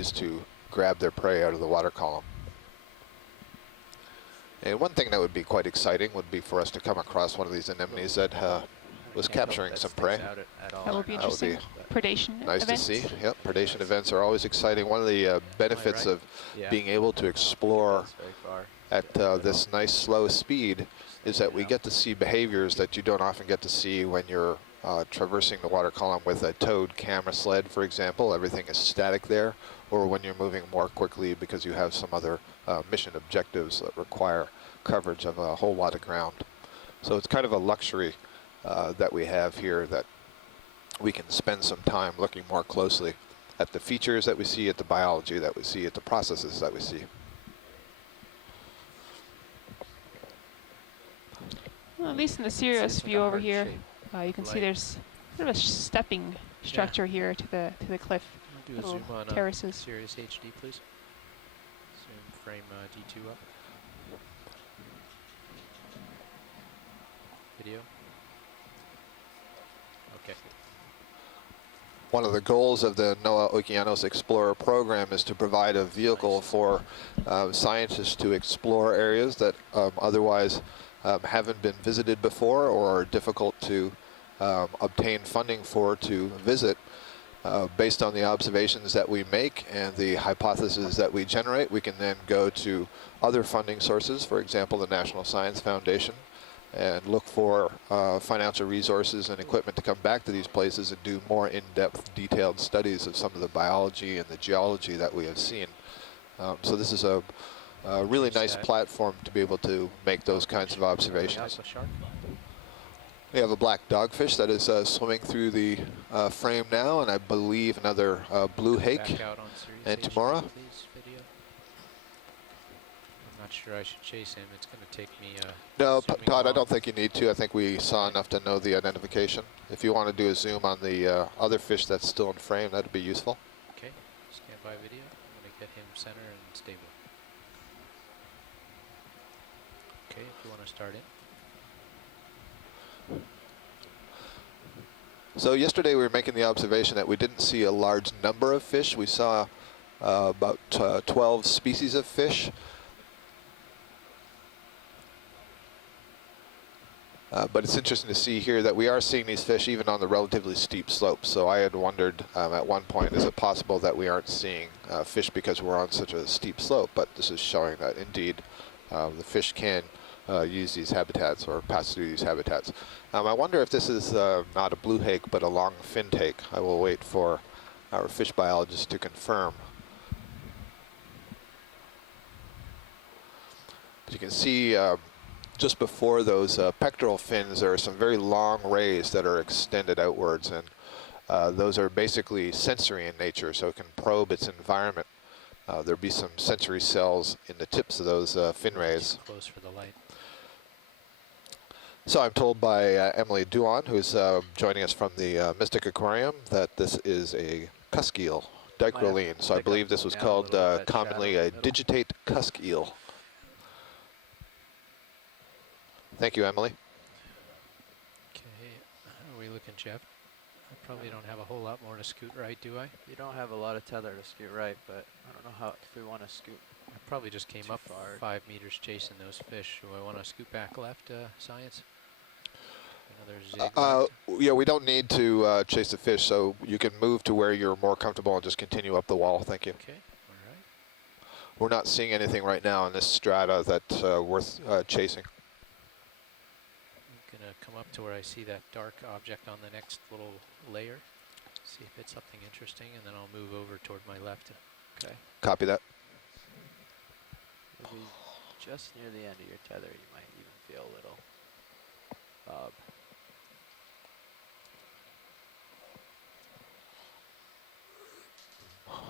use to grab their prey out of the water column. And one thing that would be quite exciting would be for us to come across one of these anemones that was capturing some prey. That would be interesting. Predation nice events. to see. Yep, predation events are always exciting. One of the benefits of being able to explore at this nice slow speed is that we get to see behaviors that you don't often get to see when you're traversing the water column with a towed camera sled, for example. Everything is static there, or when you're moving more quickly because you have some other mission objectives that require coverage of a whole lot of ground. So it's kind of a luxury that we have here, that we can spend some time looking more closely at the features that we see, at the biology that we see, at the processes that we see. Well, at least in the serious view over here, you can see there's sort of a stepping structure here to the cliff. Do a zoom on terraces. Sirius HD, please. Zoom frame D2 up. Video. Okay. One of the goals of the NOAA Okeanos Explorer program is to provide a vehicle for scientists to explore areas that otherwise haven't been visited before or are difficult to obtain funding for to visit. Based on the observations that we make and the hypotheses that we generate, we can then go to other funding sources, for example, the National Science Foundation, and look for financial resources and equipment to come back to these places and do more in-depth, detailed studies of some of the biology and the geology that we have seen. So this is a really nice platform to be able to make those kinds of observations. We have a black dogfish that is swimming through the frame now, and I believe another blue hake and tomorrow. I'm not sure I should chase him. It's going to take me. No, Todd, I don't think you need to. I think we saw enough to know the identification. If you want to do a zoom on the other fish that's still in frame, that'd be useful. Okay, stand by video. I'm going to get him center and stable. Okay, if you want to start in. So yesterday we were making the observation that we didn't see a large number of fish. We saw about 12 species of fish. But it's interesting to see here that we are seeing these fish even on the relatively steep slopes. So I had wondered at one point, is it possible that we aren't seeing fish because we're on such a steep slope? But this is showing that indeed the fish can use these habitats or pass through these habitats. I wonder if this is not a blue hake but a long finned hake. I will wait for our fish biologist to confirm. As you can see, just before those pectoral fins, there are some very long rays that are extended outwards, and those are basically sensory in nature, so it can probe its environment. There'll be some sensory cells in the tips of those fin rays. Close for the light. So I'm told by Emily Duan, who's joining us from the Mystic Aquarium, that this is a cusk eel, dicroline. So I believe this was called commonly a digitate cusk eel. Thank you, Emily. Okay, how are we looking, Jeff? I probably don't have a whole lot more to scoot right, do I? You don't have a lot of tether to scoot right, but I don't know how if we want to scoot. I probably just came up far. 5 meters chasing those fish. Do I want to scoot back left, Science? Another zig left? Yeah, we don't need to chase the fish, so you can move to where you're more comfortable and just continue up the wall. Thank you. Okay, all right. We're not seeing anything right now in this strata that's worth chasing. I'm going to come up to where I see that dark object on the next little layer, see if it's something interesting, and then I'll move over toward my left. Okay. Copy that. Maybe just near the end of your tether, you might even feel a little bob.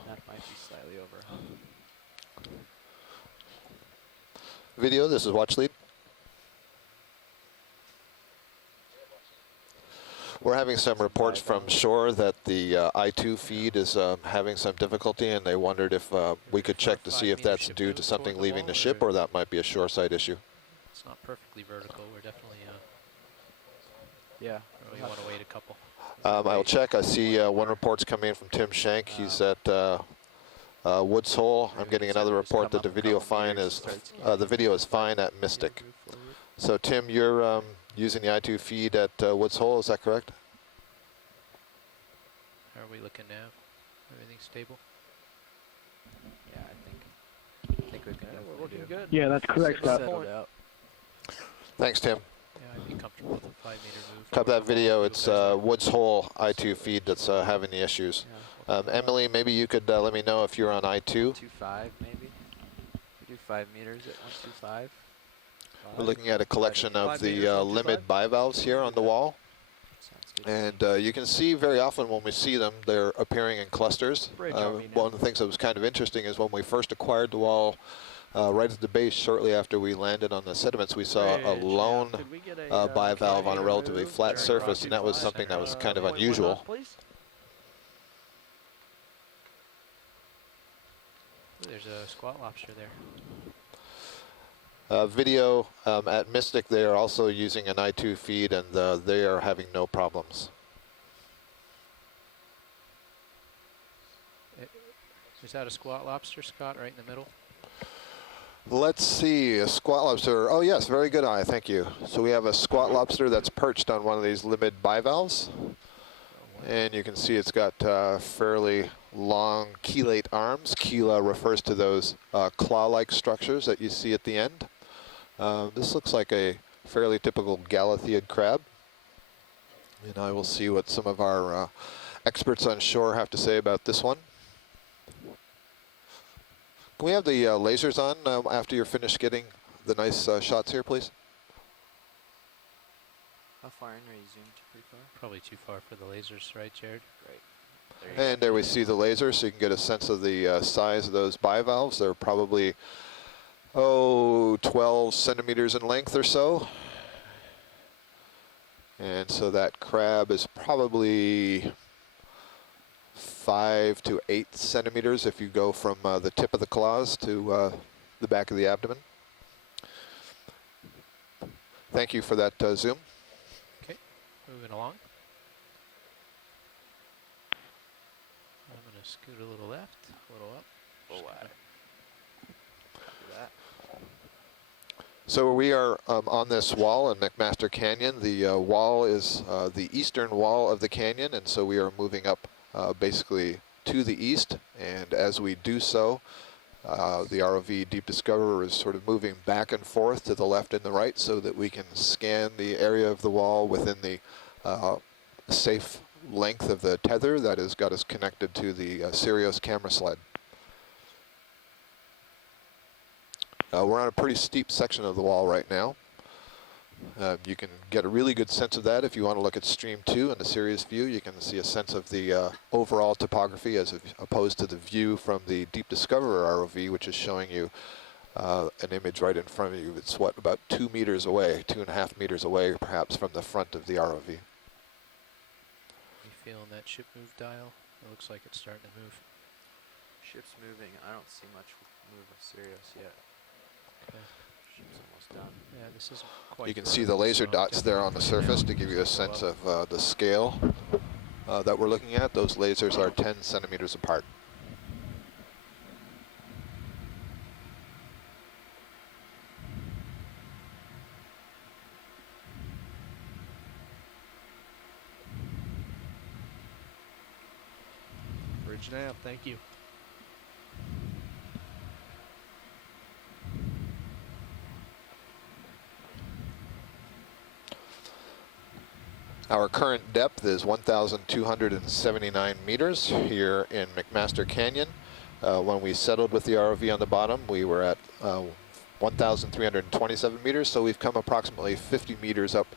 That might be slightly over. Video, this is watch lead. We're having some reports from shore that the I2 feed is having some difficulty, and they wondered if we could check to see if that's due to something leaving the ship, or that might be a shoreside issue. It's not perfectly vertical. We're definitely, Yeah. we want to wait a couple. I'll check. I see one report's coming in from Tim Shank. He's at Woods Hole. I'm getting another report that the Couple video fine meters, is starts the video is fine at Mystic. Move forward. So Tim, you're using the I2 feed at Woods Hole, is that correct? How are we looking now? Everything stable? Yeah, I think we can definitely we're looking do. good. Yeah, that's correct, Scott. Settled out. Thanks, Tim. Yeah, I'd be comfortable with a 5-meter move. Cut that video. It's Beautiful. Woods Hole I2 feed that's having the issues. Yeah. Emily, maybe you could let me know if you're on I2. 125 maybe. We do 5 meters at 125. We're looking at a collection of 5 the meters, 125? limit bivalves here on the wall. Sounds good. to me. And you can see very often when we see them, they're appearing in clusters. Bridge on me now. One of the things that was kind of interesting is when we first acquired the wall, right at the base, shortly after we landed on the sediments, we saw a Bridge, lone Could we get a, bivalve on a meter relatively move? flat Very surface, and that was 125. something that was kind of 0.1 unusual. knots, please. Ooh, there's a squat lobster there. Video at Mystic, they are also using an I2 feed, and they are having no problems. Is that a squat lobster, Scott, right in the middle? Let's see, a squat lobster. Oh yes, very good eye, thank you. So we have a squat lobster that's perched on one of these limit bivalves. And you can see it's got fairly long chelate arms. Chela refers to those claw-like structures that you see at the end. This looks like a fairly typical Galatheid crab. And I will see what some of our experts on shore have to say about this one. Can we have the lasers on after you're finished getting the nice shots here, please? How far in are you zoomed pretty far? Probably too far for the lasers, right, Jared? Great. There you go. And there we see the laser, so you can get a sense of the size of those bivalves. They're probably, 12 centimeters in length or so. And so that crab is probably 5 to 8 centimeters if you go from the tip of the claws to the back of the abdomen. Thank you for that zoom. Okay, moving along. I'm going to scoot a little left, a little up. Full ladder. Copy that. So we are on this wall in McMaster Canyon. The wall is the eastern wall of the canyon, and so we are moving up basically to the east. And as we do so, the ROV Deep Discoverer is sort of moving back and forth to the left and the right so that we can scan the area of the wall within the safe length of the tether that has got us connected to the Sirius camera sled. We're on a pretty steep section of the wall right now. You can get a really good sense of that if you want to look at Stream 2 in the Sirius view. You can see a sense of the overall topography as opposed to the view from the Deep Discoverer ROV, which is showing you an image right in front of you. It's what, about 2 meters away, 2.5 meters away perhaps from the front of the ROV. You feeling that ship move dial? It looks like it's starting to move. Ship's moving. I don't see much move of Sirius yet. Okay. Ship's almost done. Yeah, this isn't quite. You can see the laser so dots there on the definitely surface now to give you a sense go of the scale that we're looking at. Those lasers are 10 centimeters apart. Bridge nav, thank you. Our current depth is 1,279 meters here in McMaster Canyon. When we settled with the ROV on the bottom, we were at 1,327 meters, so we've come approximately 50 meters up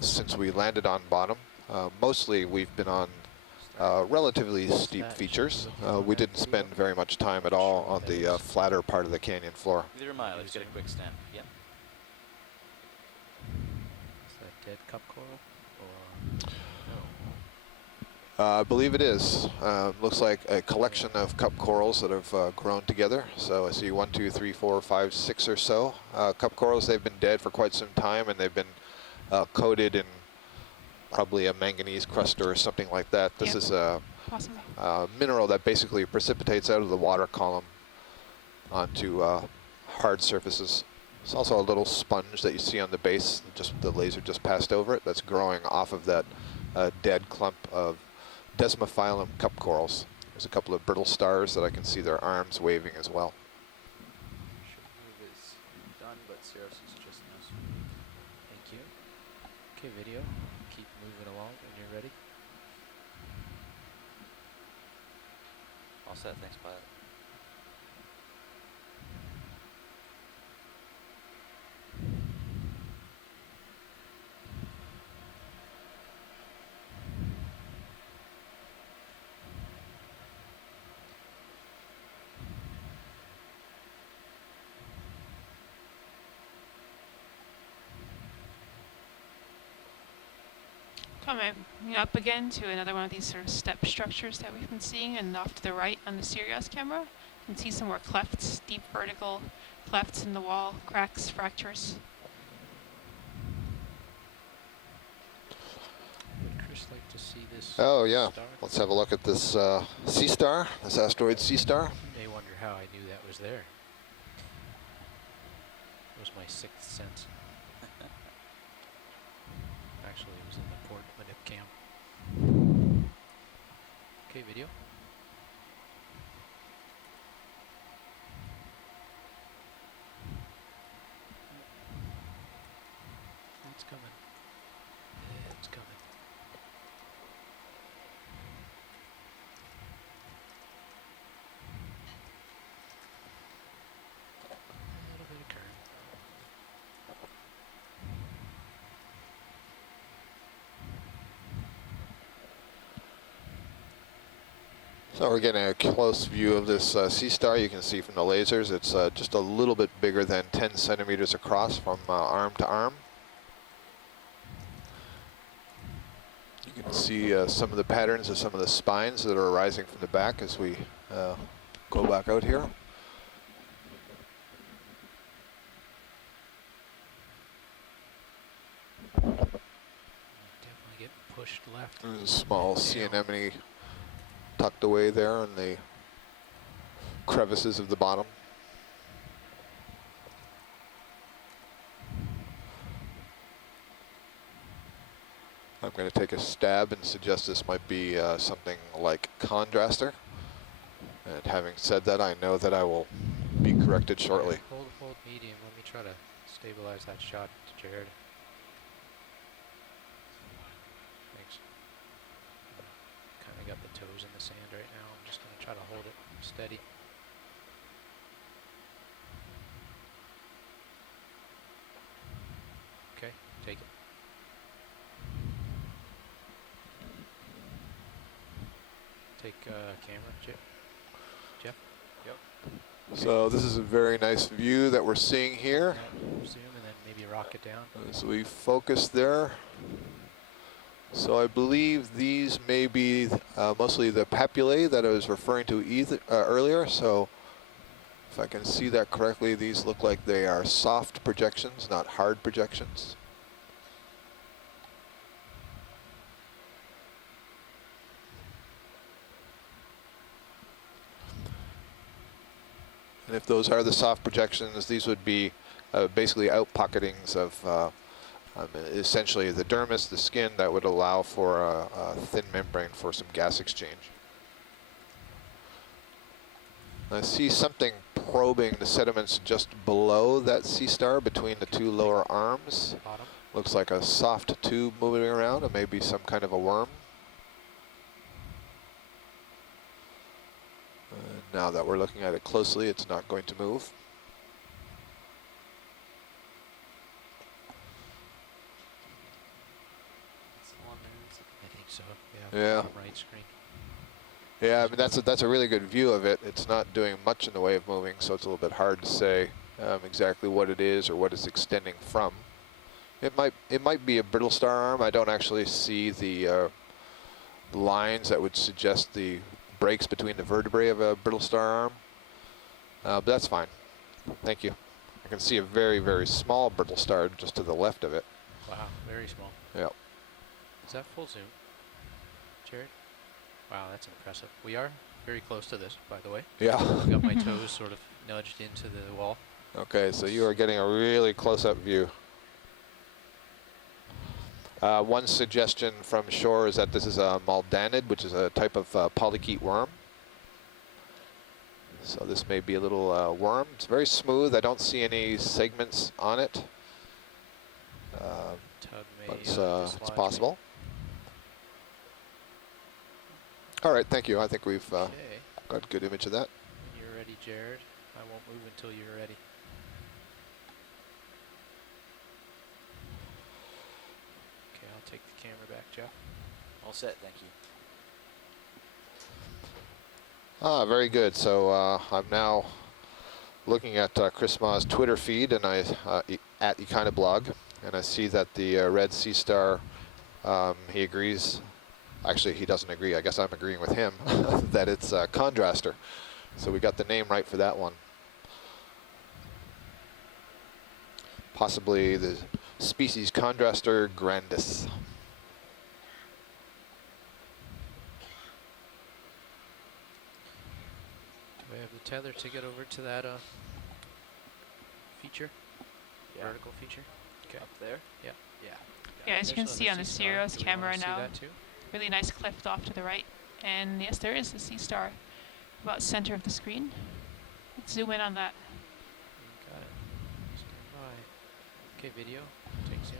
since we landed on bottom. Mostly we've been on relatively steep features. We didn't spend very much time at all on the flatter part of the canyon floor. Neither am I. Let's get a quick stamp. Yep. Is that dead cup coral? Or I believe it is. Looks like a collection of cup corals that have grown together. So I see 1, 2, 3, 4, 5, 6 or so cup corals. They've been dead for quite some time, and they've been coated in probably a manganese crust or something like that. This is Awesome. mineral that basically precipitates out of the water column onto hard surfaces. It's also a little sponge that you see on the base, just the laser just passed over it, that's growing off of that dead clump of Desmophilum Cup Corals. There's a couple of brittle stars that I can see their arms waving as well. Should move is done, but Cirrus is just now. Thank you. Okay, video. Keep moving along when you're ready. All set. Thanks, Pilot. Coming up again to another one of these sort of step structures that we've been seeing, and off to the right on the Sirius camera, you can see some more clefts, deep vertical clefts in the wall, cracks, fractures. Would Chris like to see this? Oh yeah, star? let's have a look at this sea star, this asteroid sea star. You may wonder how I knew that was there. It was my sixth sense. Actually, it was in the port manip cam. Okay, video. It's coming. It's coming. A little bit of current. So we're getting a close view of this sea star. You can see from the lasers, it's just a little bit bigger than 10 centimeters across from arm to arm. You can see some of the patterns of some of the spines that are arising from the back as we go back out here. Definitely getting pushed left. There's a small sea anemone tucked away there in the crevices of the bottom. I'm going to take a stab and suggest this might be something like Chondraster. And having said that, I know that I will be corrected shortly. Hold medium. Let me try to stabilize that shot to Jared. Thanks. Kind of got the toes in the sand right now. I'm just going to try to hold it steady. Okay, take it. Take camera, Jeff. Yep. So this is a very nice view that we're seeing here. Zoom and then maybe rock it down. As we focus there. So I believe these may be mostly the papillae that I was referring to earlier. So if I can see that correctly, these look like they are soft projections, not hard projections. And if those are the soft projections, these would be basically outpocketings of essentially the dermis, the skin, that would allow for a thin membrane for some gas exchange. I see something probing the sediments just below that sea star between the two lower arms. Bottom. Looks like a soft tube moving around, and maybe some kind of a worm. Now that we're looking at it closely, it's not going to move. I think so. Yeah. Bottom right screen. Yeah, I mean that's a really good view of it. It's not doing much in the way of moving, so it's a little bit hard to say exactly what it is or what it's extending from. It might be a brittle star arm. I don't actually see the lines that would suggest the breaks between the vertebrae of a brittle star arm, but that's fine. Thank you. I can see a very, very small brittle star just to the left of it. Wow, very small. Yeah. Is that full zoom, Jared? Wow, that's impressive. We are very close to this, by the way. Yeah. I've got my toes sort of nudged into the wall. Okay, so you are getting a really close-up view. One suggestion from shore is that this is a maldanid, which is a type of polychaete worm. So this may be a little worm. It's very smooth. I don't see any segments on it. Tug may But it's dislodge possible. All right, thank you. I think we've me. Okay. got a good image of that. When you're ready, Jared. I won't move until you're ready. Okay, I'll take the camera back, Jeff. All set, thank you. Ah, very good. So I'm now looking at Chris Ma's Twitter feed, and at Econoblog, and I see that the red sea star, he agrees. Actually, he doesn't agree. I guess I'm agreeing with him that it's Chondraster. So we got the name right for that one. Possibly the species Chondraster grandis. Do we have the tether to get over to that feature? Yeah. Vertical feature? Okay. Up there? Yeah. Yeah. Yeah, as you can There's see on the sea star. Sirius Do we wanna camera see now, that too? really nice cliff off to the right. And yes, there is the sea star about center of the screen. Let's zoom in on that. Got it. Stand by. Okay, video. Take zoom.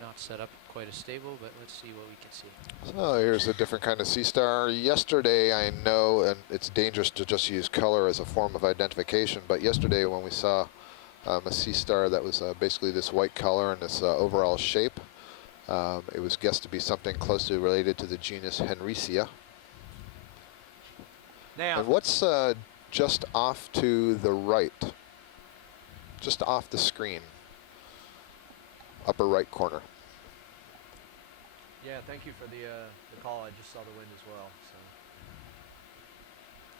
Not set up quite as stable, but let's see what we can see. So here's a different kind of sea star. Yesterday, I know, and it's dangerous to just use color as a form of identification, but yesterday when we saw a sea star that was basically this white color and this overall shape, it was guessed to be something closely related to the genus Henricia. Now, And what's just off to the right? Just off the screen. Upper right corner. Yeah, thank you for the call. I just saw the wind as well. So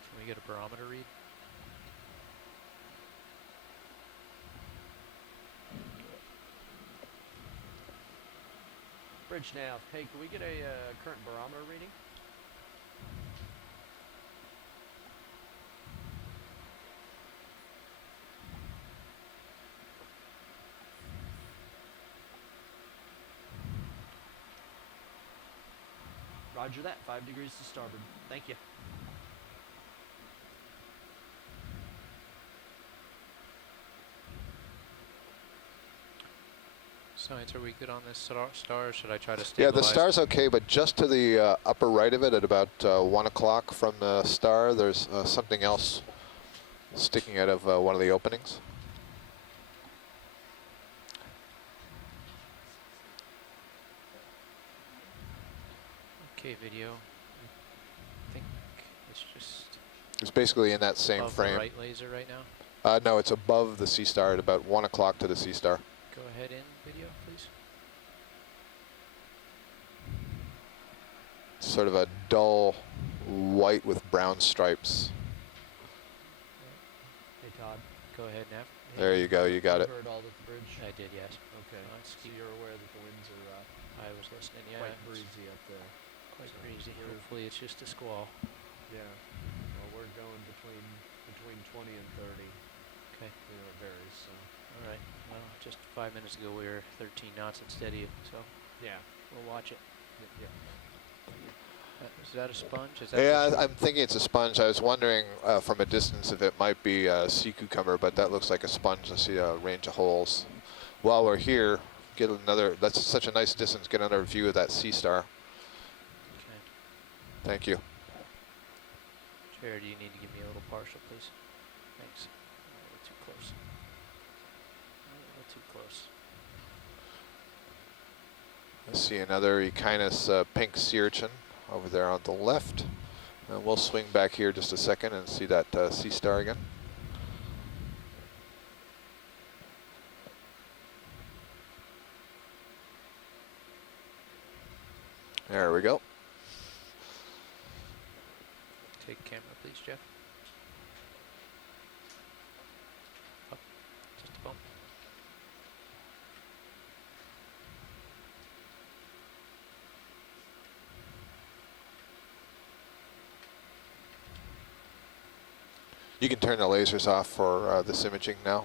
Can we get a barometer read? bridge nav. Hey, can we get a current barometer reading? Roger that. 5 degrees to starboard. Thank you. Science, are we good on this star? Should I try to Yeah, stabilize? the star's okay, but just to the upper right of it at about 1 o'clock from the star, there's something else sticking out of one of the openings. Okay, video. I think it's just It's basically in that same above frame. the right laser right now. No, it's above the sea star at about 1 o'clock to the sea star. Go ahead in video, please. Sort of a dull white with brown stripes. Hey, Todd. Go ahead, Nav. There you go, you got it. Heard all at the bridge? I did, yes. Okay. Let's So keep- you're aware that the winds are I was listening, yeah. quite it's breezy up there. Quite So breezy. we're- Hopefully it's just a squall. Yeah. Well, we're going between 20 and 30. Okay. You know, it varies. So All right. Well, just 5 minutes ago we were 13 knots and steady, so yeah. we'll watch it. Yeah. Is that a sponge? Is that Yeah, just- I'm thinking it's a sponge. I was wondering from a distance if it might be a sea cucumber, but that looks like a sponge. I see a range of holes. While we're here, get another, that's such a nice distance, get another view of that sea star. Okay. Thank you. Jared, do you need to give me a little partial, please? Thanks. A little too close. A little too close. I see another Okeanos pink sea urchin over there on the left. And we'll swing back here just a second and see that sea star again. There we go. Take camera, please, Jeff. Up. Just a bump. You can turn the lasers off for this imaging now.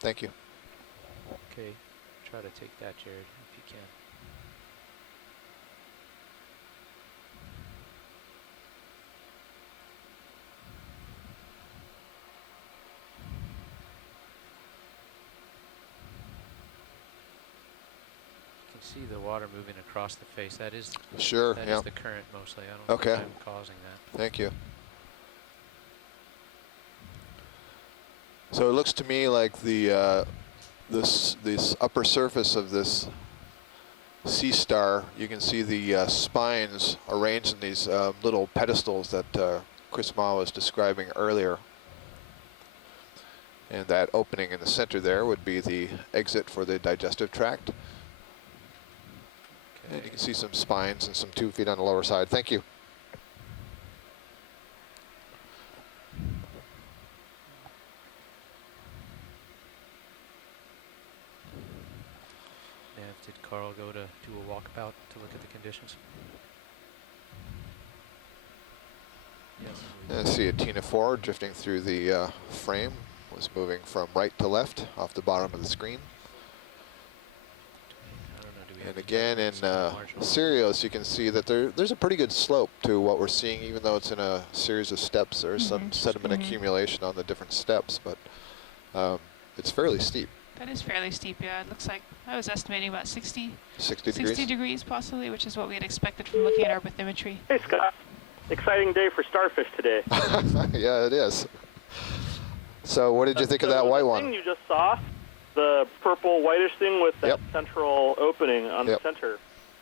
Thank you. Okay, try to take that, Jared, if you can. You can see the water moving across the face. That is Sure, that yeah. is the current mostly. I don't Okay. think I'm causing that. Thank you. So it looks to me like the this upper surface of this sea star, you can see the spines arranged in these little pedestals that Chris Ma was describing earlier. And that opening in the center there would be the exit for the digestive tract. And you can see some spines and some tube feet on the lower side. Thank you. Nav, did Carl go to do a walkabout to look at the conditions? And I see a Ctenophore drifting through the frame. Was moving from right to left off the bottom of the screen. I don't know, do we And have again in marginal? Sirius, you can see that there's a pretty good slope to what we're seeing, even though it's in a series of steps. There's some sediment accumulation on the different steps, but it's fairly steep. That is fairly steep, yeah. It looks like, I was estimating about 60 60 degrees. degrees possibly, which is what we had expected from looking at our bathymetry. Hey, Scott. Exciting day for starfish today. Yeah, it is. So what did you think of that white The one? thing you just saw, the purple whitish thing with that Yep. central opening on Yep. the center,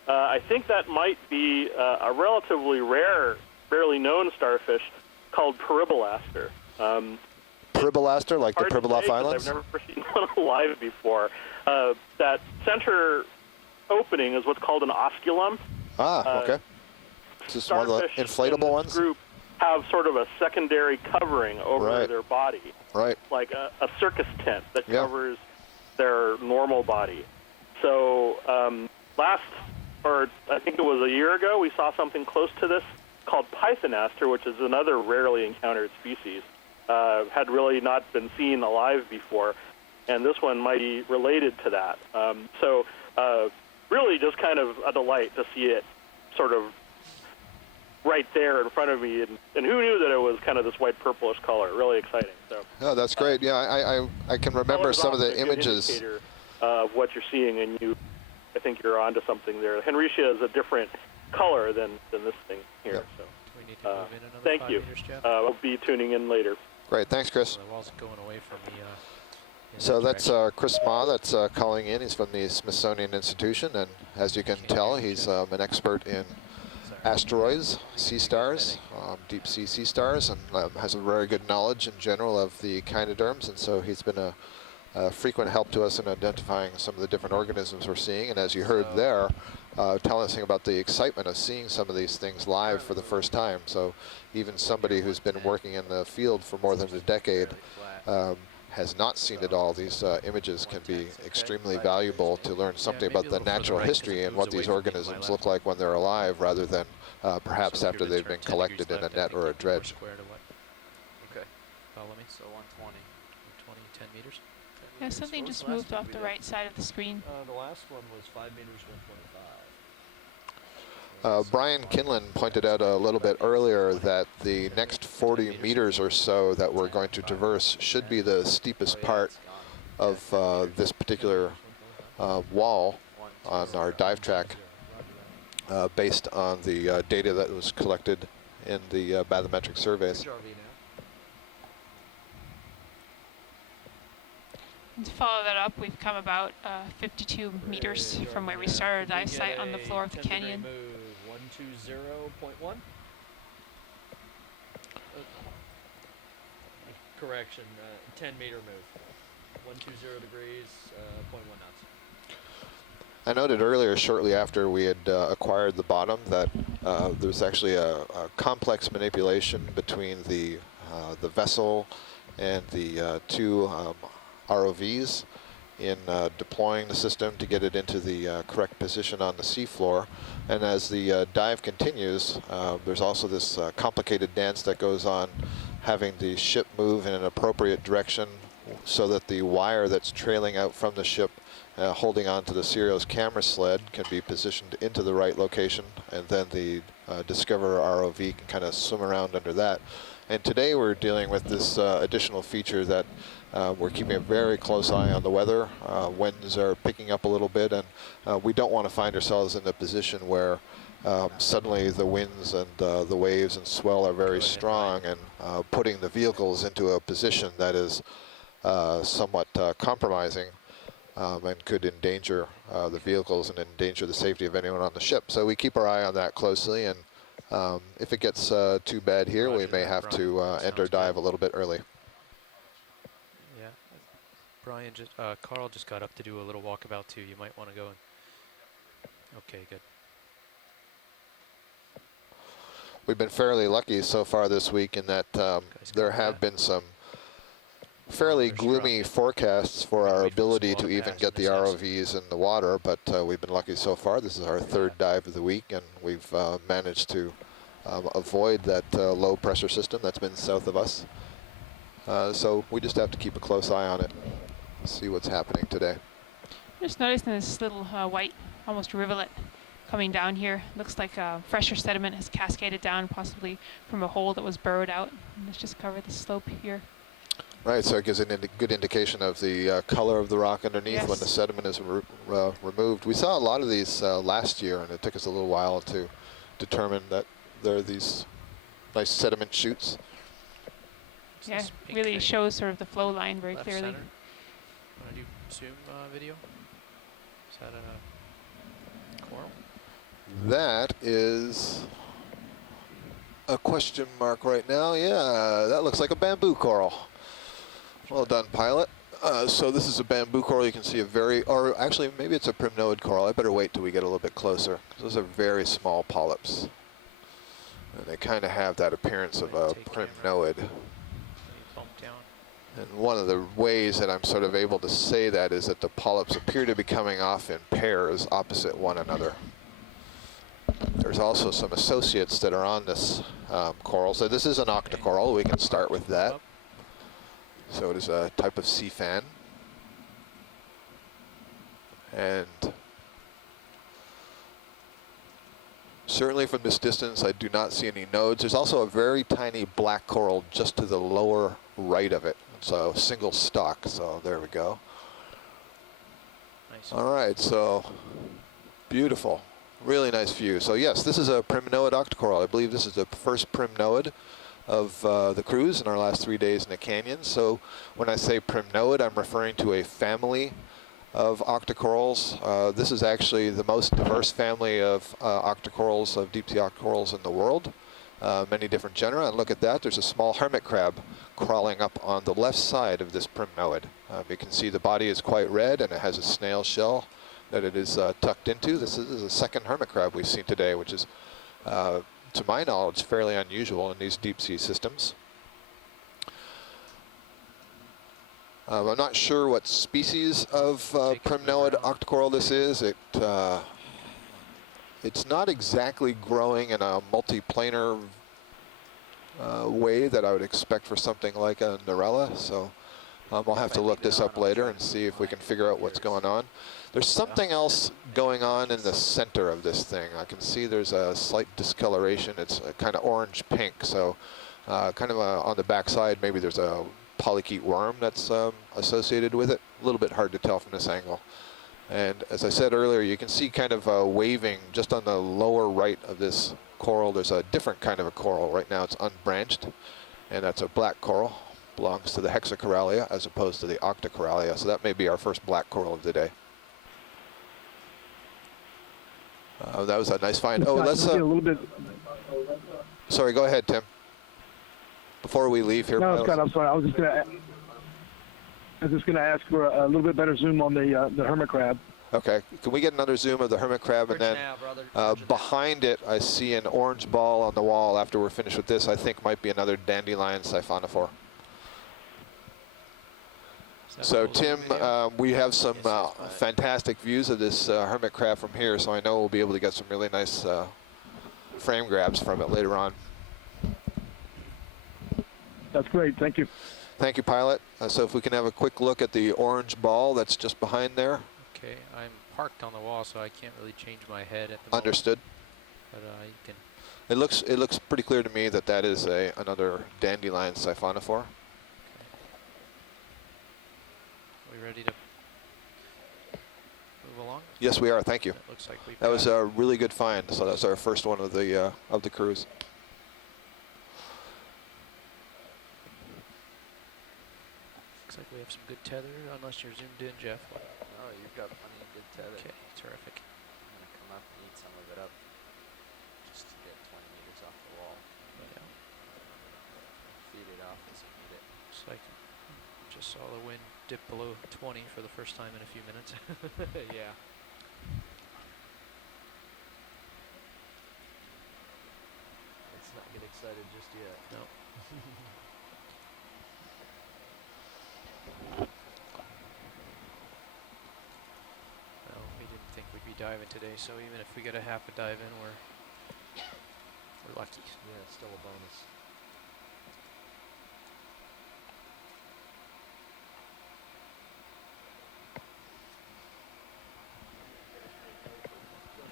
I think that might be a relatively rare, barely known starfish called Pythonaster. Pythonaster, like the Hard to Pribilof say 'cause Islands? I've never seen one alive before. That center opening is what's called an osculum. Ah, okay. Is this one of the Starfish in inflatable this ones? group have sort of a secondary covering over Right. their body. Right. Like a circus tent that Yeah. covers their normal body. So I think it was a year ago, we saw something close to this called Pythonaster, which is another rarely encountered species. Had really not been seen alive before, and this one might be related to that. Really just kind of a delight to see it sort of right there in front of me, and who knew that it was kind of this white purplish color. Really exciting. So Oh, that's great. Yeah, I can remember color's some of often the a good images. indicator of what you're seeing, and I think you're onto something there. Henricia is a different color than this thing here. Yep. So Do we need to move in another thank 5 you. meters, Jeff? I'll be tuning in later. Great, thanks, Chris. The wall's going away from the... in So that that's direction. Chris Ma that's calling in. He's from the Smithsonian Institution, and as you can tell, he's an expert in Sorry. asteroids, sea stars, deep sea sea stars, and has a very good knowledge in general of the echinoderms, and so he's been a frequent help to us in identifying some of the different organisms we're seeing. And as you heard there, telling us about the excitement of seeing some of these things live for the first time. So even somebody who's been working in the field for more than a decade has not seen it all. These images can be extremely valuable to learn something maybe about a the little further natural right 'cause history it and moves what these away from me to my organisms left. look like when they're alive, rather than perhaps So if after you're to they've turn been 10 collected degrees in a left, I net think or a you'd be more dredge. square to what? Okay. Follow me? So 120. 20, 10 meters? Yeah, something What was just the last moved one off we the did? right side of the screen. The last one was 5 meters, 125. Brian Kinlan pointed out a little bit earlier that the next 40 meters or so that we're going to traverse should be the steepest part of this particular wall on our dive track, based on the data that was collected in the bathymetric surveys. And to follow that up, we've come about 52 meters from where we started our dive site on the floor of the canyon. 120.1. Correction, 10-meter move. 120 degrees, 0.1 knots. I noted earlier, shortly after we had acquired the bottom, that there's actually a complex manipulation between the vessel and the two ROVs in deploying the system to get it into the correct position on the seafloor. And as the dive continues, there's also this complicated dance that goes on, having the ship move in an appropriate direction so that the wire that's trailing out from the ship holding on to the Serios camera sled can be positioned into the right location, and then the Discoverer ROV can kind of swim around under that. And today we're dealing with this additional feature that we're keeping a very close eye on the weather. Winds are picking up a little bit, and we don't want to find ourselves in a position where suddenly the winds and the waves and swell are very strong, and putting the vehicles into a position that is somewhat compromising and could endanger the vehicles and endanger the safety of anyone on the ship. So we keep our eye on that closely, and if it gets too bad here, we may have to end our dive a little bit early. Yeah, Brian just, Carl just got up to do a little walkabout too. You might want to go and, okay, good. We've been fairly lucky so far this week in that there have been some fairly gloomy forecasts for our ability to even get the ROVs in the water, but we've been lucky so far. This is our third dive of the week, and we've managed to avoid that low pressure system that's been south of us. So we just have to keep a close eye on it, see what's happening today. Just noticing this little white, almost rivulet coming down here. Looks like fresher sediment has cascaded down, possibly from a hole that was burrowed out. And let's just cover the slope here. Right, so it gives a good indication of the color of the rock underneath when the sediment is removed. We saw a lot of these last year, and it took us a little while to determine that there are these nice sediment chutes. Yeah, really shows sort of the flow line very clearly. Want to do zoom video? Is that a coral? That is a question mark right now. Yeah, that looks like a bamboo coral. Well done, pilot. So this is a bamboo coral. You can see a very, or actually maybe it's a primnoid coral. I better wait till we get a little bit closer. Those are very small polyps. And they kind of have that appearance of a primnoid. And one of the ways that I'm sort of able to say that is that the polyps appear to be coming off in pairs opposite one another. There's also some associates that are on this coral. So this is an Octa Coral. We can start with that. So it is a type of sea fan. And certainly from this distance, I do not see any nodes. There's also a very tiny black coral just to the lower right of it. It's a single stalk, so there we go. Nice. All right, so beautiful. Really nice view. So yes, this is a primnoid Octa Coral. I believe this is the first primnoid of the cruise in our last 3 days in the canyon. So when I say primnoid, I'm referring to a family of Octa Corals. This is actually the most diverse family of Octa Corals, of deep sea Octa Corals in the world. Many different genera, and look at that, there's a small hermit crab crawling up on the left side of this primnoid. You can see the body is quite red, and it has a snail shell that it is tucked into. This is a second hermit crab we've seen today, which is to my knowledge, fairly unusual in these deep sea systems. I'm not sure what species of primnoid Octa Coral this is. It's not exactly growing in a multiplanar way that I would expect for something like a Narella. So I'll have to look this up later and see if we can figure out what's going on. There's something else going on in the center of this thing. I can see there's a slight discoloration. It's kind of orange-pink, so kind of on the back side, maybe there's a polychaete worm that's associated with it. A little bit hard to tell from this angle. And as I said earlier, you can see kind of waving just on the lower right of this coral. There's a different kind of a coral. Right now it's unbranched, and that's a black coral. Belongs to the Hexacoralia as opposed to the Octa Coralia. So that may be our first black coral of the day. That was a nice find. Oh, let's a little bit. Sorry, go ahead, Tim. Before we leave here. No, Scott, I'm sorry. I was just gonna ask for a little bit better zoom on the hermit crab. Okay. Can we get another zoom of the hermit crab? And then behind it, I see an orange ball on the wall after we're finished with this. I think might be another dandelion siphonophore. Is that So full zoom Tim, video? we have some Yes, yes, but- fantastic views of this hermit crab from here, so I know we'll be able to get some really nice frame grabs from it later on. That's great. Thank you. Thank you, pilot. So if we can have a quick look at the orange ball that's just behind there. Okay, I'm parked on the wall, so I can't really change my head at the moment. Understood. But you can. It looks pretty clear to me that that is another dandelion siphonophore. We ready to move along? Yes, we are. Thank you. That looks like we've That was got- a really good find. So that's our first one of the cruise. Looks like we have some good tether, unless you're zoomed in, Jeff. Oh, you've got plenty of good tether. Okay, terrific. I'm going to come up and eat some of it up just to get 20 meters off the wall. Yeah, Feed it off as you need it. looks like just saw the wind dip below 20 for the first time in a few minutes. Yeah. Let's not get excited just yet. No. Well, we didn't think we'd be diving today, so even if we get a half a dive in, we're lucky. Yeah, it's still a bonus.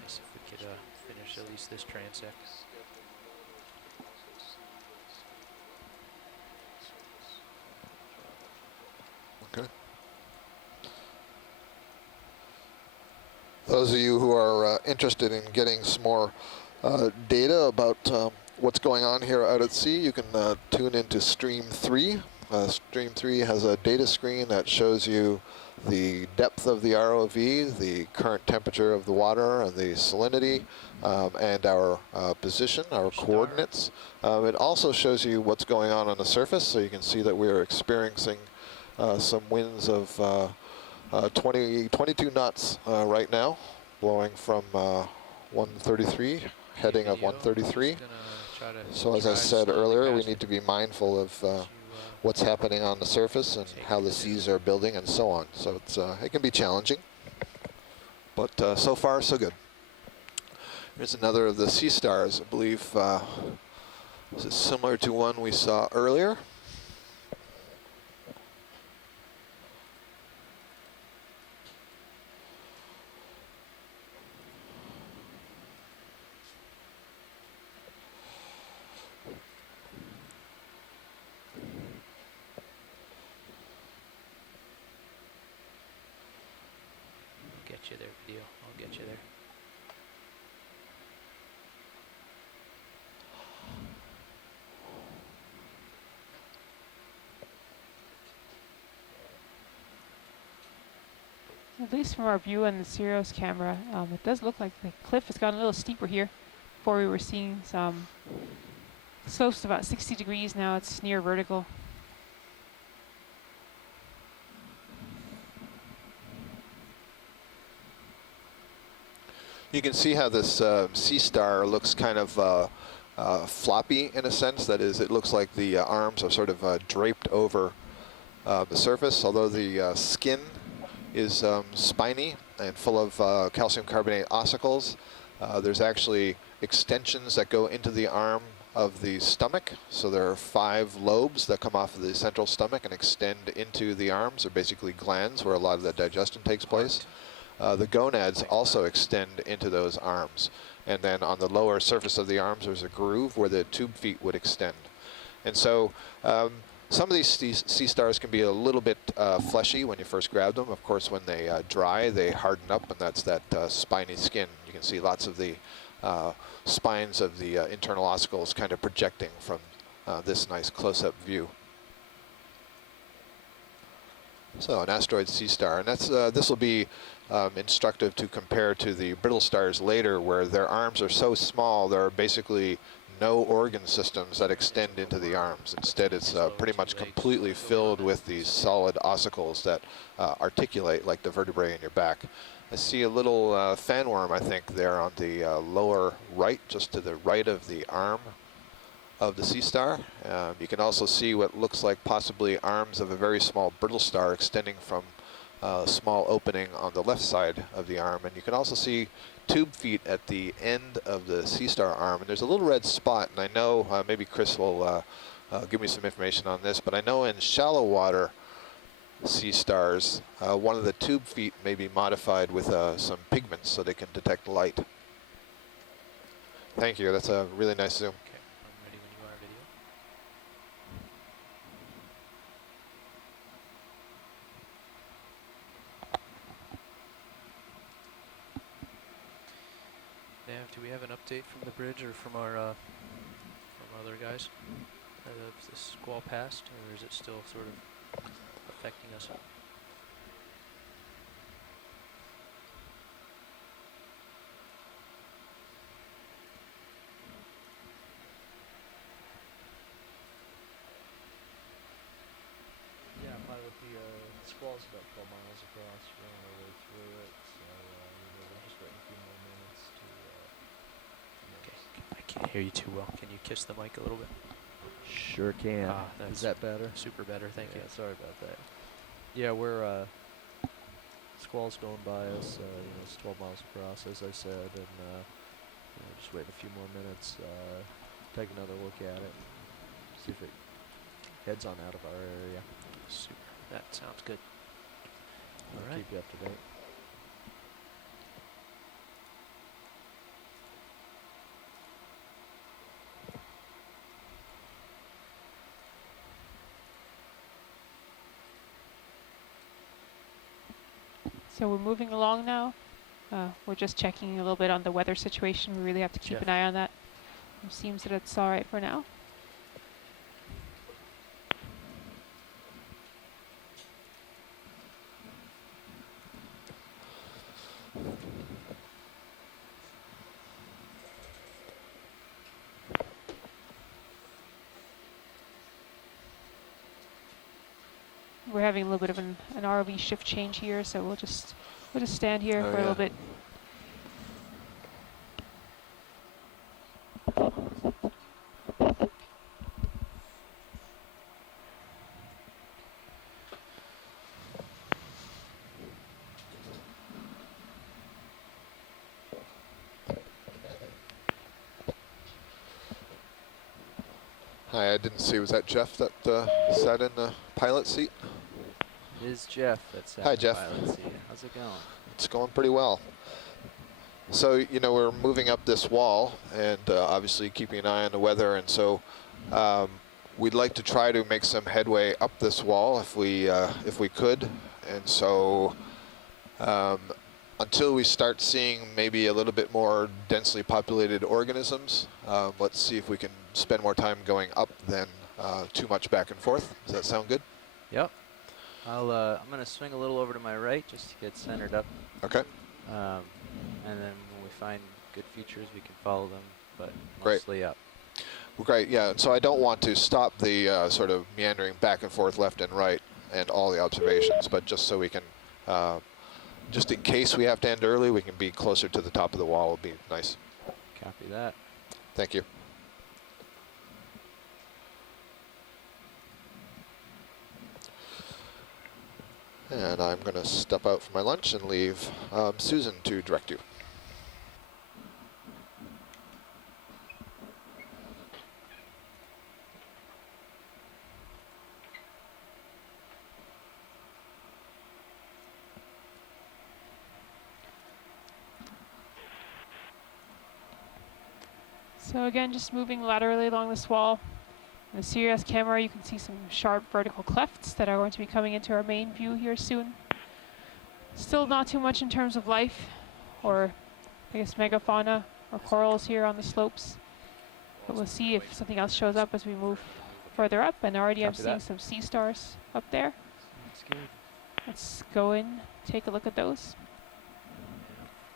Nice if we could finish at least this transect. Okay. Those of you who are interested in getting some more data about what's going on here out at sea, you can tune into Stream 3. Stream 3 has a data screen that shows you the depth of the ROV, the current temperature of the water, and the salinity, and our position, our coordinates. It also shows you what's going on the surface, so you can see that we're experiencing some winds of 22 knots right now, blowing from 133, heading of 133. So as I said earlier, we need to be mindful of what's happening on the surface and how the seas are building and so on. So it's it can be challenging, but so far so good. Here's another of the sea stars. I believe this is similar to one we saw earlier. Get you there, video. I'll get you there. At least from our view on the Sirius camera, it does look like the cliff has gotten a little steeper here. Before we were seeing some slopes about 60 degrees, now it's near vertical. You can see how this sea star looks kind of floppy in a sense. That is, it looks like the arms are sort of draped over the surface, although the skin is spiny and full of calcium carbonate ossicles. There's actually extensions that go into the arm of the stomach. So there are 5 lobes that come off of the central stomach and extend into the arms. They're basically glands where a lot of the digestion takes place. The gonads also extend into those arms. And then on the lower surface of the arms, there's a groove where the tube feet would extend. And so some of these sea stars can be a little bit fleshy when you first grab them. Of course, when they dry, they harden up, and that's that spiny skin. You can see lots of the spines of the internal ossicles kind of projecting from this nice close-up view. So an asteroid sea star, and that's this will be instructive to compare to the brittle stars later, where their arms are so small there are basically no organ systems that extend into the arms. Instead, it's pretty much completely filled with these solid ossicles that articulate like the vertebrae in your back. I see a little fanworm, I think, there on the lower right, just to the right of the arm of the sea star. You can also see what looks like possibly arms of a very small brittle star extending from a small opening on the left side of the arm. And you can also see tube feet at the end of the sea star arm. And there's a little red spot, and I know maybe Chris will give me some information on this, but I know in shallow water sea stars, one of the tube feet may be modified with some pigments so they can detect light. Thank you, that's a really nice zoom. Okay, I'm ready when you are, video. Nav, do we have an update from the bridge or from our from other guys? Has this squall passed, or is it still sort of affecting us? Yeah, pilot, the squall's about 12 miles across. We're on our way through it, so we're just waiting a few more minutes to notice. I can't hear you too well. Can you kiss the mic a little bit? Sure can. Ah, that's Is that better? super better, thank you. Sorry about that. Yeah, we're squall's going by us. It's 12 miles across, as I said, and just waiting a few more minutes. Take another look at it, see if it heads on out of our area. Super. That sounds good. I'll All right. keep you up to date. So we're moving along now. We're just checking a little bit on the weather situation. We really have to keep Jeff. an eye on that. It seems that it's all right for now. We're having a little bit of an ROV shift change here, so we'll just stand here for a little bit. Hi, I didn't see, was that Jeff that sat in the pilot seat? It is Jeff that's at Hi, the Jeff. pilot seat. How's it going? It's going pretty well. So, we're moving up this wall and obviously keeping an eye on the weather, and so we'd like to try to make some headway up this wall if we could. And so until we start seeing maybe a little bit more densely populated organisms, let's see if we can spend more time going up than too much back and forth. Does that sound good? Yep. I'm going to swing a little over to my right just to get centered up. Okay. And then when we find good features, we can follow them, but Great. mostly up. Well, great, yeah. So I don't want to stop the sort of meandering back and forth left and right and all the observations, but just so we can, just in case we have to end early, we can be closer to the top of the wall would be nice. Copy that. Thank you. And I'm going to step out for my lunch and leave Susan to direct you. So again, just moving laterally along this wall. In the CRS camera, you can see some sharp vertical clefts that are going to be coming into our main view here soon. Still not too much in terms of life, or I guess megafauna or corals here on the slopes. But we'll see if something else shows up as we move further up. And already I'm Copy seeing that. some sea stars up there. That's good. Let's go in, take a look at those.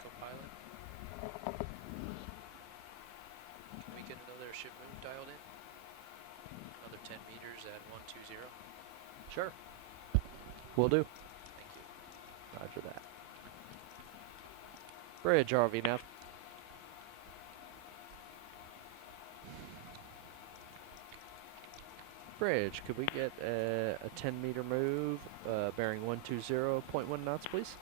Co-pilot. Can we get another ship move dialed in? Another 10 meters at 120. Sure. Will do. Thank you. Roger that. Bridge, RV now. Bridge, could we get a 10-meter move bearing 120.1 knots, please?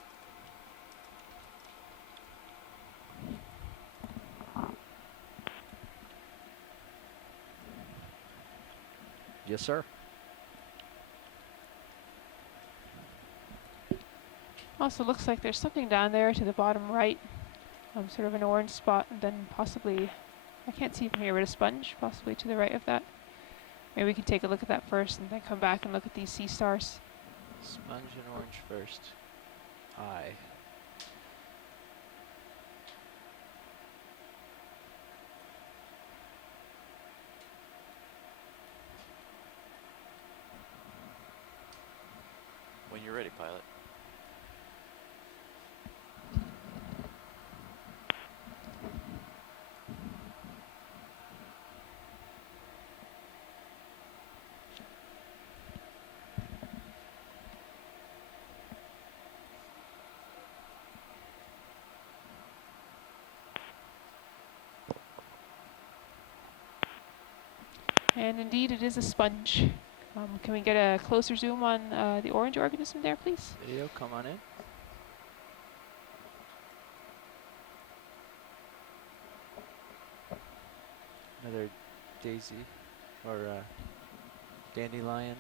Yes, sir. Also looks like there's something down there to the bottom right, sort of an orange spot, and then possibly, I can't see from here, but a sponge, possibly to the right of that. Maybe we can take a look at that first and then come back and look at these sea stars. Sponge and orange first. Aye. When you're ready, pilot. And indeed, it is a sponge. Can we get a closer zoom on the orange organism there, please? Video, come on in. Another daisy or dandelion.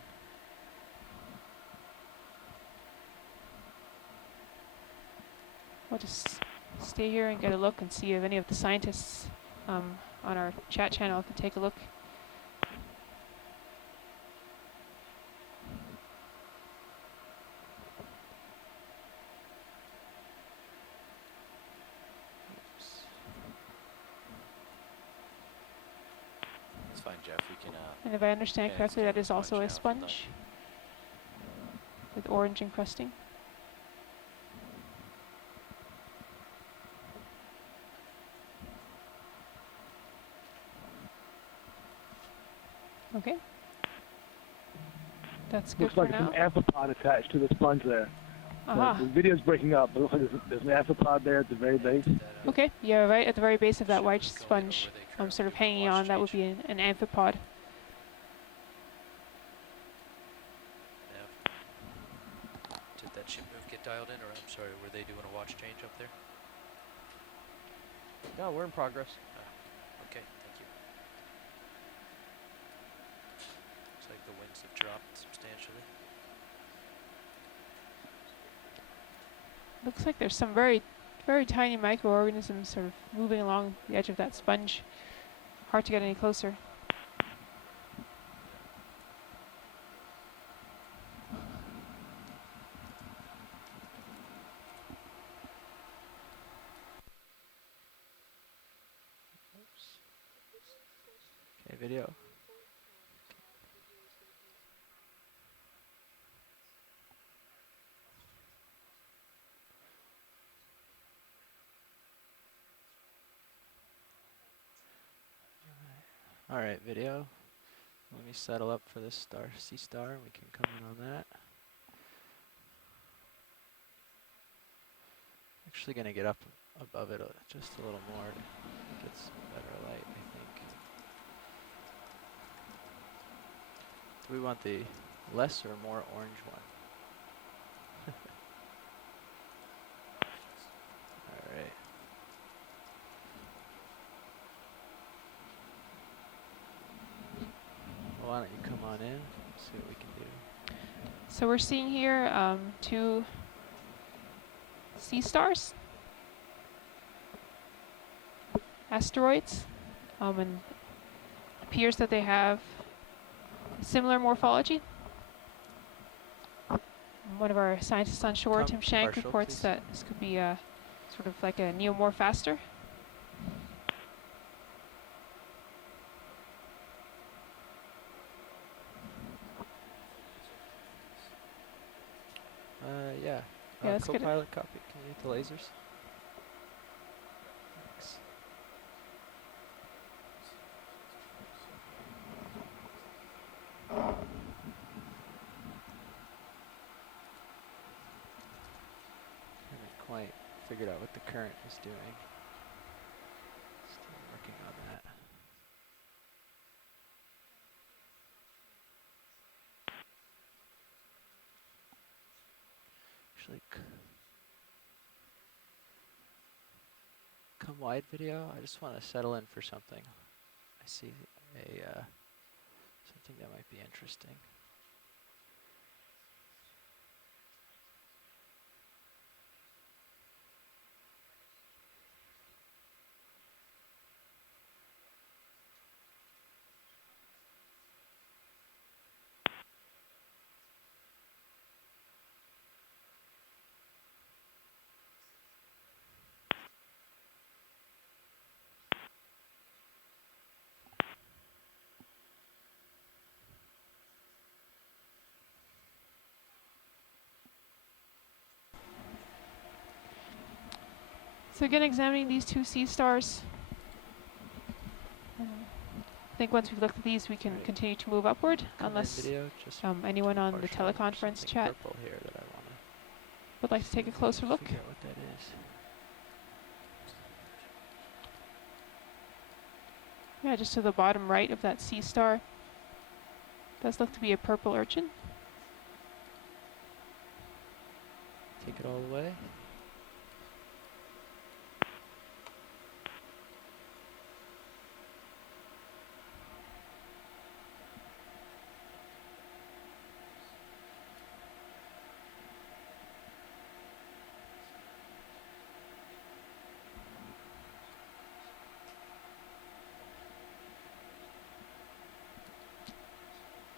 We'll just stay here and get a look and see if any of the scientists on our chat channel can take a look. That's fine, Jeff. We can. And if I understand Yeah, correctly, it's that is kind of also a sponge now, if you'd sponge with orange encrusting. Okay. That's good Looks for like now. there's an amphipod attached to the sponge there. Aha. The video's breaking up, but it looks like there's an amphipod there at the very base. Okay, yeah, right at the very base of that Ship white is going sponge, over, they sort of currently hanging watch on, that would change. be an amphipod. Nav. Did that ship move get dialed in, or I'm sorry, were they doing a watch change up there? No, we're in progress. Okay, thank you. Looks like the winds have dropped substantially. Looks like there's some very, very tiny microorganisms sort of moving along the edge of that sponge. Hard to get any closer. Okay, video. All right, video. Let me settle up for this sea star. We can come in on that. Actually gonna get up above it just a little more to get some better light, I think. Do we want the less or more orange one? All right. Well, why don't you come on in, see what we can do. So we're seeing here 2 sea stars, asteroids, and it appears that they have similar morphology. One of our scientists on shore, Come Tim Shank, partial, reports please. that this could be sort of like a neomorphaster. Yeah. Yeah, let's get it. Co-pilot copy. Can you hit the lasers? Thanks. Haven't quite figured out what the current is doing. Still working on that. actually come wide video. I just want to settle in for something. I see a something that might be interesting. So again, examining these two sea stars. I think once we've looked at these, we can Right. continue to move upward, Come in unless video, just anyone on the partially teleconference something chat purple here that I want to would like to take a closer look. figure out what that is. Yeah, just to the bottom right of that sea star. Does look to be a purple urchin. Take it all the way.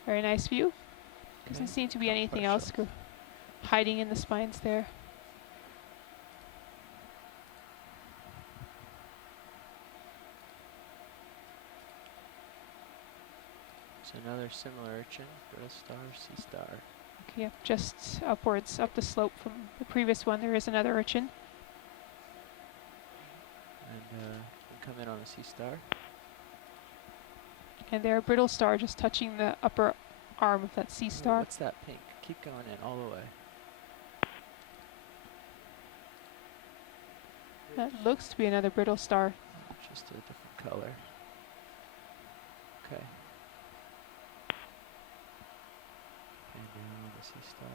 Very nice view. Doesn't Okay. seem to be Come anything else partial. hiding in the spines there. It's another similar urchin, brittle star, sea star. Okay, yep, just upwards, up the slope from the previous one, there is another urchin. And we come in on the sea star. And there, a brittle star just touching the upper arm of that sea Ooh, star. what's that pink? Keep going in all the way. That looks to be another brittle star. Just a different color. Okay. And now the sea star.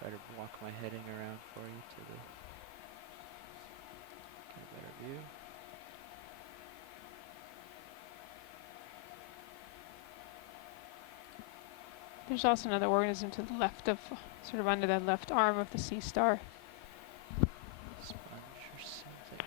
Try to walk my heading around for you to the get a better view. There's also another organism to the left of, sort of under that left arm of the sea star. Sponge or something.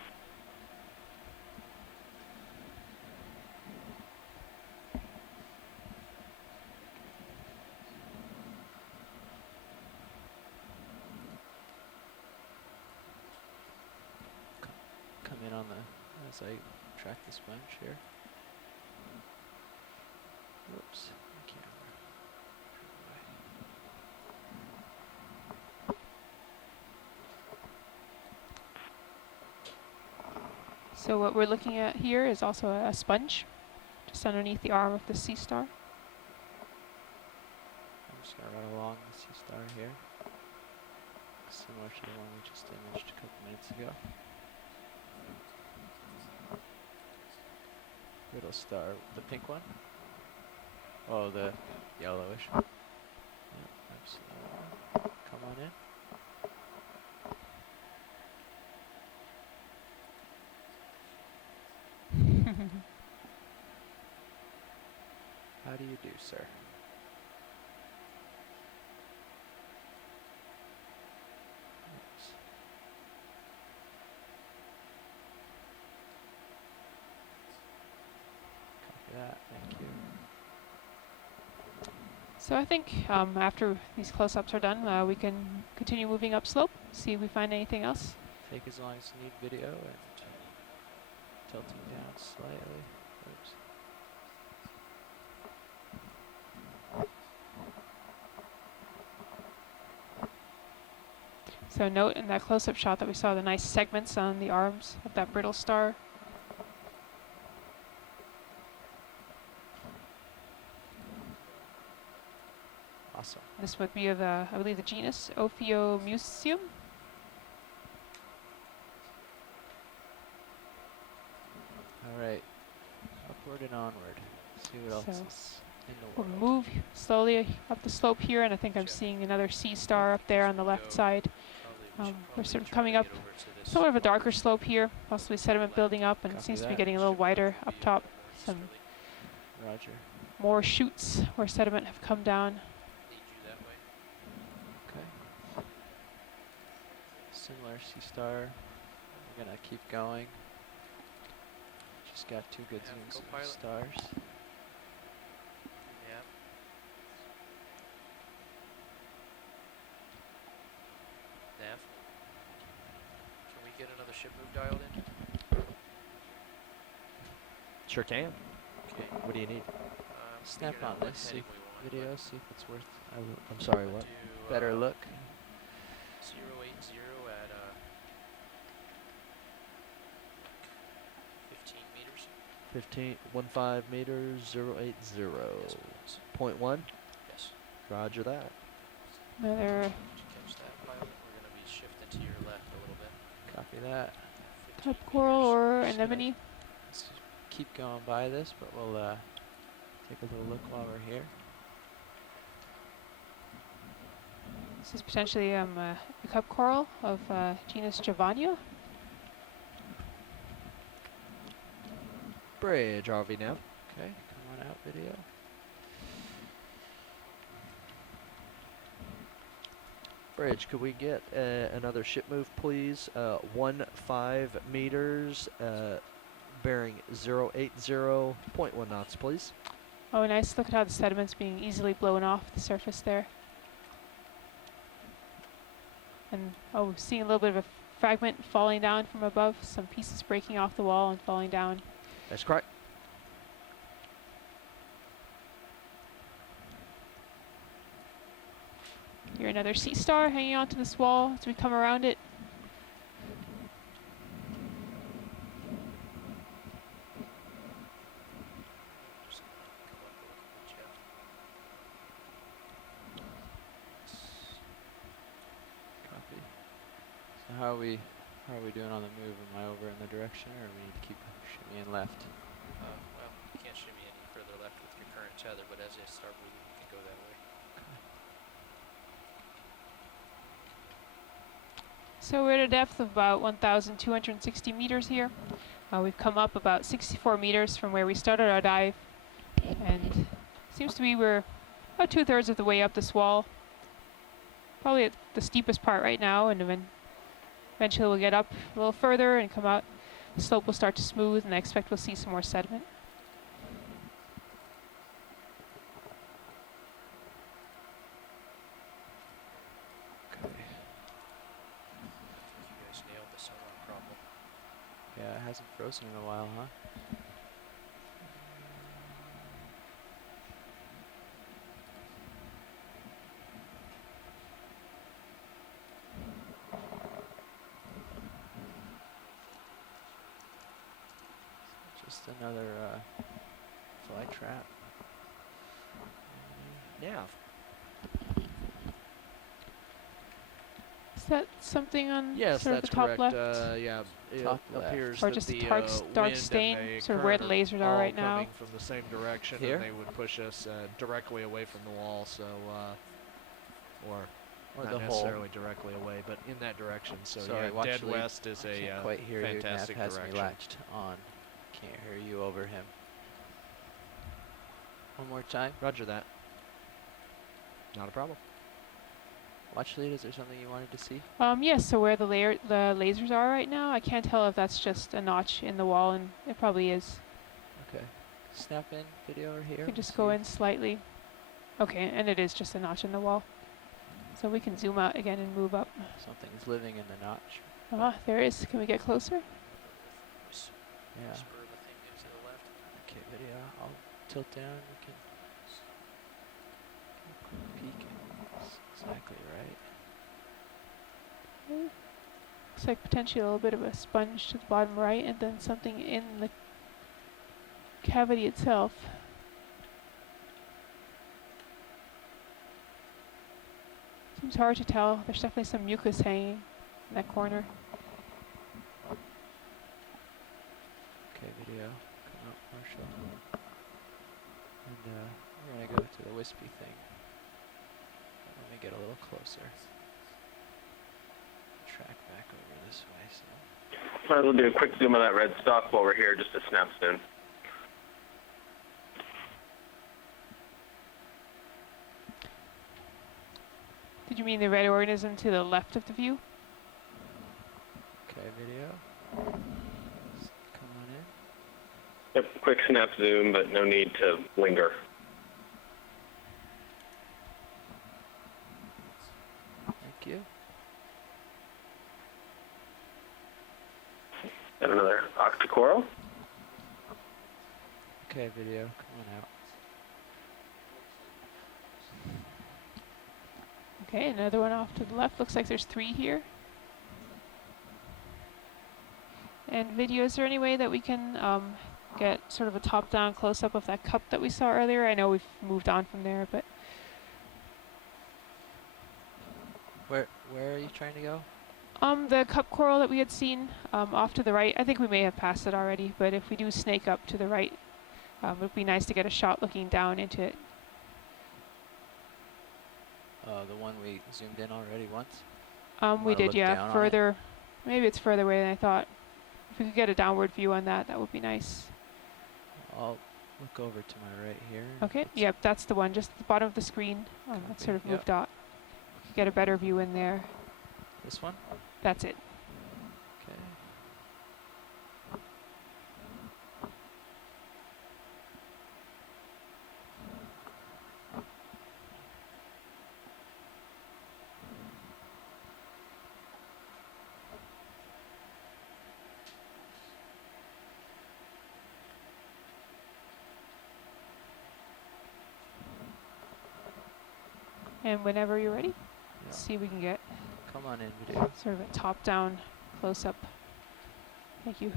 Come in on the, as I track the sponge here. Whoops, the camera. So what we're looking at here is also a sponge, just underneath the arm of the sea star. I'm just going to run along the sea star here. Similar to the one we just imaged a couple minutes ago. Little star, the pink one? Oh, the yellowish. Yep, absolutely. Come on in. How do you do, sir? Oops. Copy that, thank you. So I think after these close-ups are done, we can continue moving upslope, see if we find anything else. Take as long as you need video and tilting down slightly. Oops. So note in that close-up shot that we saw the nice segments on the arms of that brittle star. Awesome. This would be of the, I believe, the genus Ophiomuseum. All right. Upward and onward. See what else So is in the We'll world. move slowly up the slope here, and I think I'm seeing another sea star up there on the left side. We're sort of coming up sort of a darker slope here, possibly sediment building up, and it Copy seems to be that. getting a little wider up top. Some Roger. more chutes where sediment have come down. Okay. Similar sea star. We're gonna keep going. Just got 2 good zooms of stars. Yeah. Nav. Can we get another ship move dialed in? Sure can. Okay. What do you need? Snap figuring on out what this heading we want, video, but see if it's worth I'm sorry, what? do, better look. 080 at 15 meters. 15 meters, 080. Yes, please. 0.1. Yes. Roger that. Another Did you catch that, pilot? We're going to be shifting to your left a little bit. Copy that. 15 cup coral meters. or Just gonna- anemone. Let's just keep going by this, but we'll take a little look while we're here. This is potentially a cup coral of genus Giovanni. Bridge RV now. Okay, come on out, video. Bridge, could we get another ship move, please? 15 meters, bearing 080.1 knots, please. Oh, nice. Look at how the sediment's being easily blown off the surface there. And, oh, seeing a little bit of a fragment falling down from above. Some pieces breaking off the wall and falling down. That's correct. Here another sea star hanging onto this wall as we come around it. Just come up a little bit, Jeff. Copy. So how are we doing on the move? Am I over in the direction, or we need to keep shimmying left? Well, you can't shimmy any further left with your current tether, but as you start moving, you can go that way. So we're at a depth of about 1,260 meters here. We've come up about 64 meters from where we started our dive, and seems to be we're about 2/3 of the way up this wall. Probably at the steepest part right now, and then eventually we'll get up a little further and come out. The slope will start to smooth, and I expect we'll see some more sediment. Okay. You guys nailed the sonar problem. Yeah, it hasn't frozen in a while, huh? Just another fly trap. Yeah. Is that something on Yes, sort of that's the top correct. left? Yeah, it Top left. appears Or that just a the dark wind and stain, the sort of where the current lasers are all right now. coming from the same direction, Here? and they would push us directly away from the wall. So, or Or not the hole. necessarily directly away, but in that direction. So Sorry, yeah, dead actually, west is I a can't quite hear you. Nav fantastic has direction. me latched on. Can't hear you over him. One more time. Roger that. Not a problem. Watch lead. Is there something you wanted to see? Yes, so where the lasers are right now, I can't tell if that's just a notch in the wall, and it probably is. Okay. Snap in video or here. You can just see go if- in slightly. Okay, and it is just a notch in the wall. So we can zoom out again and move up. Something's living in the notch. Ah, there is. Can we get closer? Yeah. Spur of the thing is to the left. Okay, video. I'll tilt down. We can peek. That's exactly right. Looks like potentially a little bit of a sponge to the bottom right, and then something in the cavity itself. Seems hard to tell. There's definitely some mucus hanging in that corner. Okay, video. Come up, Marshall. And we're gonna go to the wispy thing. Let me get a little closer. Track back over this way, so. Might as well do a quick zoom on that red stalk while we're here, just a snap zoom. Did you mean the red organism to the left of the view? Okay, video. Just come on in. Yep, quick snap zoom, but no need to linger. Thank you. And another Octa Coral. Okay, video, come on out. Okay, another one off to the left. Looks like there's 3 here. And video, is there any way that we can get sort of a top-down close-up of that cup that we saw earlier? I know we've moved on from there, but... Where are you trying to go? The cup coral that we had seen off to the right. I think we may have passed it already, but if we do snake up to the right, it would be nice to get a shot looking down into it. The one we zoomed in already once? We did, look yeah. down on Further, maybe it's further away than I thought. If we could get a downward view on that, that would be nice. I'll look over to my right here. Okay, yep, that's the one, just at the bottom of the screen. It's sort of moved out. We could get a better view in there. This one? That's it. Okay. And whenever you're ready, let's see if we can get Come on in, video. sort of a top-down close-up. Thank you.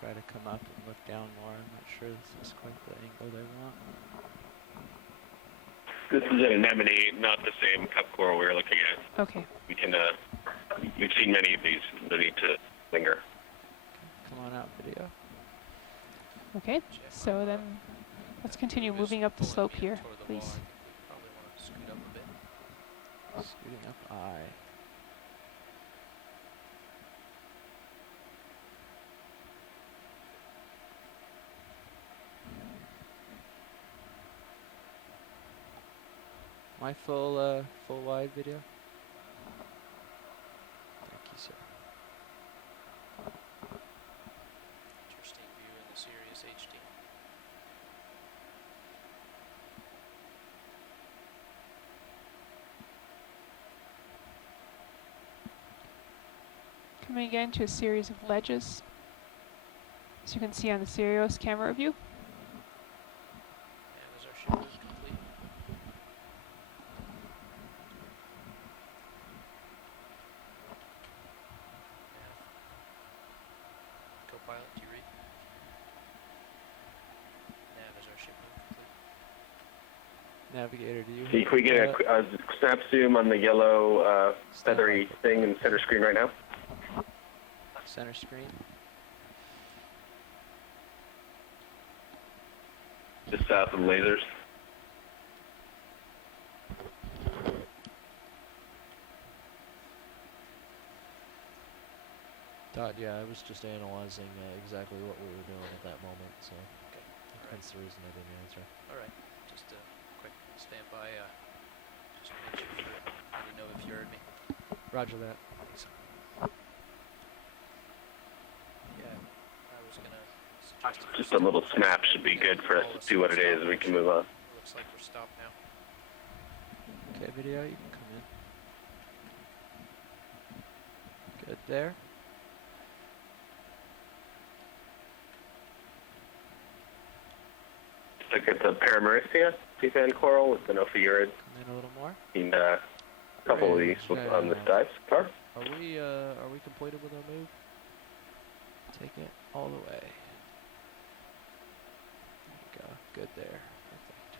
Try to come up and look down more. I'm not sure this is quite the angle they want. This is an anemone, not the same cup coral we were looking at. Okay. We can, we've seen many of these. No need to linger. Come on out, video. Okay, so then let's continue moving up the slope here, please. Probably want to scoot up a bit. Scooting up eye. My full wide video. Thank you, sir. Interesting view in the Sirius HD. Coming again to a series of ledges, as you can see on the Sirius camera view. And is our ship complete? Co-pilot, do you read? Nav, is our ship complete? Navigator, do you? See, can we get a snap zoom on the yellow feathery thing in the center screen right now? Center screen. Just south of the lasers. Yeah, I was just analyzing exactly what we were doing at that moment, so hence the reason I didn't answer. All right, just a quick standby. Just make sure you let me know if you heard me. Roger that. Thanks. Yeah, I was gonna suggest Just a little snap should be good for us to see what it is, and we can move on. Looks like we're stopped now. Okay, video, you can come in. Good there. Look at the Paramaricia Python coral with the Nophiurid. Come in a little more. Seen a couple of these on this dive so far. Are we completed with our move? Take it all the way. There you go. Good there. Perfect.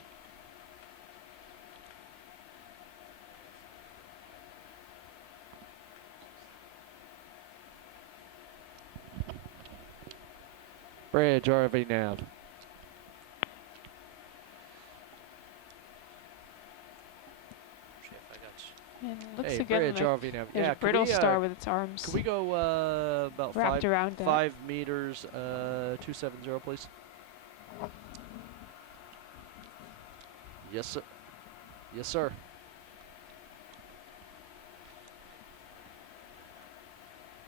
Bridge RV nav. Jeff, I got you. And looks Hey, again bridge like RV nav. there's Yeah, a brittle can we, star with its arms Can we go about wrapped around that. 5 meters, 270, please? Yes, sir. Yes, sir.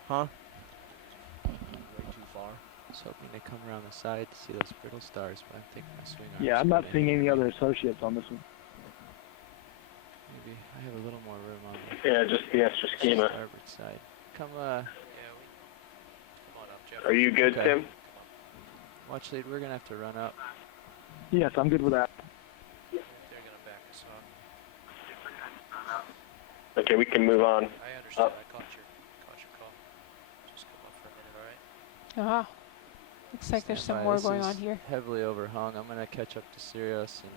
Huh? Way too far. I was hoping to come around the side to see those brittle stars, but I'm thinking my swing arms. Yeah, I'm not gonna- seeing any other associates on this one. Maybe I have a little more room on the Yeah, just the extra schema. starboard side. Come, Yeah, we. Come on up, Jeff. Are you good, Okay. Tim? watch lead. We're gonna have to run up. Yes, I'm good with that. They're gonna back us up. Okay, we can move on. I understand. I caught your call. Just come up for a minute, all right? Ah, looks like there's Stand some by. more This going is on here. Heavily overhung. I'm gonna catch up to Sirius and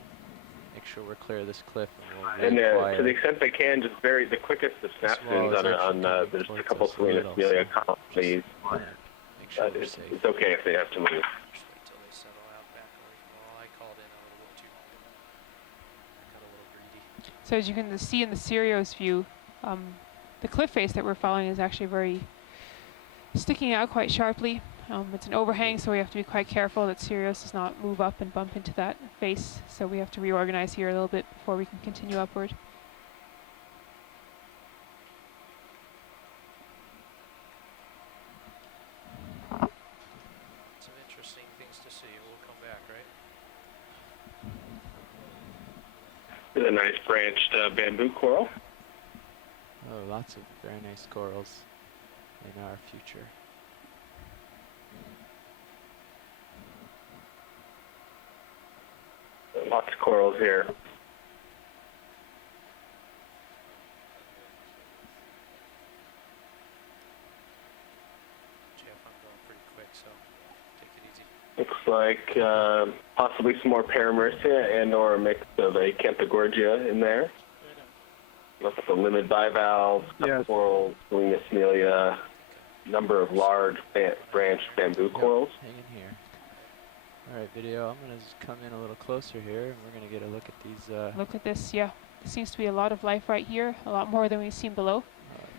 make sure we're clear of this cliff, and we'll And to the reacquire. extent they can, just very the quickest of snap This wall zooms is on actually coming there's a towards couple us a little, Stoliniferous so colonies. Make sure we're It's, safe. it's okay if they have to move. Just wait till they settle out back. Well, I called in a little bit too. I got a little greedy. So as you can see in the Sirius view, the cliff face that we're following is actually very sticking out quite sharply. It's an overhang, so we have to be quite careful that Sirius does not move up and bump into that face. So we have to reorganize here a little bit before we can continue upward. Some interesting things to see. We'll come back, right? There's a nice branched bamboo coral. Oh, lots of very nice corals in our future. Lots of corals here. Jeff, I'm going pretty quick, so take it easy. Looks like possibly some more Paramercia and or a mix of a Canthogorgia in there. Look at the limid bivalves, Yes. coral, Stoliniferous, number of large branched bamboo corals. Hang in here. All right, video. I'm gonna just come in a little closer here, and we're gonna get a look at these. Look at this, yeah. There seems to be a lot of life right here, a lot more than we've seen below.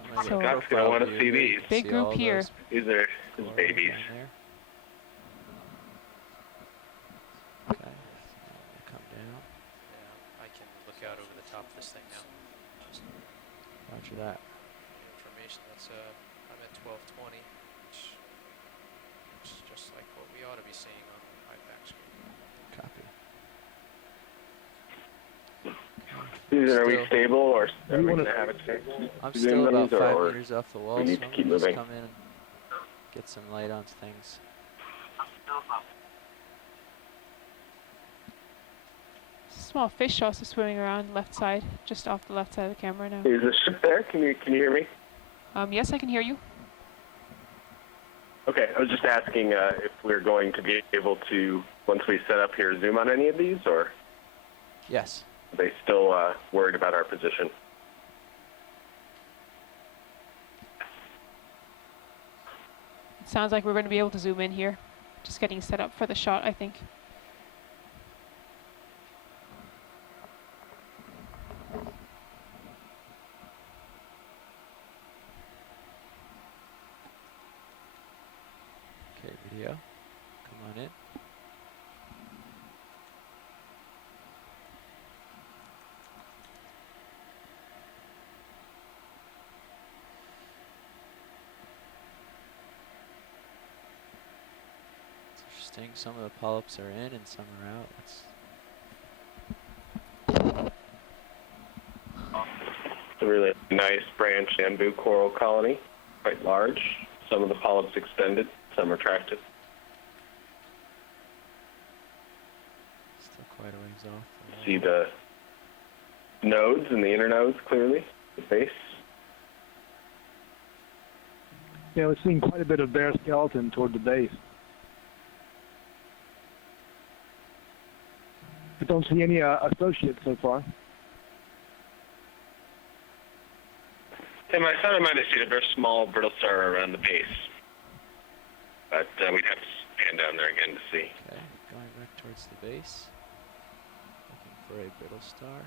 I'm gonna So- get a Scott's gonna profile wanna view see here. these. You can Big see group all here. those These are his corals babies. down there. Okay, so I'm gonna come down. Yeah, I can look out over the top of this thing now. Just Roger that. information. That's I'm at 1220, which looks just like what we ought to be seeing on the high back screen. Copy. Susan, are we Still- stable or are You we wanna- going to have it I'm zoom still on about these, 5 or meters off the wall, we need so to I'm keep gonna just moving? come in and get some light on things. Small fish also swimming around left side, just off the left side of the camera now. Is the ship there? Can you hear me? Yes, I can hear you. Okay, I was just asking if we're going to be able to, once we set up here, zoom on any of these, or Yes. are they still worried about our position? It sounds like we're going to be able to zoom in here. Just getting set up for the shot, I think. Okay, video. Come on in. It's interesting. Some of the polyps are in and some are out. It's a really nice branch bamboo coral colony, quite large. Some of the polyps extended, some retracted. Still quite a ways off. See the nodes and the internodes clearly, the base. Yeah, we're seeing quite a bit of bare skeleton toward the base. I don't see any associates so far. Tim, I thought I might have seen a very small brittle star around the base. But we'd have to pan down there again to see. Okay, going back towards the base. Looking for a brittle star.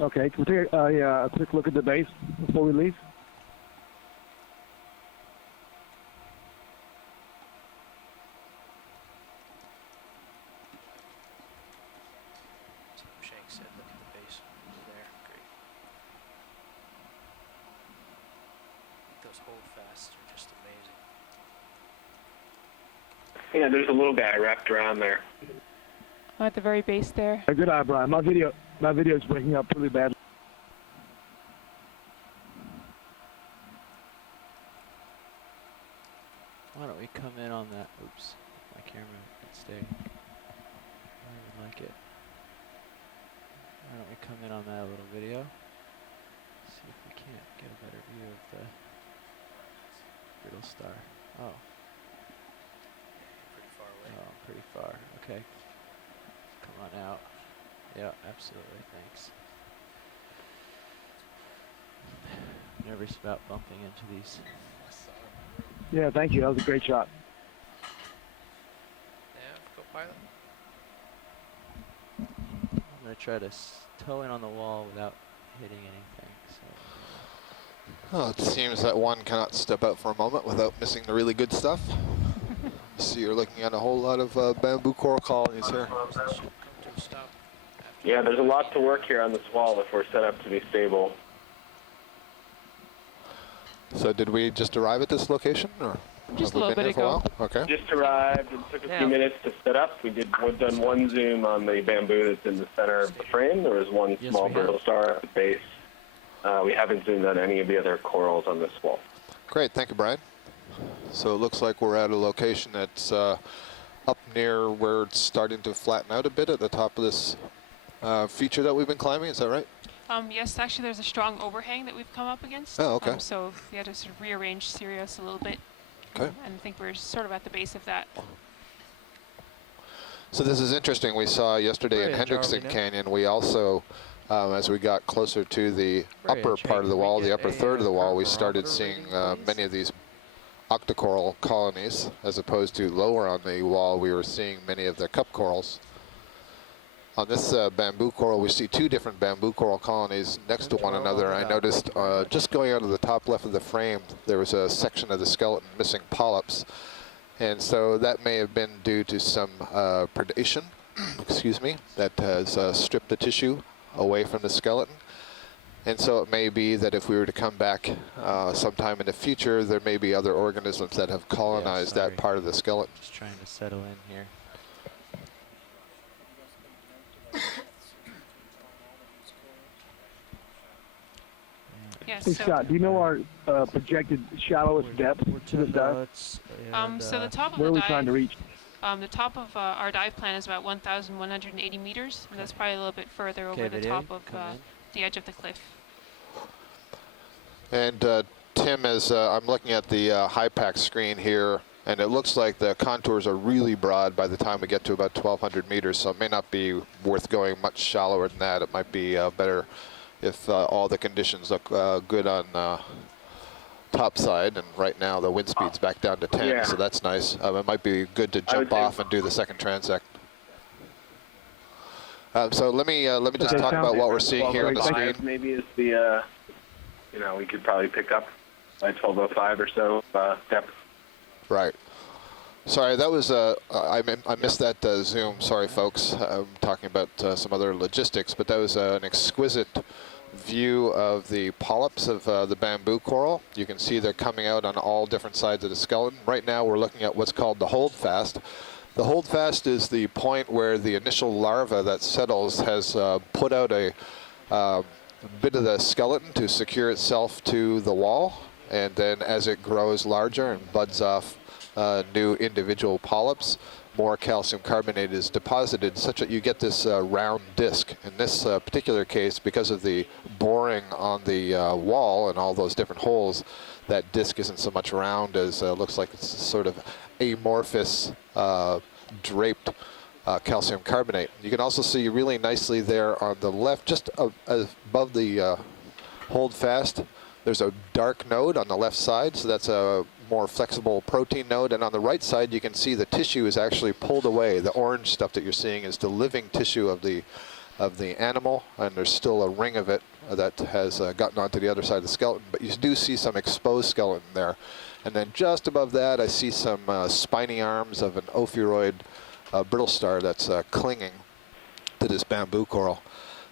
Okay, can we take a quick look at the base before we leave? Shank said look at the base there. Great. Those holdfasts are just amazing. Yeah, there's a little guy wrapped around there. At the very base there. Good eye, Brian. My video is breaking up really bad. Why don't we come in on that? Oops, my camera can stay. I don't even like it. Why don't we come in on that little video? See if we can't get a better view of the brittle star. Oh. Pretty far away. Oh, pretty far. Okay. Come on out. Yeah, absolutely. Thanks. Nervous about bumping into these. Yeah, thank you. That was a great shot. Yeah, go pilot. I'm going to try to toe in on the wall without hitting anything. So. Oh, it seems that one cannot step out for a moment without missing the really good stuff. So you're looking at a whole lot of bamboo coral colonies here. Yeah, there's a lot to work here on this wall if we're set up to be stable. So did we just arrive at this location, or Just have a we little been here bit for a ago. while? Okay. Just arrived. It took a few minutes to set up. We've done one zoom on the bamboo that's in the center of the frame. There was one Yes, small we have. brittle star at the base. We haven't zoomed on any of the other corals on this wall. Great, thank you, Brian. So it looks like we're at a location that's up near where it's starting to flatten out a bit at the top of this feature that we've been climbing. Is that right? Yes, actually there's a strong overhang that we've come up against. Oh, okay. So we had to sort of rearrange Sirius a little bit. Okay. And I think we're sort of at the base of that. So this is interesting. We saw yesterday in Right, Hendrickson Jarvina. Canyon, we also, as we got closer to the Right, upper Jake, part of the can we wall, the get upper a, third of the wall, we barometer started seeing reading, please? many of these Octa Coral colonies, as opposed to lower on the wall, we were seeing many of the cup corals. On this bamboo coral, we see two different bamboo coral colonies next to one another. I noticed just going out of the top left of the frame, there was a section of the skeleton missing polyps. And so that may have been due to some predation, excuse me, that has stripped the tissue away from the skeleton. And so it may be that if we were to come back sometime in the future, there may be other organisms that have colonized sorry. that part of the skeleton. Just trying to settle in here. Yes. Hey, so, Scott, do you know our projected shallowest depth to this dive? so the top of Where are the we dive, trying to reach? the top of our dive plan is about 1,180 meters, and that's probably a little bit further Okay, over the video, top of come in. the edge of the cliff. And Tim, as I'm looking at the high-pack screen here, and it looks like the contours are really broad by the time we get to about 1,200 meters, so it may not be worth going much shallower than that. It might be better if all the conditions look good on top side, and right now the wind speed's back down to 10, Yeah. so that's nice. It might be good to jump off and do the second transect. So let me just Okay, talk sounds about good. what we're seeing here on the screen. Maybe is the, we could probably pick up by 1205 or so depth. Right. Sorry, that was I missed that zoom. Sorry, folks. I'm talking about some other logistics, but that was an exquisite view of the polyps of the bamboo coral. You can see they're coming out on all different sides of the skeleton. Right now, we're looking at what's called the holdfast. The holdfast is the point where the initial larva that settles has put out a bit of the skeleton to secure itself to the wall, and then as it grows larger and buds off new individual polyps, more calcium carbonate is deposited, such that you get this round disc. In this particular case, because of the boring on the wall and all those different holes, that disc isn't so much round as looks like it's sort of amorphous, draped calcium carbonate. You can also see really nicely there on the left, just above the hold fast, there's a dark node on the left side, so that's a more flexible protein node, and on the right side you can see the tissue is actually pulled away. The orange stuff that you're seeing is the living tissue of the animal, and there's still a ring of it that has gotten onto the other side of the skeleton, but you do see some exposed skeleton there. And then just above that I see some spiny arms of an ophiuroid brittle star that's clinging to this bamboo coral.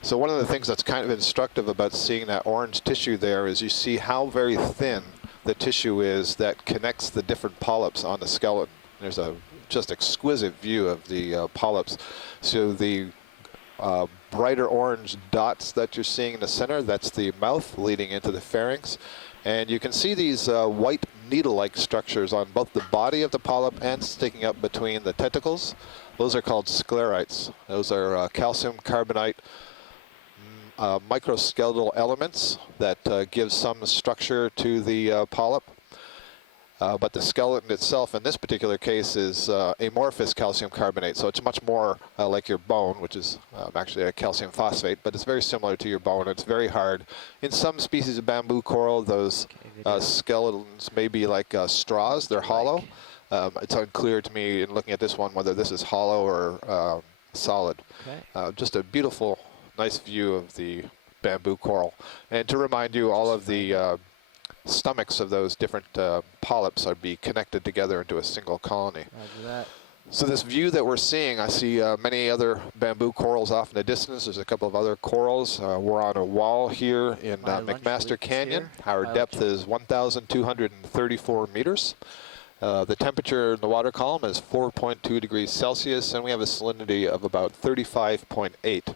So one of the things that's kind of instructive about seeing that orange tissue there is you see how very thin the tissue is that connects the different polyps on the skeleton. There's a just exquisite view of the polyps. So the brighter orange dots that you're seeing in the center, that's the mouth leading into the pharynx. And you can see these white needle-like structures on both the body of the polyp and sticking up between the tentacles. Those are called sclerites. Those are calcium carbonate microskeletal elements that give some structure to the polyp. But the skeleton itself, in this particular case, is amorphous calcium carbonate. So it's much more like your bone, which is actually a calcium phosphate, but it's very similar to your bone. It's very hard. In some species of bamboo coral, those skeletons may be like straws. They're hollow. It's unclear to me in looking at this one whether this is hollow or solid. Okay. Just a beautiful, nice view of the bamboo coral. And to remind you, all of the stomachs of those different polyps are be connected together into a single colony. Roger that. So this view that we're seeing, I see many other bamboo corals off in the distance. There's a couple of other corals. We're on a wall here in McMaster Canyon. Our depth is 1,234 meters. The temperature in the water column is 4.2 degrees Celsius, and we have a salinity of about 35.8.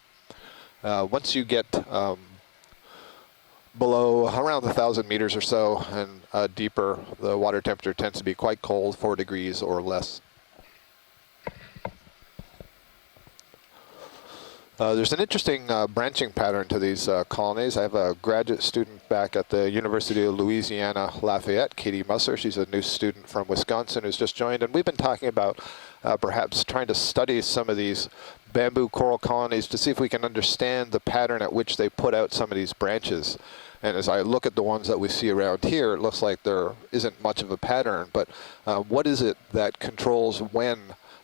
Once you get below around 1,000 meters or so and deeper, the water temperature tends to be quite cold, 4 degrees or less. There's an interesting branching pattern to these colonies. I have a graduate student back at the University of Louisiana Lafayette, Katie Musser. She's a new student from Wisconsin who's just joined, and we've been talking about perhaps trying to study some of these bamboo coral colonies to see if we can understand the pattern at which they put out some of these branches. And as I look at the ones that we see around here, it looks like there isn't much of a pattern, but what is it that controls when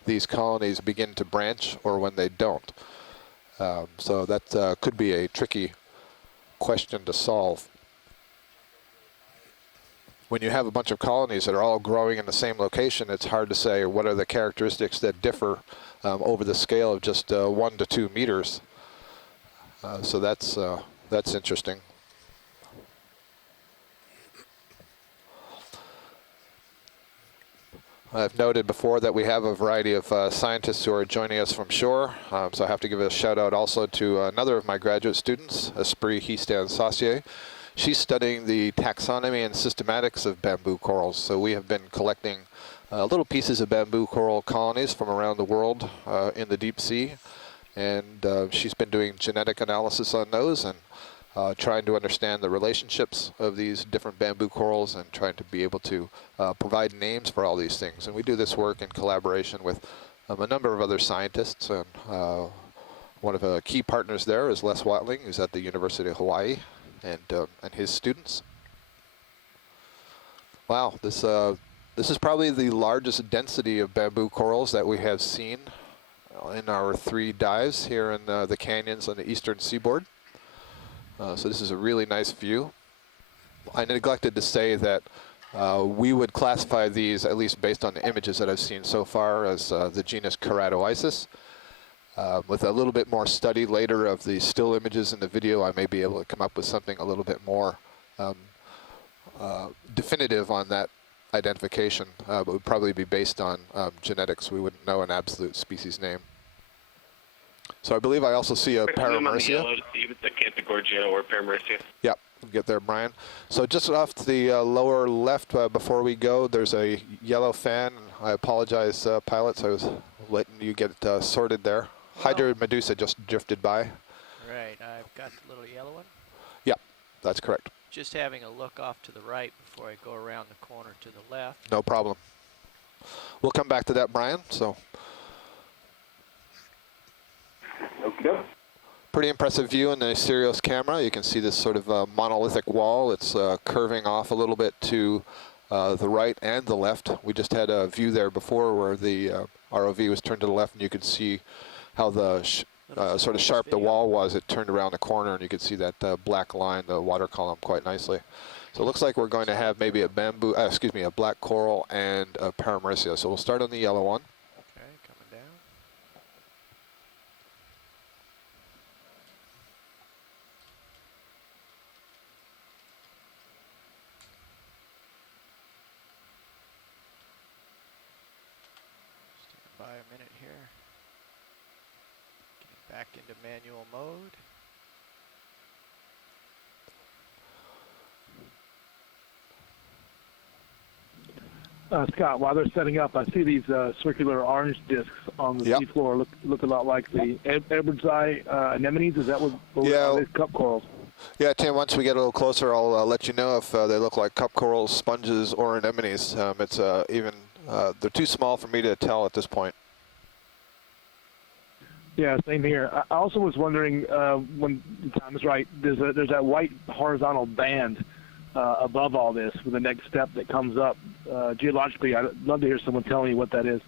these colonies begin to branch or when they don't? So that could be a tricky question to solve. When you have a bunch of colonies that are all growing in the same location, it's hard to say what are the characteristics that differ over the scale of just 1 to 2 meters. So that's interesting. I've noted before that we have a variety of scientists who are joining us from shore, so I have to give a shout out also to another of my graduate students, Esprit Histan-Saucier. She's studying the taxonomy and systematics of bamboo corals, so we have been collecting little pieces of bamboo coral colonies from around the world in the deep sea, and she's been doing genetic analysis on those and trying to understand the relationships of these different bamboo corals and trying to be able to provide names for all these things. And we do this work in collaboration with a number of other scientists. And one of the key partners there is Les Watling, who's at the University of Hawaii, and his students. Wow, this is probably the largest density of bamboo corals that we have seen in our 3 dives here in the canyons on the eastern seaboard. So this is a really nice view. I neglected to say that we would classify these, at least based on the images that I've seen so far, as the genus Keratoisis. With a little bit more study later of the still images in the video, I may be able to come up with something a little bit more definitive on that identification, but it would probably be based on genetics. We wouldn't know an absolute species name. So I believe I also see a Paramercia. The Canthogorgia or Paramercia. Yep, we'll get there, Brian. So just off to the lower left before we go, there's a yellow fan. I apologize, pilots. I was letting you get sorted there. Hydra Medusa just drifted by. Right, I've got the little yellow one. Yep, that's correct. Just having a look off to the right before I go around the corner to the left. No problem. We'll come back to that, Brian. So, Okay. pretty impressive view in the Sirius camera. You can see this sort of monolithic wall. It's curving off a little bit to the right and the left. We just had a view there before where the ROV was turned to the left, and you could see how the sort of sharp the wall was. It turned around the corner, and you could see that black line, the water column, quite nicely. So it looks like we're going to have maybe a a black coral and a Paramaricia. So we'll start on the yellow one. Okay, coming down. Stand by a minute here. Getting back into manual mode. Scott, while they're setting up, I see these circular orange discs on the seafloor look a lot like the Edward's Eye anemones. Is that what are these cup corals? Yeah, Tim, once we get a little closer, I'll let you know if they look like cup corals, sponges, or anemones. It's they're too small for me to tell at this point. Yeah, same here. I also was wondering when the time is right, there's that white horizontal band above all this with the next step that comes up. Geologically, I'd love to hear someone tell me what that is.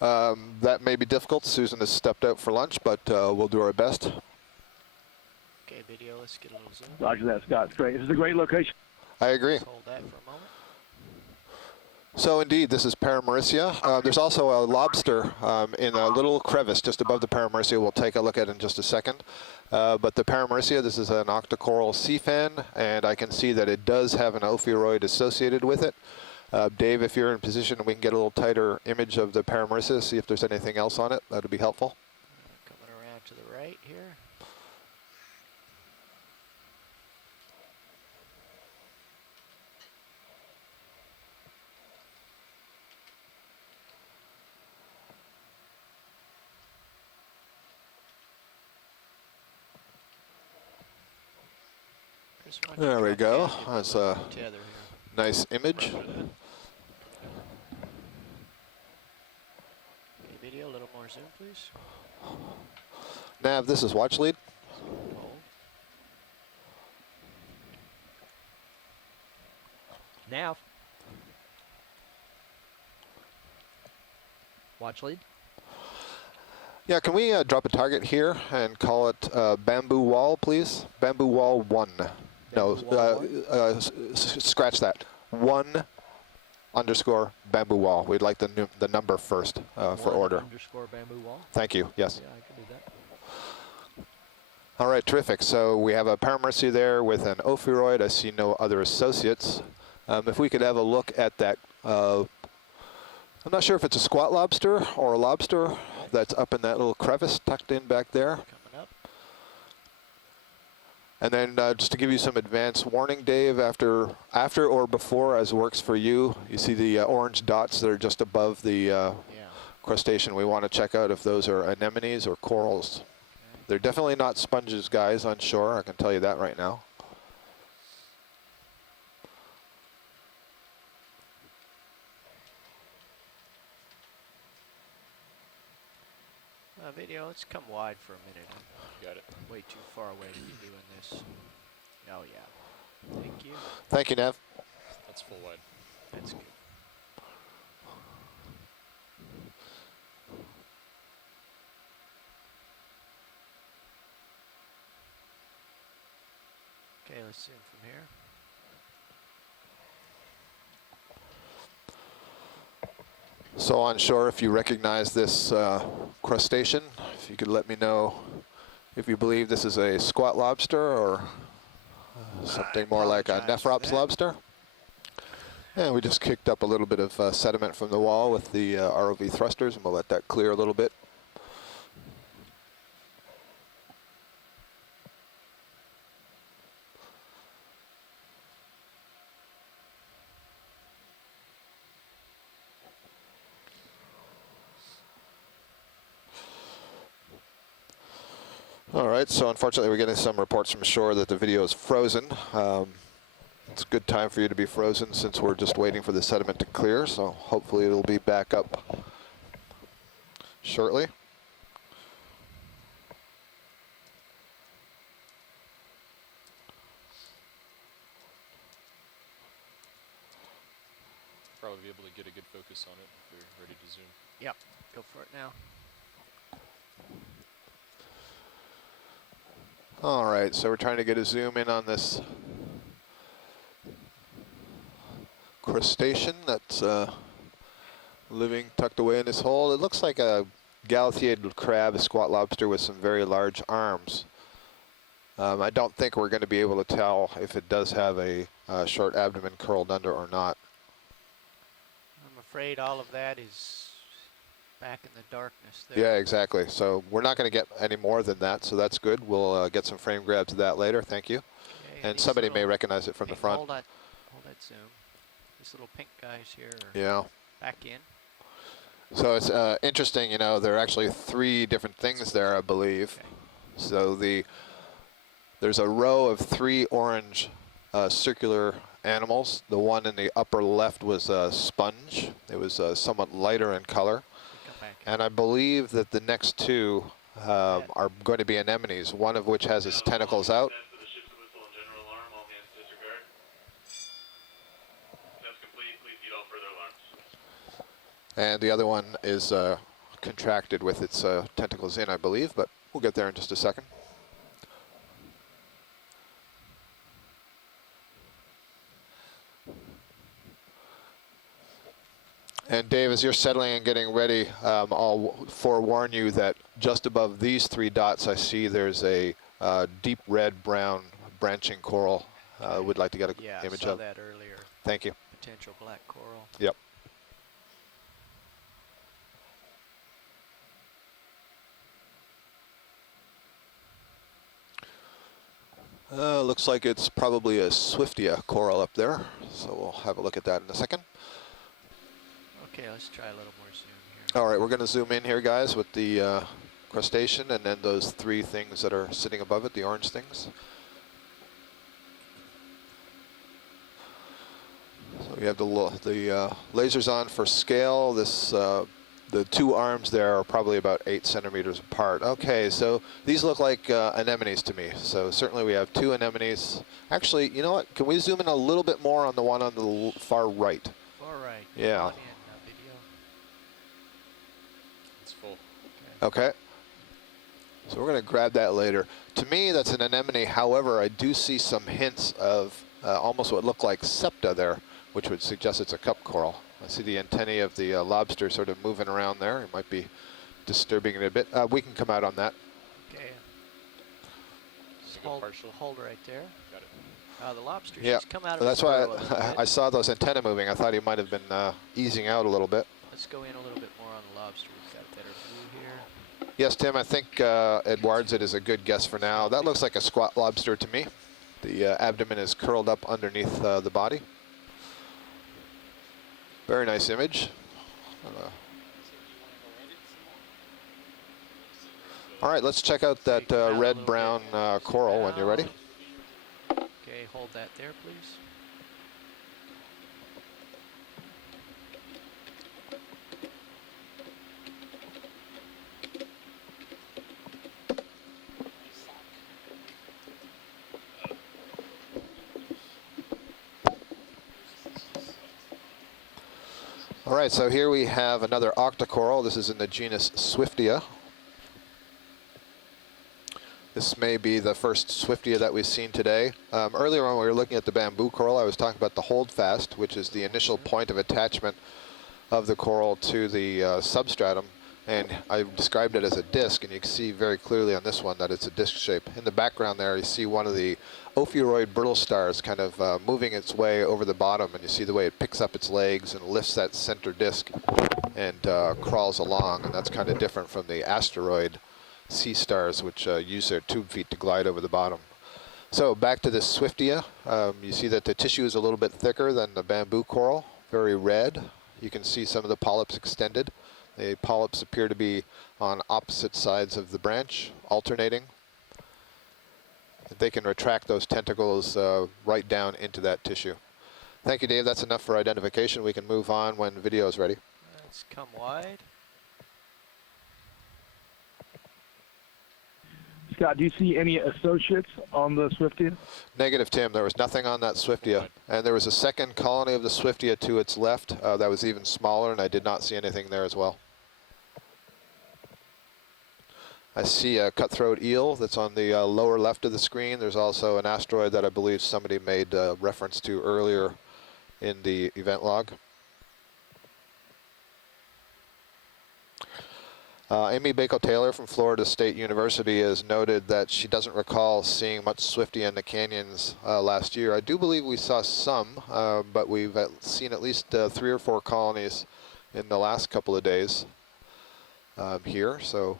That may be difficult. Susan has stepped out for lunch, but we'll do our best. Okay, video, let's get a little zoom. Roger that, Scott. It's great. This is a great location. I agree. Let's hold that for a moment. So indeed, this is Paramaricia. There's also a lobster in a little crevice just above the Paramaricia. We'll take a look at it in just a second. But the Paramaricia, this is an Octa Coral sea fan, and I can see that it does have an ophiuroid associated with it. Dave, if you're in position, we can get a little tighter image of the Paramaricia, see if there's anything else on it. That would be helpful. Coming around to the right here. There we go. That's a nice image. Okay, video, a little more zoom, please. Nav, this is watch lead. Nav. Watch lead. Yeah, can we drop a target here and call it Bamboo Wall, please? Bamboo Wall 1. No, scratch that. 1 underscore Bamboo Wall. We'd like the number first for order. Underscore Bamboo Wall. Thank you. Yes. Yeah, I can do that. All right, terrific. So we have a Paramaricia there with an ophiuroid. I see no other associates. If we could have a look at that, I'm not sure if it's a squat lobster or a lobster that's up in that little crevice tucked in back there. Coming up. And then just to give you some advance warning, Dave, after or before, as works for you, you see the orange dots that are just above the crustacean. We want to check out if those are anemones or corals. Okay. They're definitely not sponges, guys, on shore. I can tell you that right now. Video, let's come wide for a minute. Got it. I'm way too far away to be doing this. Oh yeah. Thank you. Thank you, Nav. That's full wide. That's good. Okay, let's zoom from here. So on shore, if you recognize this crustacean, if you could let me know if you believe this is a squat lobster or something more like a nephrops lobster. And we just kicked up a little bit of sediment from the wall with the ROV thrusters, and we'll let that clear a little bit. All right, so unfortunately we're getting some reports from shore that the video is frozen. It's a good time for you to be frozen since we're just waiting for the sediment to clear, so hopefully it'll be back up shortly. Probably be able to get a good focus on it if you're ready to zoom. Yep, go for it now. All right, so we're trying to get a zoom in on this crustacean that's living tucked away in this hole. It looks like a Galatheated crab, a squat lobster with some very large arms. I don't think we're going to be able to tell if it does have a short abdomen curled under or not. I'm afraid all of that is back in the darkness there. Yeah, exactly. So we're not going to get any more than that, so that's good. We'll get some frame grabs of that later. Thank you. Okay, And somebody may recognize it from the front. Hold that zoom. These little pink guys here are Yeah. back in. So it's interesting, you know, there are actually 3 different things there, I believe. Okay. So there's a row of 3 orange circular animals. The one in the upper left was a sponge. It was somewhat lighter in color. Come back. And I believe that the next 2 are going to be anemones, one of which has its tentacles out. And the other one is contracted with its tentacles in, I believe, but we'll get there in just a second. And Dave, as you're settling and getting ready, I'll forewarn you that just above these 3 dots, I see there's a deep red-brown branching coral. Would like to get an image I saw of. that earlier. Thank you. Potential black coral. Yep. Looks like it's probably a Swiftia coral up there, so we'll have a look at that in a second. Okay, let's try a little more zoom here. All right, we're going to zoom in here, guys, with the crustacean and then those 3 things that are sitting above it, the orange things. So we have the lasers on for scale. This the 2 arms there are probably about 8 centimeters apart. Okay, so these look like anemones to me. So certainly we have 2 anemones. Actually, you know what? Can we zoom in a little bit more on the one on the far right? Far right. Yeah. Come on in, video. It's full. Okay. So we're going to grab that later. To me, that's an anemone. However, I do see some hints of almost what look like septa there, which would suggest it's a cup coral. I see the antennae of the lobster sort of moving around there. It might be disturbing it a bit. We can come out on that. Okay. Just go partial. Hold right there. Got it. The lobster, Yeah, she's come out of that's the why burrow a little bit. I saw those antennae moving. I thought he might have been easing out a little bit. Let's go in a little bit more on the lobster. We've got a better view here. Yes, Tim, I think Edwards it is a good guess for now. That looks like a squat lobster to me. The abdomen is curled up underneath the body. Very nice image. All right, let's check out that red-brown coral when you're ready. Okay, hold that there, please. All right, so here we have another Octa Coral. This is in the genus Swiftia. This may be the first Swiftia that we've seen today. Earlier when we were looking at the bamboo coral, I was talking about the holdfast, which is the initial point of attachment of the coral to the substratum. And I described it as a disc, and you can see very clearly on this one that it's a disc shape. In the background there, you see one of the ophiuroid brittle stars kind of moving its way over the bottom, and you see the way it picks up its legs and lifts that center disc and crawls along, and that's kind of different from the asteroid sea stars, which use their tube feet to glide over the bottom. So back to this Swiftia. You see that the tissue is a little bit thicker than the bamboo coral, very red. You can see some of the polyps extended. The polyps appear to be on opposite sides of the branch, alternating. They can retract those tentacles right down into that tissue. Thank you, Dave. That's enough for identification. We can move on when video is ready. Let's come wide. Scott, do you see any associates on the Swiftia? Negative, Tim. There was nothing on that Swiftia. And there was a second colony of the Swiftia to its left that was even smaller, and I did not see anything there as well. I see a cutthroat eel that's on the lower left of the screen. There's also an asteroid that I believe somebody made reference to earlier in the event log. Amy Bako-Taylor from Florida State University has noted that she doesn't recall seeing much Swiftia in the canyons last year. I do believe we saw some, but we've seen at least 3 or 4 colonies in the last couple of days here. So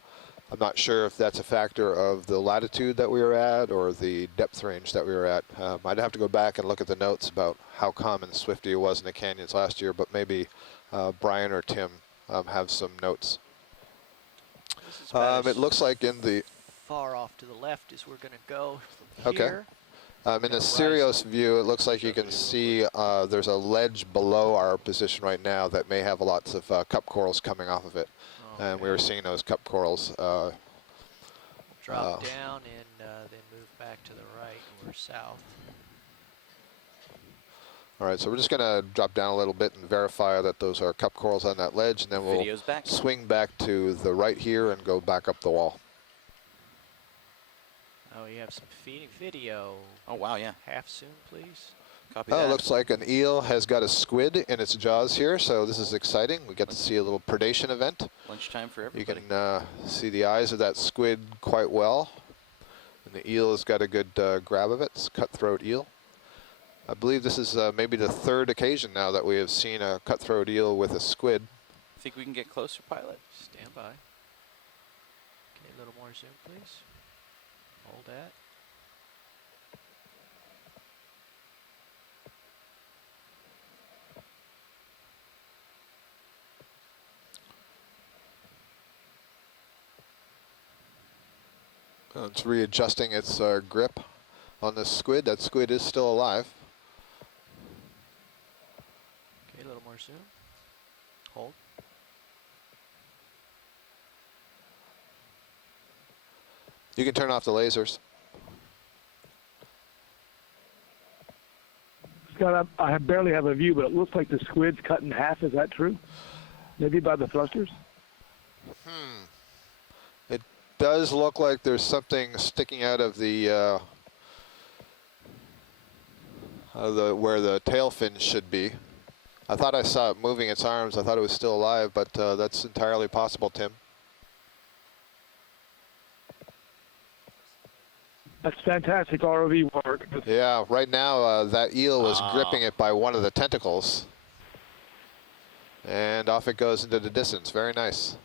I'm not sure if that's a factor of the latitude that we were at or the depth range that we were at. I'd have to go back and look at the notes about how common Swiftia was in the canyons last year, but maybe Brian or Tim have some notes. It looks like in the far off to the left is we're going to go okay. here. In the Sirius view, it looks like you can see there's a ledge below our position right now that may have lots of cup corals coming off of it. And we were seeing those cup corals drop down and then move back to the right or south. All right, so we're just going to drop down a little bit and verify that those are cup corals on that ledge, and then we'll swing back to the right here and go back up the wall. Oh, you have some feeding video. Oh, wow, yeah. Half soon, please. Copy Oh, that. it looks like an eel has got a squid in its jaws here, so this is exciting. We get to see a little predation event. Lunchtime for You everybody. can see the eyes of that squid quite well. And the eel has got a good grab of it. It's cutthroat eel. I believe this is maybe the 3rd occasion now that we have seen a cutthroat eel with a squid. Think we can get closer, pilot? Stand by. Okay, a little more zoom, please. Hold that. It's readjusting its grip on the squid. That squid is still alive. Okay, a little more zoom. Hold. You can turn off the lasers. Scott, I barely have a view, but it looks like the squid's cut in half. Is that true? Maybe by the thrusters? It does look like there's something sticking out of the where the tail fin should be. I thought I saw it moving its arms. I thought it was still alive, but that's entirely possible, Tim. That's fantastic ROV work. Yeah, right now that eel was gripping it by one of the tentacles. And off it goes into the distance. Very nice.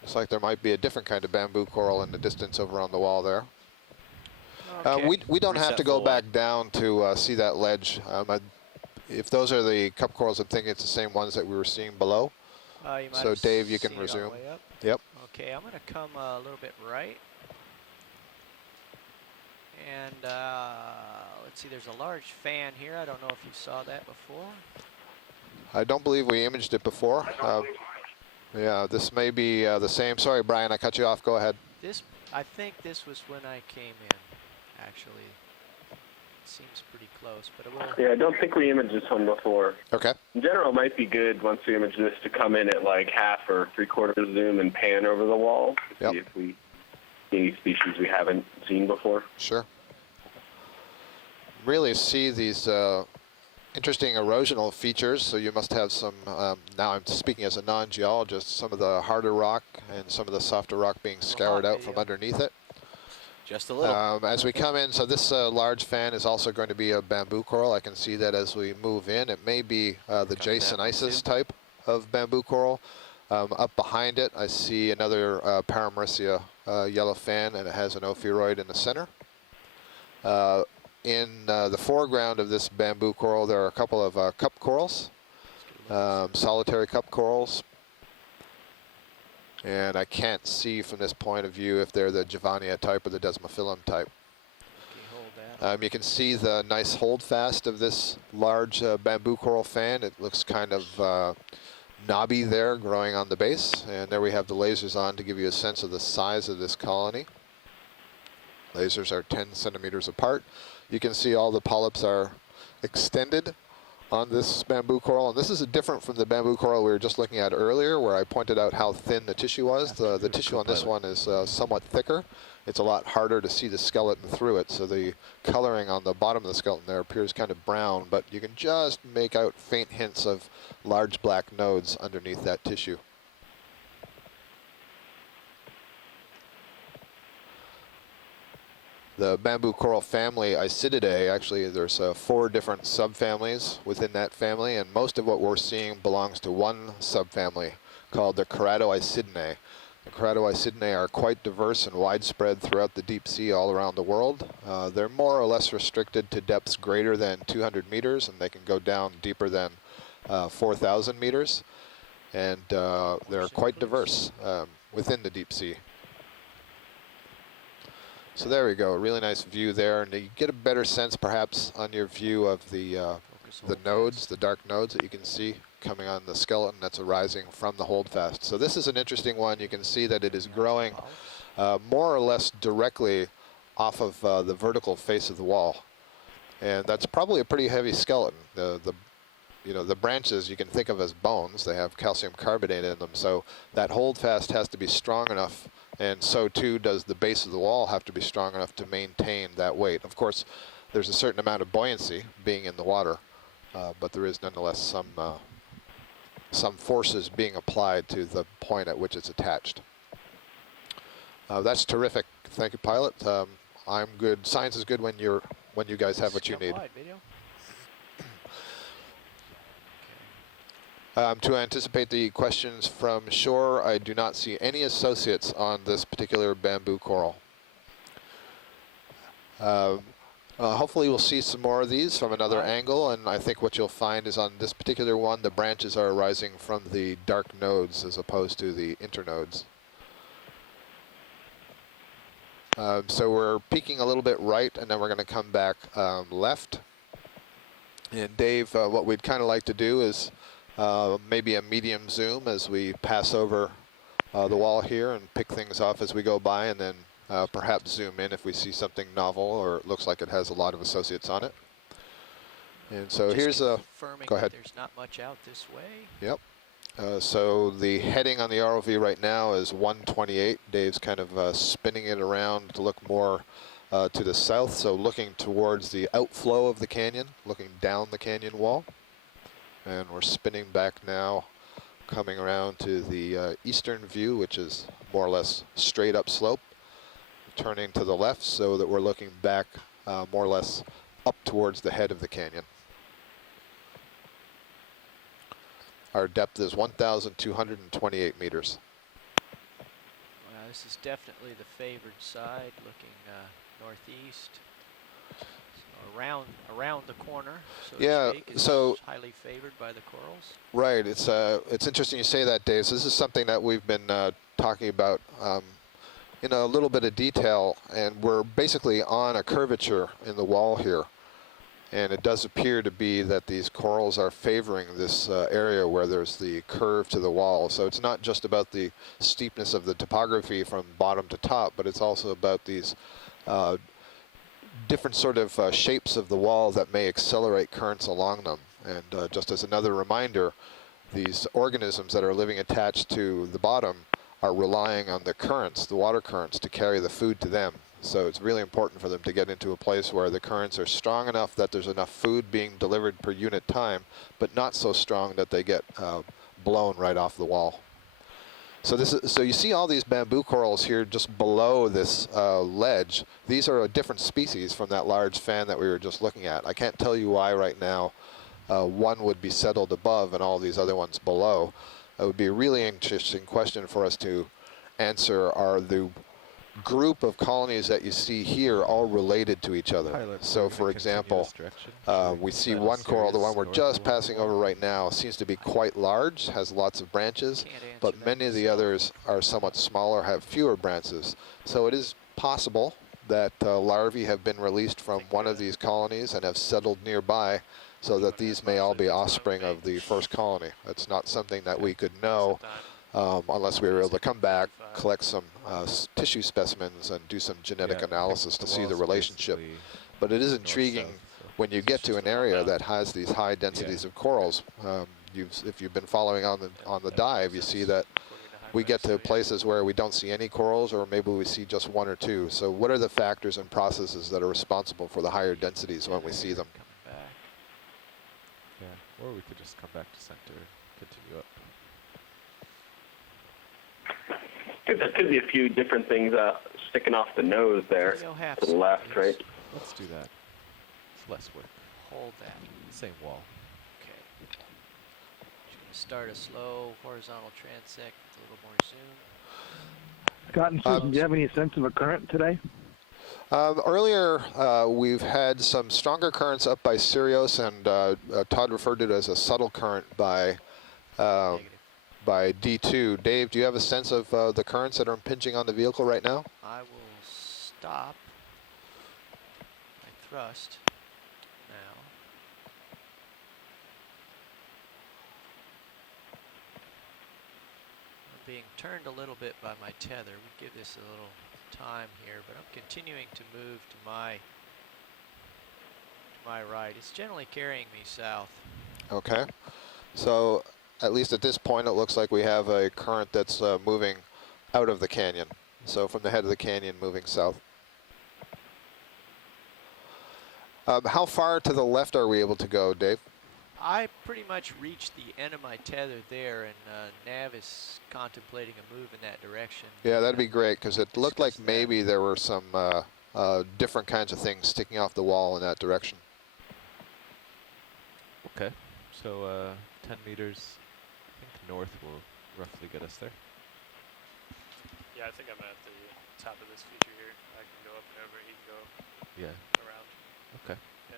Looks like there might be a different kind of bamboo coral in the distance over on the wall there. Okay. We don't have Reset to go full back down to see that ledge. If those are the cup corals, I'm thinking it's the same ones that we were seeing below. You might So have Dave, you can seen it on the resume. way up. Yep. Okay, I'm going to come a little bit right. And let's see, there's a large fan here. I don't know if you saw that before. I don't believe we imaged it before. Yeah, this may be the same. Sorry, Brian, I cut you off. Go ahead. I think this was when I came in, actually. It seems pretty close, but it will. Yeah, I don't think we imaged this one before. Okay. In general, it might be good once we image this to come in at like half or 3/4 zoom and pan over the wall to see if we see any species we haven't seen before. Sure. Really see these interesting erosional features, so you must have some, now I'm speaking as a non-geologist, some of the harder rock and some of the softer rock being scoured out from underneath it. Just a little. As we come in, so this large fan is also going to be a bamboo coral. I can see that as we move in. It may be the Jasonisis type of bamboo coral. Up behind it, I see another Paramerissia yellow fan, and it has an ophiuroid in the center. In the foreground of this bamboo coral, there are a couple of cup corals, solitary cup corals. And I can't see from this point of view if they're the Giovanni type or the Desmophilum type. You can see the nice holdfast of this large bamboo coral fan. It looks kind of knobby there, growing on the base. And there we have the lasers on to give you a sense of the size of this colony. Lasers are 10 centimeters apart. You can see all the polyps are extended on this bamboo coral. And this is different from the bamboo coral we were just looking at earlier, where I pointed out how thin the tissue was. The tissue on this one is somewhat thicker. It's a lot harder to see the skeleton through it, so the coloring on the bottom of the skeleton there appears kind of brown, but you can just make out faint hints of large black nodes underneath that tissue. The bamboo coral family, Isididae, actually there's 4 different subfamilies within that family, and most of what we're seeing belongs to one subfamily called the Keratoisidinae. The Keratoisidinae are quite diverse and widespread throughout the deep sea all around the world. They're more or less restricted to depths greater than 200 meters, and they can go down deeper than 4,000 meters. And they're quite diverse within the deep sea. So there we go, a really nice view there, and you get a better sense perhaps on your view of the nodes, the dark nodes that you can see coming on the skeleton that's arising from the holdfast. So this is an interesting one. You can see that it is growing more or less directly off of the vertical face of the wall, and that's probably a pretty heavy skeleton. The branches you can think of as bones. They have calcium carbonate in them, so that holdfast has to be strong enough, and so too does the base of the wall have to be strong enough to maintain that weight. Of course, there's a certain amount of buoyancy being in the water, but there is nonetheless some forces being applied to the point at which it's attached. That's terrific. Thank you, pilot. I'm good. Science is good when you guys have what you need. To anticipate the questions from shore, I do not see any associates on this particular bamboo coral. Hopefully we'll see some more of these from another angle, and I think what you'll find is on this particular one, the branches are arising from the dark nodes as opposed to the internodes. So we're peeking a little bit right, and then we're going to come back left. And Dave, what we'd kind of like to do is maybe a medium zoom as we pass over the wall here and pick things off as we go by, and then perhaps zoom in if we see something novel or it looks like it has a lot of associates on it. And so just here's a, go ahead. There's not much out this way. Yep. So the heading on the ROV right now is 128. Dave's kind of spinning it around to look more to the south, so looking towards the outflow of the canyon, looking down the canyon wall. And we're spinning back now, coming around to the eastern view, which is more or less straight up slope, turning to the left so that we're looking back more or less up towards the head of the canyon. Our depth is 1,228 meters. Well, this is definitely the favored side, looking northeast. Around the corner, so to speak, is highly favored by the corals. Right. It's interesting you say that, Dave. So this is something that we've been talking about in a little bit of detail, and we're basically on a curvature in the wall here, and it does appear to be that these corals are favoring this area where there's the curve to the wall. So it's not just about the steepness of the topography from bottom to top, but it's also about these different sort of shapes of the wall that may accelerate currents along them. And just as another reminder, these organisms that are living attached to the bottom are relying on the currents, the water currents, to carry the food to them. So it's really important for them to get into a place where the currents are strong enough that there's enough food being delivered per unit time, but not so strong that they get blown right off the wall. So you see all these bamboo corals here just below this ledge. These are a different species from that large fan that we were just looking at. I can't tell you why right now one would be settled above and all these other ones below. It would be a really interesting question for us to answer. Are the group of colonies that you see here all related to each other? So for example, we see one coral, the one we're just passing over right now, seems to be quite large, has lots of branches, but many of the others are somewhat smaller, have fewer branches. So it is possible that larvae have been released from one of these colonies and have settled nearby, so that these may all be offspring of the first colony. That's not something that we could know unless we were able to come back, collect some tissue specimens, and do some genetic analysis to see the relationship. But it is intriguing when you get to an area that has these high densities of corals. If you've been following on the dive, you see that we get to places where we don't see any corals, or maybe we see just one or two. So what are the factors and processes that are responsible for the higher densities when we see them? Yeah, or we could just come back to center and continue up. There could be a few different things sticking off the nose there to the left, right? Let's do that. It's less work. Hold that. Same wall. Okay. Just going to start a slow horizontal transect with a little more zoom. Scott and Susan, do you have any sense of a current today? Earlier, we've had some stronger currents up by Sirius, and Todd referred to it as a subtle current by D2. Dave, do you have a sense of the currents that are impinging on the vehicle right now? I will stop my thrust now. I'm being turned a little bit by my tether. We give this a little time here, but I'm continuing to move to my right. It's generally carrying me south. Okay. So at least at this point, it looks like we have a current that's moving out of the canyon. So from the head of the canyon moving south. How far to the left are we able to go, Dave? I pretty much reached the end of my tether there, and Nav is contemplating a move in that direction. Yeah, that'd be great, because it looked like maybe there were some different kinds of things sticking off the wall in that direction. Okay, so 10 meters, I think north will roughly get us there. Yeah, I think I'm at the top of this feature here. I can go up and over, he can go around. Okay. Yeah.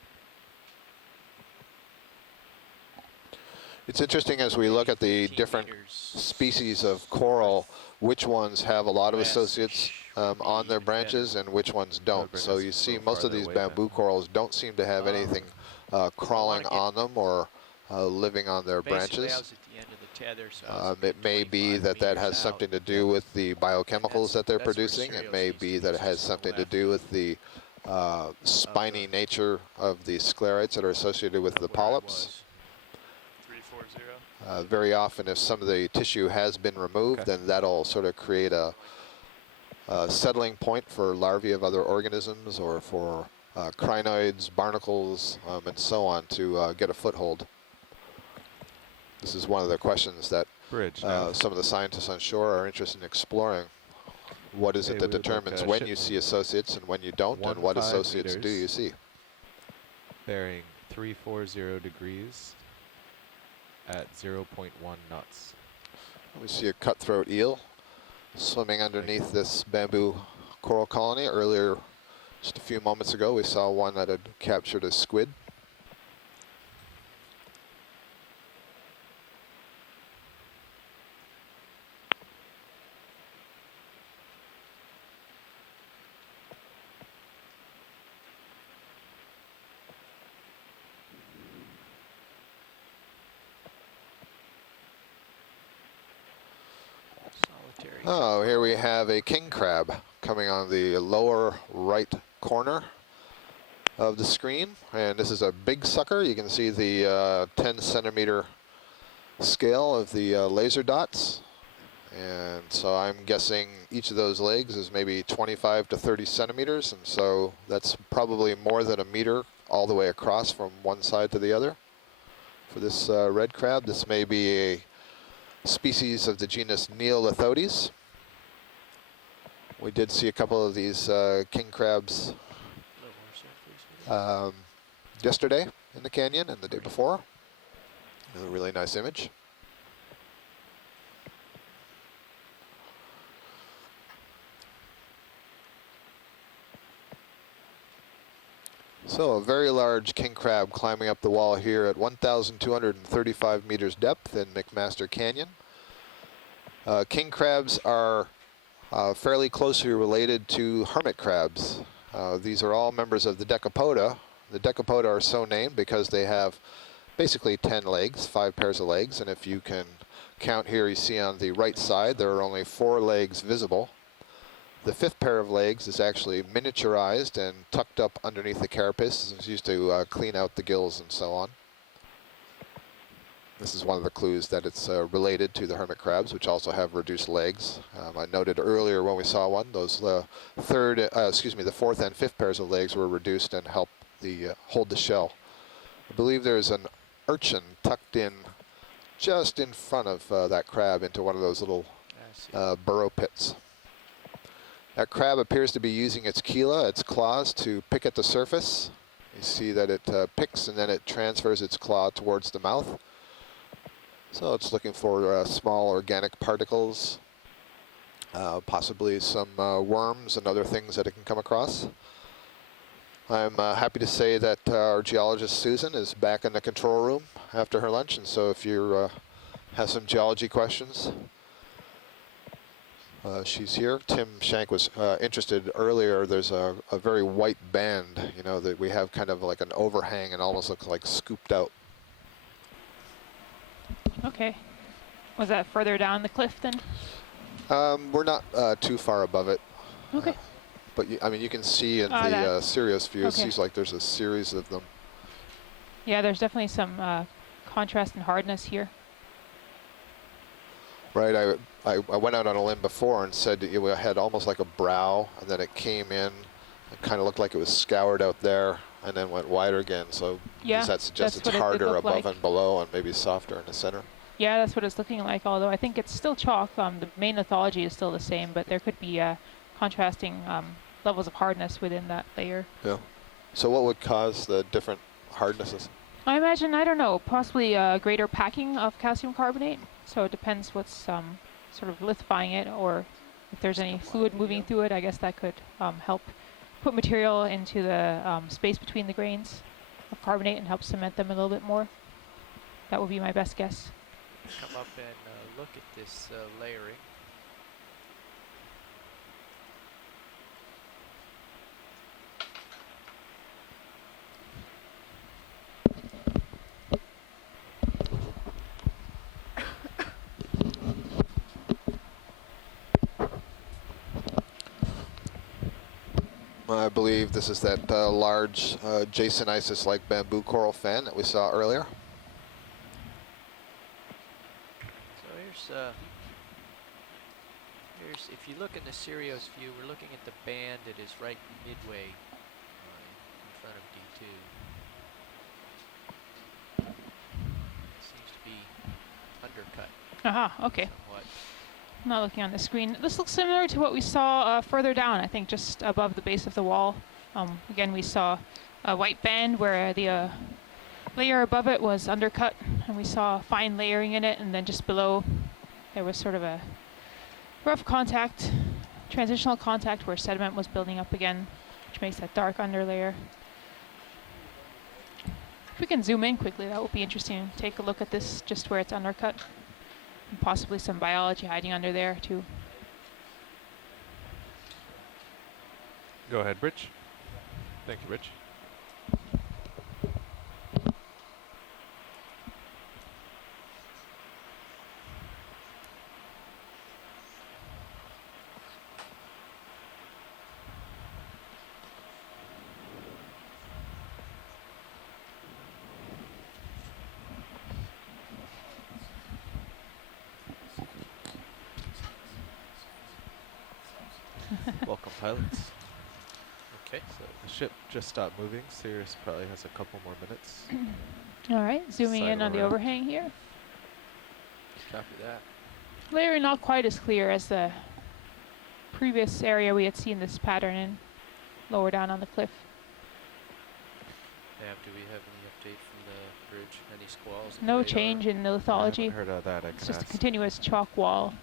It's interesting as we look at the different species of coral, which ones have a lot of associates on their branches and which ones don't. So you see most of these bamboo corals don't seem to have anything crawling on them or living on their branches. It may be that that has something to do with the biochemicals that they're producing. It may be that it has something to do with the spiny nature of the sclerites that are associated with the polyps. 340. Very often, if some of the tissue has been removed, then that'll sort of create a settling point for larvae of other organisms, or for crinoids, barnacles, and so on to get a foothold. This is one of the questions that some of the scientists on shore are interested in exploring. What is it that determines when you see associates and when you don't, and what associates do you see? Bearing 340 degrees at 0.1 knots. We see a cutthroat eel swimming underneath this bamboo coral colony. Earlier, just a few moments ago, we saw one that had captured a squid. Oh, here we have a king crab coming on the lower right corner of the screen, and this is a big sucker. You can see the 10 centimeter scale of the laser dots, and so I'm guessing each of those legs is maybe 25 to 30 centimeters, and so that's probably more than a meter all the way across from one side to the other. For this red crab, this may be a species of the genus Neolithodes. We did see a couple of these king crabs yesterday in the canyon and the day before. A really nice image. So a very large king crab climbing up the wall here at 1,235 meters depth in McMaster Canyon. King crabs are fairly closely related to hermit crabs, These are all members of the Decapoda. The Decapoda are so named because they have basically 10 legs, 5 pairs of legs, and if you can count here, you see on the right side there are only 4 legs visible. The 5th pair of legs is actually miniaturized and tucked up underneath the carapace. It's used to clean out the gills and so on. This is one of the clues that it's related to the hermit crabs, which also have reduced legs. I noted earlier when we saw one, those the 4th and 5th pairs of legs were reduced and help hold the shell. I believe there's an urchin tucked in just in front of that crab into one of those little burrow pits. That crab appears to be using its chela, its claws, to pick at the surface. You see that it picks and then it transfers its claw towards the mouth. So it's looking for small organic particles, possibly some worms and other things that it can come across. I'm happy to say that our geologist Susan is back in the control room after her lunch, and so if you have some geology questions, she's here. Tim Shank was interested earlier. There's a very white band, you know, that we have kind of like an overhang and almost looks like scooped out. Okay. Was that further down the cliff then? We're not too far above it. Okay. But I mean, you can see in the Sirius view, it seems like there's a series of them. Yeah, there's definitely some contrast and hardness here. Right, I went out on a limb before and said that it had almost like a brow, and then it came in, it kind of looked like it was scoured out there, and then went wider again. So does that suggest it's harder above and below and maybe softer in the center? Yeah, that's what it's looking like, although I think it's still chalk. The main lithology is still the same, but there could be contrasting levels of hardness within that layer. Yeah. So what would cause the different hardnesses? I imagine, I don't know, possibly greater packing of calcium carbonate. So it depends what's sort of lithifying it, or if there's any fluid moving through it. I guess that could help put material into the space between the grains of carbonate and help cement them a little bit more. That would be my best guess. Come up and look at this layering. I believe this is that large Jasonisis-like bamboo coral fan that we saw earlier. So here's if you look in the Sirius view, we're looking at the band that is right midway in front of D2. It seems to be undercut. Aha, okay. Somewhat. I'm not looking on the screen. This looks similar to what we saw further down, I think just above the base of the wall. Again, we saw a white band where the layer above it was undercut, and we saw fine layering in it, and then just below there was sort of a rough contact, transitional contact where sediment was building up again, which makes that dark underlayer. If we can zoom in quickly, that would be interesting. Take a look at this just where it's undercut. And possibly some biology hiding under there too. Go ahead, Rich. Thank you, Rich. Welcome, pilots. Okay. So the ship just stopped moving. Sirius probably has a couple more minutes. All right, zooming in on the around. overhang here. Copy that. Layering not quite as clear as the previous area we had seen this pattern in, lower down on the cliff. Do we have any update from the bridge? Any squalls? No change in the I lithology. haven't heard of that. I It's can just a ask. continuous chalk wall.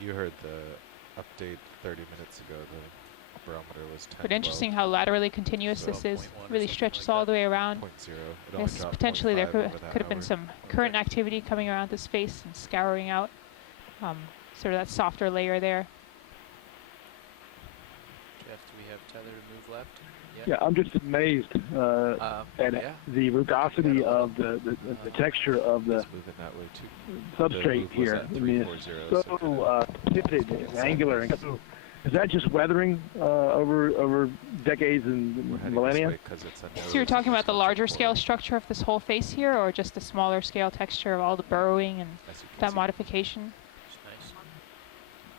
You heard the update 30 minutes ago. The barometer was 10. But interesting how laterally continuous So this is. 0.1 or Really something stretches like all that. the way around. 0.0. It only Yes, dropped potentially there 0.5 could over that have been hour. some current activity coming around this face and scouring out sort of that softer layer there. Jeff, do we have tether to move left? Yeah, I'm just amazed at the rugosity of the texture of the substrate here. I mean, it's so pivoted and angular. And so is that just weathering over decades and millennia? So you're talking about the larger scale structure of this whole face here, or just the smaller scale texture of all the burrowing and that modification?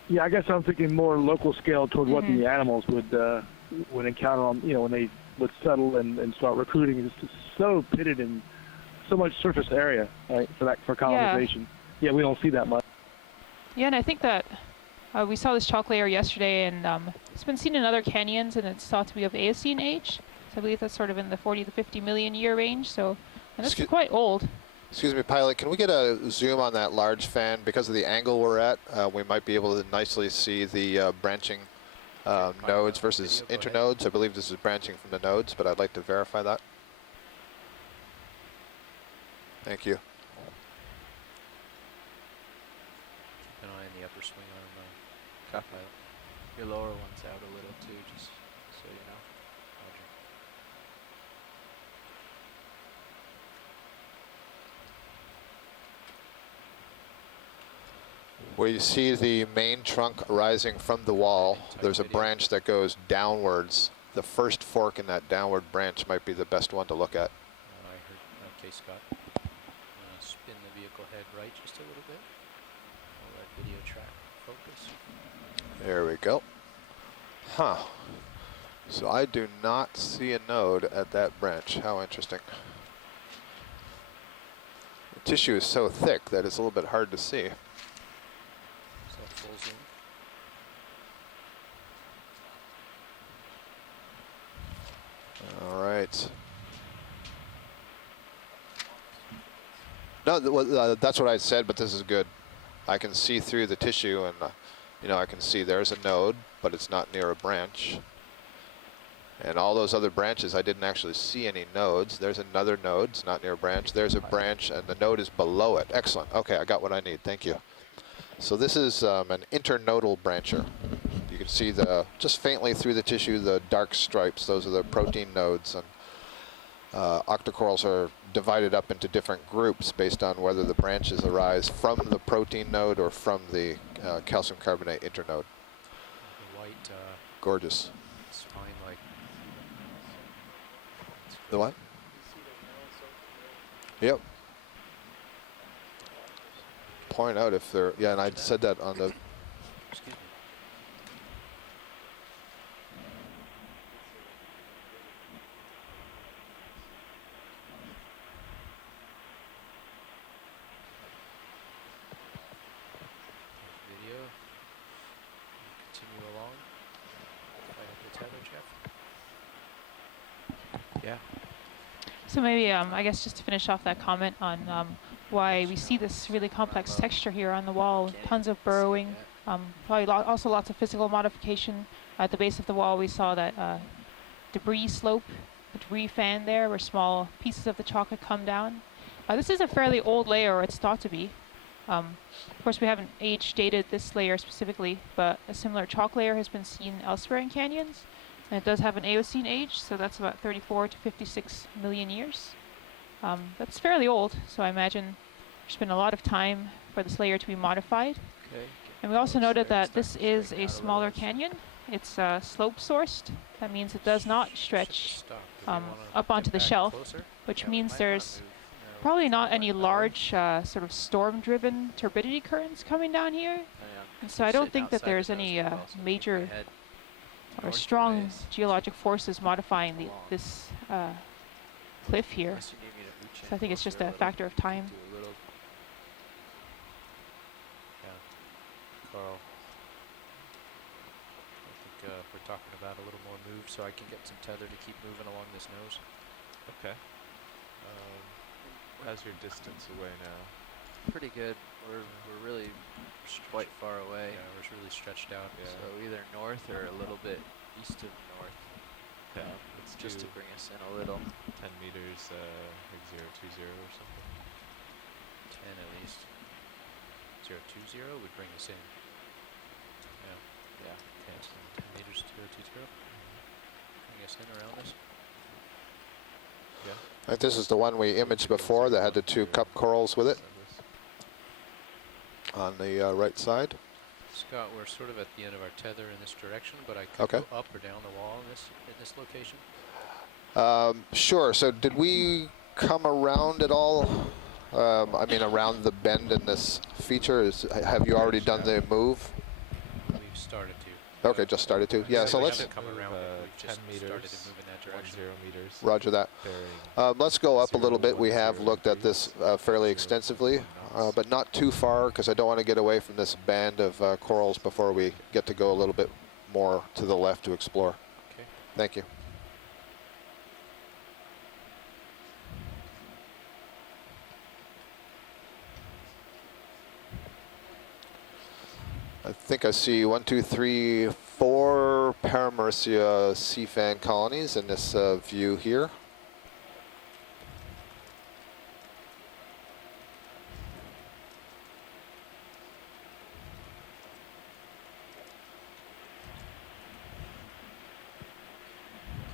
Yeah, I guess I'm thinking more local scale toward what the animals would encounter on, when they would settle and start recruiting. It's just so pitted and so much surface area, right, for colonization. Yeah, we don't see that much. Yeah, and I think that we saw this chalk layer yesterday, and it's been seen in other canyons, and it's thought to be of Eocene age. So I believe that's sort of in the 40 to 50 million year range. So and that's quite old. Excuse me, pilot, can we get a zoom on that large fan? Because of the angle we're at, we might be able to nicely see the branching nodes versus internodes. I believe this is branching from the nodes, but I'd like to verify that. Thank you. Keep an eye on the upper swing arm. Copy. Your lower one's out a little too, just so you know. Roger. Where you see the main trunk rising from the wall, there's a branch that goes downwards. The first fork in that downward branch might be the best one to look at. I heard, okay, Scott. I'm going to spin the vehicle head right just a little bit. I'll let video track focus. There we go. Huh. So I do not see a node at that branch. How interesting. The tissue is so thick that it's a little bit hard to see. Full zoom. All right. No, that's what I said, but this is good. I can see through the tissue, and I can see there's a node, but it's not near a branch. And all those other branches, I didn't actually see any nodes. There's another node, it's not near a branch. There's a branch, and the node is below it. Excellent. Okay, I got what I need. Thank you. So this is an internodal brancher. You can see just faintly through the tissue, the dark stripes. Those are the protein nodes. And Octa corals are divided up into different groups based on whether the branches arise from the protein node or from the calcium carbonate internode. The white. Gorgeous. Spine-like. The what? Yep. Point out if they're, and I said that on the. Excuse me. Video. Continue along. Right up the tether, Jeff. Yeah. So maybe, I guess just to finish off that comment on why we see this really complex texture here on the wall, with tons of burrowing, probably also lots of physical modification. At the base of the wall, we saw that debris slope, the debris fan there, where small pieces of the chalk had come down. This is a fairly old layer, or it's thought to be. Of course, we haven't age dated this layer specifically, but a similar chalk layer has been seen elsewhere in canyons. And it does have an Eocene age, so that's about 34 to 56 million years. That's fairly old, so I imagine there's been a lot of time for this layer to be modified. Okay. And we also noted that this is a smaller canyon. It's slope sourced. That means it does not stretch up onto the shelf, which means there's probably not any large sort of storm-driven turbidity currents coming down here. And so I don't think that there's any major or strong geologic forces modifying this cliff here. So I think it's just a factor of time. Yeah, Carl. I think we're talking about a little more move, so I can get some tether to keep moving along this nose. Okay. How's your distance away now? Pretty good. We're really quite far away. Yeah, we're really stretched out. Yeah. So either north or a little bit east of north. Okay. Just to bring us in a little. 10 meters, like 020 or something. 10 at least. 020 would bring us in. Yeah. Yeah. Okay, so 10 meters Steer T0. Bring us in around us. Yeah. I think this is the one we imaged before that had the 2 cup corals with it on the right side. Scott, we're sort of at the end of our tether in this direction, but I could go up or down the wall in this location. Sure. So did we come around at all? I mean, around the bend in this feature? Have you already done the move? We've started to. Okay, just started to. Yeah, so let's come around. We've 10 just meters, started to move in that direction. 0 meters. Roger that. Let's go up a little bit. We have looked at this fairly extensively, but not too far because I don't want to get away from this band of corals before we get to go a little bit more to the left to explore. Okay. Thank you. I think I see 1, 2, 3, 4 Paramercia sea fan colonies in this view here.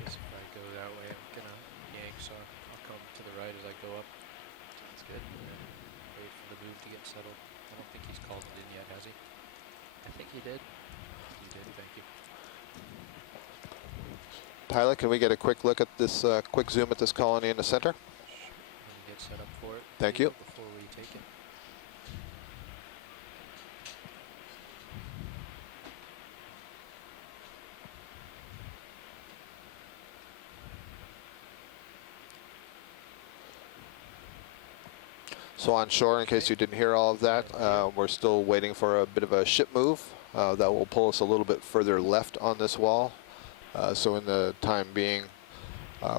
Guess if I go that way, I'm gonna yank, so I'll come to the right as I go up. That's good. Wait for the move to get settled. I don't think he's called it in yet, has he? I think he did. You did, thank you. Pilot, can we get a quick look at this, quick zoom at this colony in the center? Let me get set up for it. Thank you. Before we take it. So on shore, in case you didn't hear all of that, we're still waiting for a bit of a ship move that will pull us a little bit further left on this wall. So in the time being,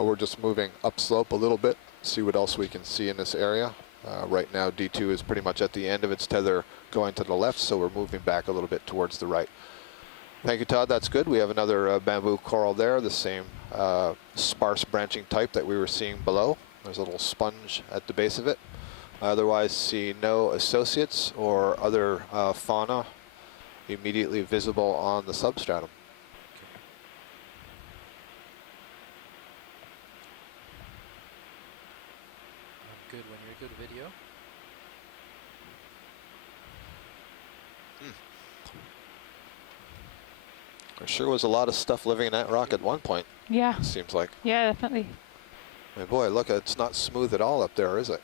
we're just moving upslope a little bit, see what else we can see in this area. Right now, D2 is pretty much at the end of its tether going to the left, so we're moving back a little bit towards the right. Thank you, Todd. That's good. We have another bamboo coral there, the same sparse branching type that we were seeing below. There's a little sponge at the base of it. Otherwise, see no associates or other fauna immediately visible on the substratum. I'm good when you're good video. There sure was a lot of stuff living in that rock at one point. Yeah. It seems like. Yeah, definitely. I mean, boy, look, it's not smooth at all up there, is it?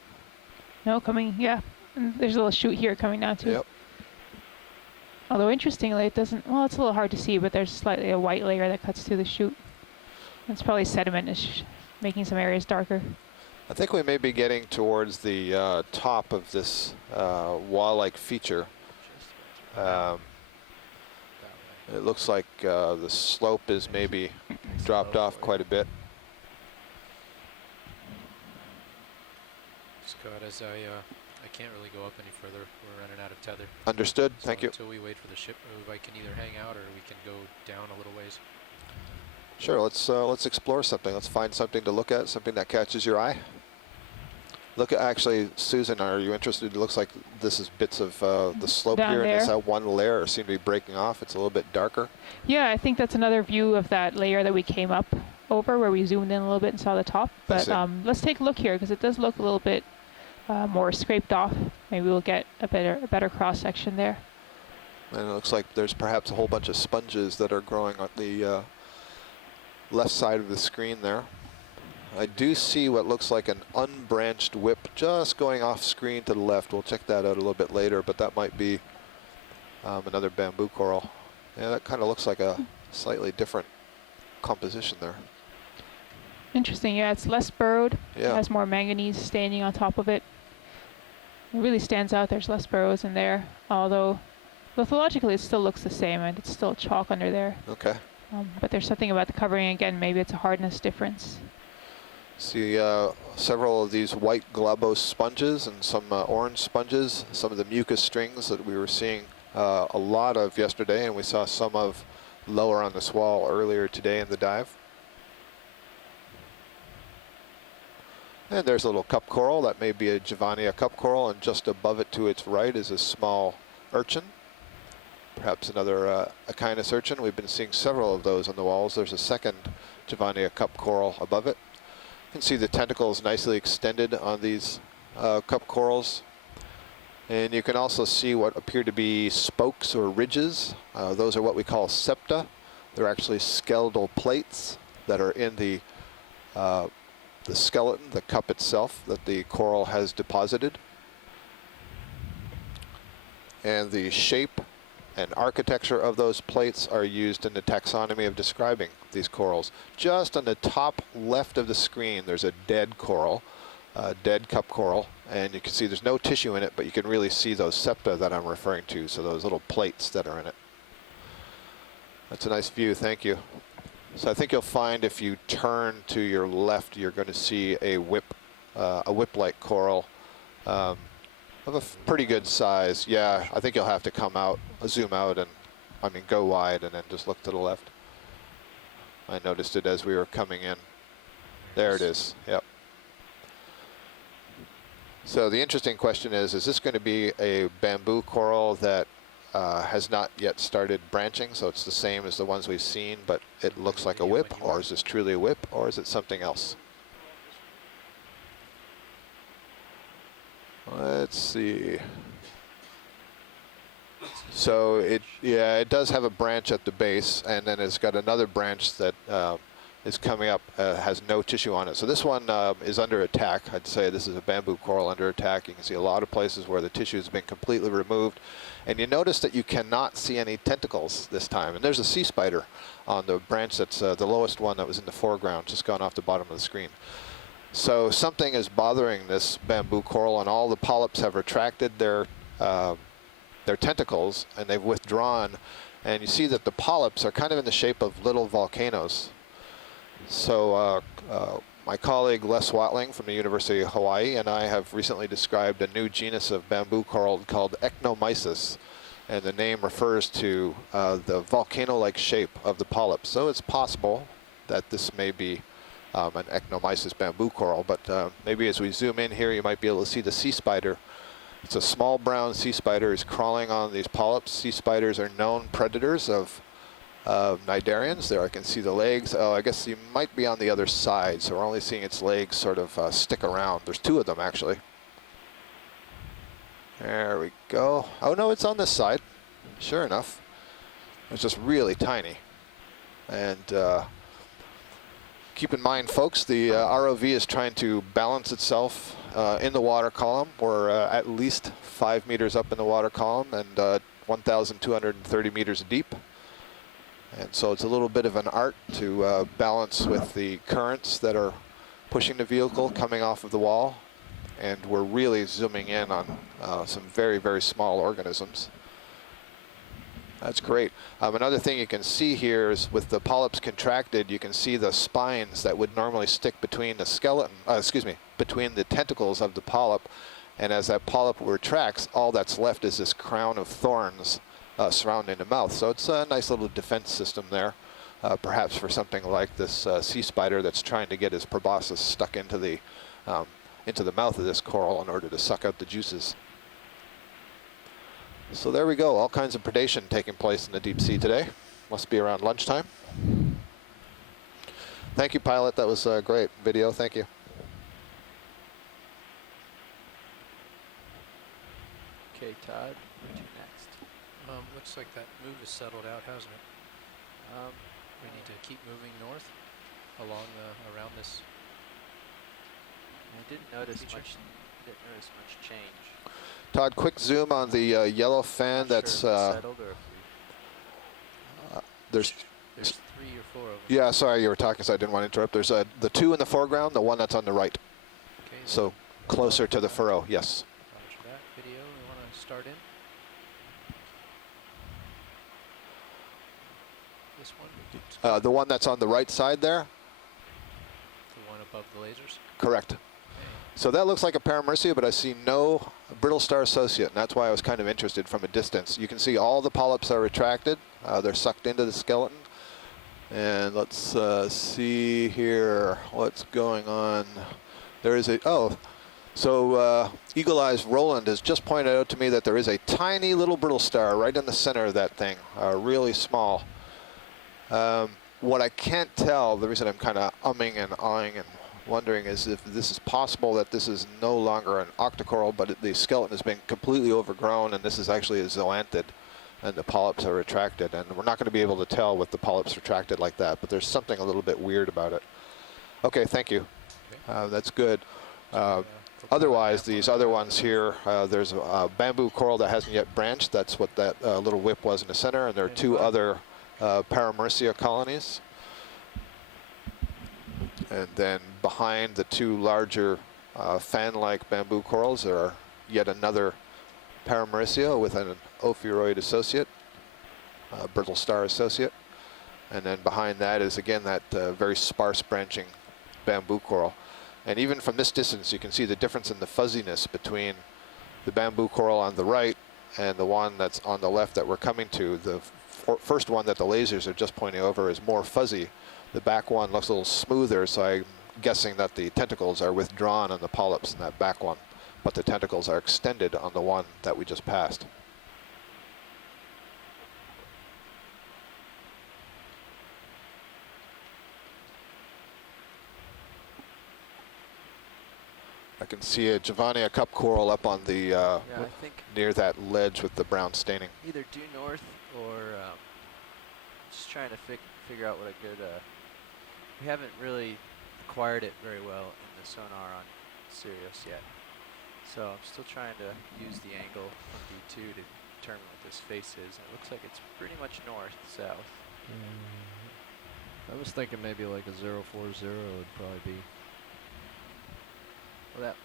No, coming, yeah. And there's a little chute here coming down too. Yep. Although interestingly, it doesn't, well, it's a little hard to see, but there's slightly a white layer that cuts through the chute. It's probably sediment is making some areas darker. I think we may be getting towards the top of this wall-like feature. It looks like the slope is maybe dropped off quite a bit. Scott, as I can't really go up any further. We're running out of tether. Understood. So Thank you. Until we wait for the ship move, I can either hang out or we can go down a little ways. Sure. Let's explore something. Let's find something to look at. Something that catches your eye. Look at actually, Susan. Are you interested? It looks like this is bits of the slope Down here, there. and that one layer seems to be breaking off. It's a little bit darker. Yeah, I think that's another view of that layer that we came up over, where we zoomed in a little bit and saw the top. But let's take a look here because it does look a little bit more scraped off. Maybe we'll get a better cross section there. And it looks like there's perhaps a whole bunch of sponges that are growing on the left side of the screen there. I do see what looks like an unbranched whip just going off screen to the left. We'll check that out a little bit later, but that might be another bamboo coral. Yeah, that kind of looks like a slightly different composition there. Interesting, yeah, it's less burrowed. Yeah. It has more manganese staining on top of it. It really stands out. There's less burrows in there, although lithologically it still looks the same and it's still chalk under there. Okay. But there's something about the covering again. Maybe it's a hardness difference. See several of these white globose sponges and some orange sponges, some of the mucus strings that we were seeing a lot of yesterday, and we saw some of lower on this wall earlier today in the dive. And there's a little cup coral. That may be a Giovanni Cup Coral, and just above it to its right is a small urchin. Perhaps another Okeanos urchin. We've been seeing several of those on the walls. There's a second Giovanni Cup Coral above it. You can see the tentacles nicely extended on these cup corals. And you can also see what appear to be spokes or ridges. Those are what we call septa. They're actually skeletal plates that are in the skeleton, the cup itself, that the coral has deposited. And the shape and architecture of those plates are used in the taxonomy of describing these corals. Just on the top left of the screen, there's a dead coral, dead cup coral, and you can see there's no tissue in it, but you can really see those septa that I'm referring to, so those little plates that are in it. That's a nice view, thank you. So I think you'll find if you turn to your left, you're going to see a whip-like coral of a pretty good size. Yeah, I think you'll have to come out, zoom out, and go wide, and then just look to the left. I noticed it as we were coming in. There it is. Yep. So the interesting question is this going to be a bamboo coral that has not yet started branching, so it's the same as the ones we've seen, but it looks like a whip, or is this truly a whip, or is it something else? Let's see. So it does have a branch at the base, and then it's got another branch that is coming up, has no tissue on it. So this one is under attack. I'd say this is a bamboo coral under attack. You can see a lot of places where the tissue has been completely removed. And you notice that you cannot see any tentacles this time. And there's a sea spider on the branch that's the lowest one that was in the foreground, just gone off the bottom of the screen. So something is bothering this bamboo coral, and all the polyps have retracted their tentacles, and they've withdrawn. And you see that the polyps are kind of in the shape of little volcanoes. So my colleague Les Watling from the University of Hawaii and I have recently described a new genus of bamboo coral called Ecnomyces, and the name refers to the volcano-like shape of the polyps. So it's possible that this may be an Ecnomyces bamboo coral, but maybe as we zoom in here, you might be able to see the sea spider. It's a small brown sea spider is crawling on these polyps. Sea spiders are known predators of cnidarians. There I can see the legs. Oh, I guess you might be on the other side, so we're only seeing its legs sort of stick around. There's two of them actually. There we go. Oh no, it's on this side. Sure enough. It's just really tiny. And keep in mind, folks, the ROV is trying to balance itself in the water column. We're at least 5 meters up in the water column and 1,230 meters deep. And so it's a little bit of an art to balance with the currents that are pushing the vehicle coming off of the wall. And we're really zooming in on some very, very small organisms. That's great. Another thing you can see here is with the polyps contracted, you can see the spines that would normally stick between the skeleton, between the tentacles of the polyp. And as that polyp retracts, all that's left is this crown of thorns surrounding the mouth. So it's a nice little defense system there, perhaps for something like this sea spider that's trying to get his proboscis stuck into the mouth of this coral in order to suck out the juices. So there we go, all kinds of predation taking place in the deep sea today. Must be around lunchtime. Thank you, pilot. That was a great video. Thank you. Okay, Todd, what you next? Looks like that move has settled out, hasn't it? We need to keep moving north along around this. I didn't notice much change. Todd, quick zoom on the yellow fan. That's settled, or if there's 3 or 4 of them. Yeah, sorry, you were talking, so I didn't want to interrupt. There's the two in the foreground, the one that's on the right. Okay, so closer to the furrow, yes. Roger that. Video, we want to start in. This one? The one that's on the right side there? The one above the lasers? Correct. So that looks like a Paramercia, but I see no brittle star associate, and that's why I was kind of interested from a distance. You can see all the polyps are retracted. They're sucked into the skeleton. And let's see here what's going on. There is So Eagle Eyes Roland has just pointed out to me that there is a tiny little brittle star right in the center of that thing, really small. What I can't tell, the reason I'm kind of umming and ahhing and wondering is if this is possible that this is no longer an Octa Coral, but the skeleton has been completely overgrown and this is actually a zoanthid and the polyps are retracted. And we're not going to be able to tell with the polyps retracted like that, but there's something a little bit weird about it. Okay, thank you. That's good. Otherwise, these other ones here, there's a bamboo coral that hasn't yet branched. That's what that little whip was in the center. And there are two other Paramercia colonies. And then behind the two larger fan-like bamboo corals, there are yet another Paramercia with an ophiuroid associate, brittle star associate. And then behind that is, again, that very sparse branching bamboo coral. And even from this distance, you can see the difference in the fuzziness between the bamboo coral on the right and the one that's on the left that we're coming to. The first one that the lasers are just pointing over is more fuzzy. The back one looks a little smoother, so I'm guessing that the tentacles are withdrawn on the polyps in that back one, but the tentacles are extended on the one that we just passed. I can see a Giovanni Cup Coral up on the I think near that ledge with the brown staining. either due north or just trying to figure out what a good. We haven't really acquired it very well in the sonar on Sirius yet, so I'm still trying to use the angle from D2 to determine what this face is. And it looks like it's pretty much north-south. I was thinking maybe like a 040 would probably be. Well, that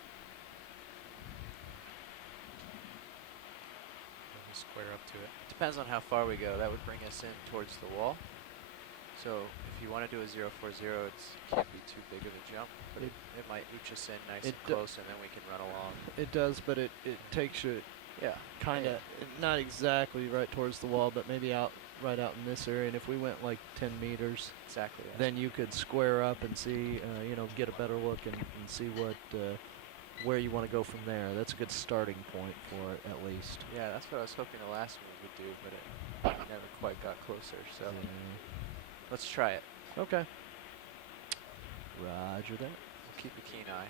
Square up to it. depends on how far we go. That would bring us in towards the wall. So if you want to do a 040, it can't be too big of a jump, but it might reach us in nice and close, and then we can run along. It does, but it takes you kind of not exactly right towards the wall, but maybe right out in this area. And if we went like 10 meters, exactly, then you could square up and see, get a better look and see what where you want to go from there. That's a good starting point for it, at least. Yeah, that's what I was hoping the last one would do, but it never quite got closer. So let's try it. Okay. Roger that. We'll keep a keen eye.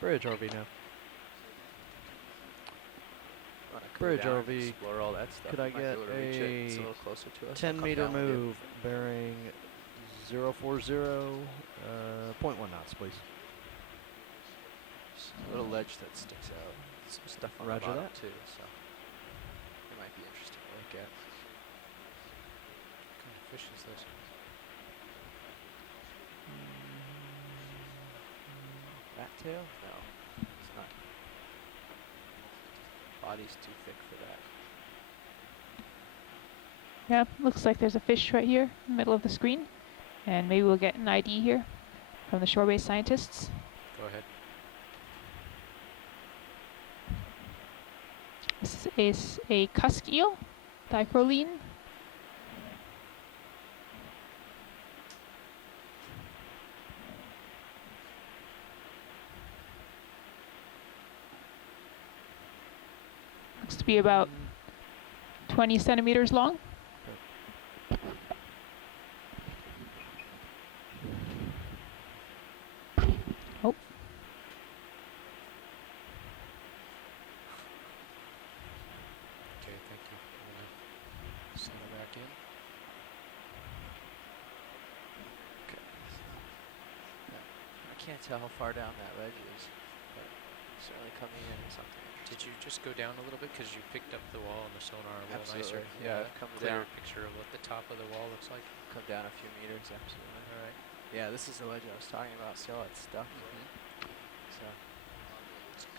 Bridge RV now. Wanna come Bridge down and RV. explore all that stuff. Could I We might be get able to reach it. It's a little closer to us. 10 I'll come meter down with you. move bearing 040, 0.1 knots, please. Just a little ledge that sticks out. Some stuff on Roger the bottom that. too, so it might be interesting to look at. What kind of fish is this? Rat tail? No, it's not. Body's too thick for that. Yeah, looks like there's a fish right here in the middle of the screen. And maybe we'll get an ID here from the shore-based scientists. Go ahead. This is a cusk eel, dichroline. Looks to be about 20 centimeters long. Oh. Okay, thank you. I'm gonna send it back in. Okay. I can't tell how far down that ledge is, but certainly coming in is something. Did you just go down a little bit because you picked up the wall on the sonar a little Absolutely. nicer? Yeah, I've come clearer down. picture of what the top of the wall looks like. Come down a few meters, absolutely. All right. Yeah, this is the ledge I was talking about. See all that stuff? So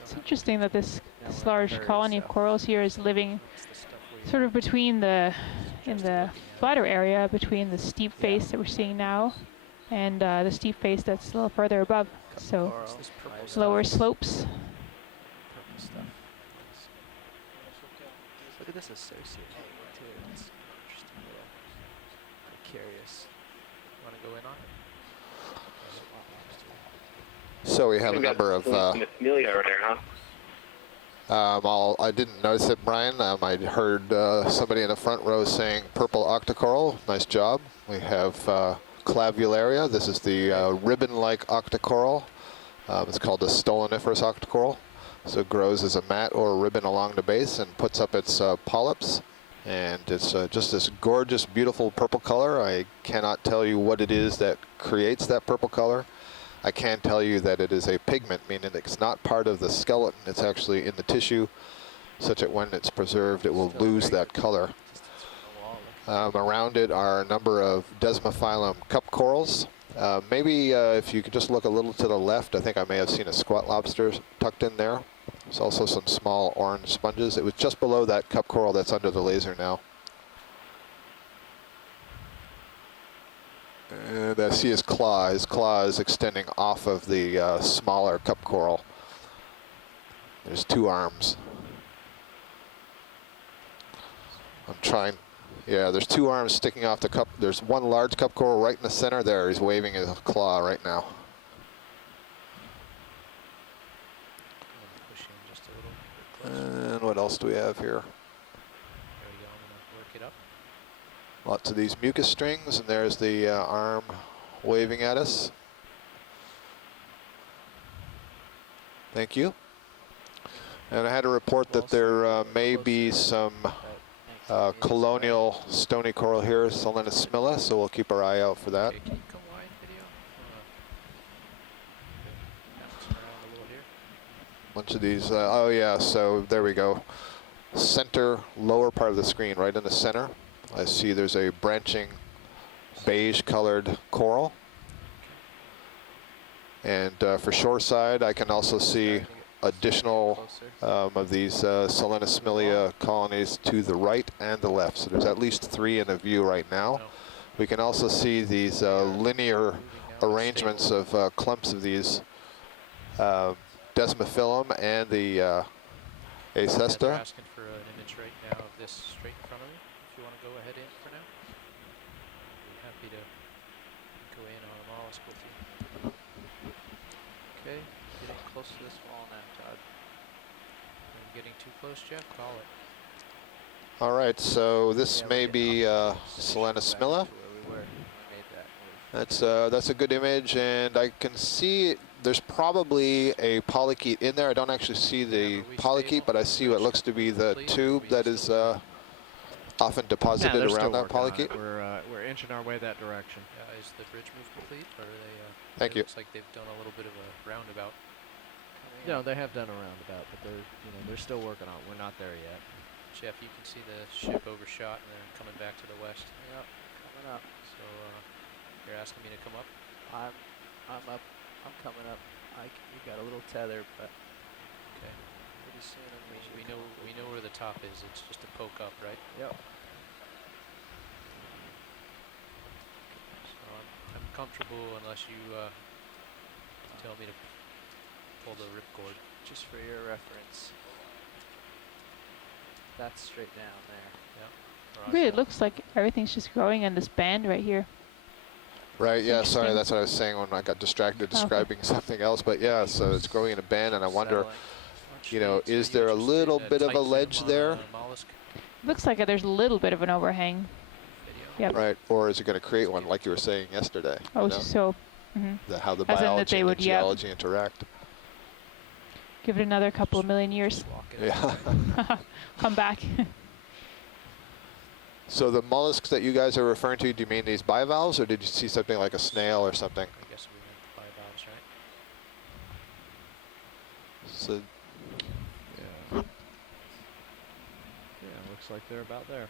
It's interesting that this Now we're in a large hurry, colony so of corals here is living That's the stuff we sort of between in the flatter area between the steep face that we're seeing now and the steep face that's a little further above. So coral, this purple nice stuff? lower slopes. purple stuff. Look at this associate too. It's interesting little curious. Want to go in on it? So we have a number of. Amelia right there, huh? I didn't notice it, Brian. I heard somebody in the front row saying purple Octa Coral. Nice job. We have Clavularia. This is the ribbon-like Octa Coral. It's called the Stoliniferous Octa Coral. So it grows as a mat or a ribbon along the base and puts up its polyps. And it's just this gorgeous, beautiful purple color. I cannot tell you what it is that creates that purple color. I can tell you that it is a pigment, meaning it's not part of the skeleton. It's actually in the tissue, such that when it's preserved, it will lose that color. Around it are a number of Desmophilum Cup Corals. Maybe if you could just look a little to the left, I think I may have seen a squat lobster tucked in there. There's also some small orange sponges. It was just below that cup coral that's under the laser now. And I see his claw. His claw is extending off of the smaller cup coral. There's two arms. I'm trying. Yeah, there's two arms sticking off the cup. There's one large cup coral right in the center there. He's waving his claw right now. Push in just a little bit closer. And what else do we have here? There we go. I'm going to work it up. Lots of these mucus strings, and there's the arm waving at us. Thank you. And I had a report that there may be some colonial stony coral here, Selenismilla, so we'll keep our eye out for that. Okay, can you come wide, video? Turn around a little here. Bunch of these, oh yeah, so there we go. Center, lower part of the screen, right in the center. I see there's a branching beige colored coral. And for shoreside, I can also see additional of these Selenismilla colonies to the right and the left. So there's at least 3 in the view right now. We can also see these linear arrangements of clumps of these Desmophilum and the Acesta. They're asking for an image right now of this straight in front of me. If you want to go ahead in for now, I'm happy to go in on a mollusk with you. Okay, getting close to this wall now, Todd. I'm getting too close, Jeff? Call it. All right, so this may be Selenismilla. That's a good image, and I can see there's probably a polychaete in there. I don't actually see the polychaete, but I see what looks to be the tube that is often deposited around that polychaete. We're inching our way that direction. Is the bridge move complete, or are they? Thank you. Looks like they've done a little bit of a roundabout. No, they have done a roundabout, but they're still working on it. We're not there yet. Jeff, you can see the ship overshot and they're coming back to the west. Yep, coming up. So you're asking me to come up? I'm up. I'm coming up. We got a little tether, but okay. Pretty soon we know where the top is. It's just a poke up, right? Yep. So I'm comfortable unless you tell me to pull the ripcord. Just for your reference. That's straight down there. Yeah. Really, it looks like everything's just growing in this band right here. Right, yeah, sorry, that's what I was saying when I got distracted describing something else. But yeah, so it's growing in a band, and I wonder, you know, is there a little bit of a ledge there? Looks like there's a little bit of an overhang. Yep. Right, or is it going to create one like you were saying yesterday? Oh, you know? so how the as in that biology they and would, the geology interact. Give it another couple of million years. Yeah. Come back. So the mollusks that you guys are referring to, do you mean these bivalves, or did you see something like a snail or something? I guess we meant bivalves, right? So, yeah, looks like they're about there.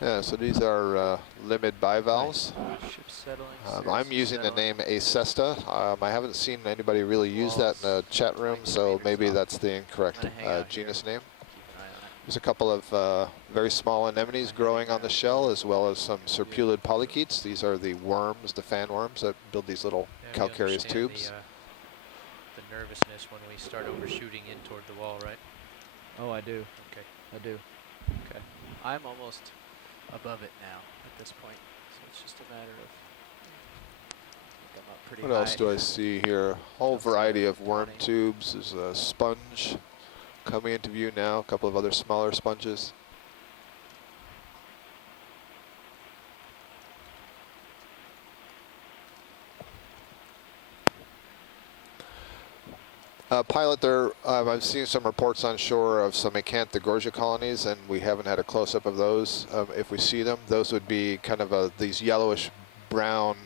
yeah, so these are limid bivalves. Ship settling. I'm using the name Acesta. I haven't seen anybody really use that in the chat room, so maybe that's the incorrect genus name. There's a couple of very small anemones growing on the shell, as well as some serpulid polychaetes. These are the worms, the fan worms that build these little calcareous tubes. The nervousness when we start overshooting in toward the wall, right? Oh, I do. Okay. I do. Okay. I'm almost above it now at this point, so it's just a matter of. I think I'm up pretty What high. else do I see here? Whole Jumps variety out of worm 20. tubes. There's a sponge coming into view now. A couple of other smaller sponges. Pilot, there, I've seen some reports on shore of some Acanthogorgia colonies, and we haven't had a close-up of those. If we see them, those would be kind of these yellowish brown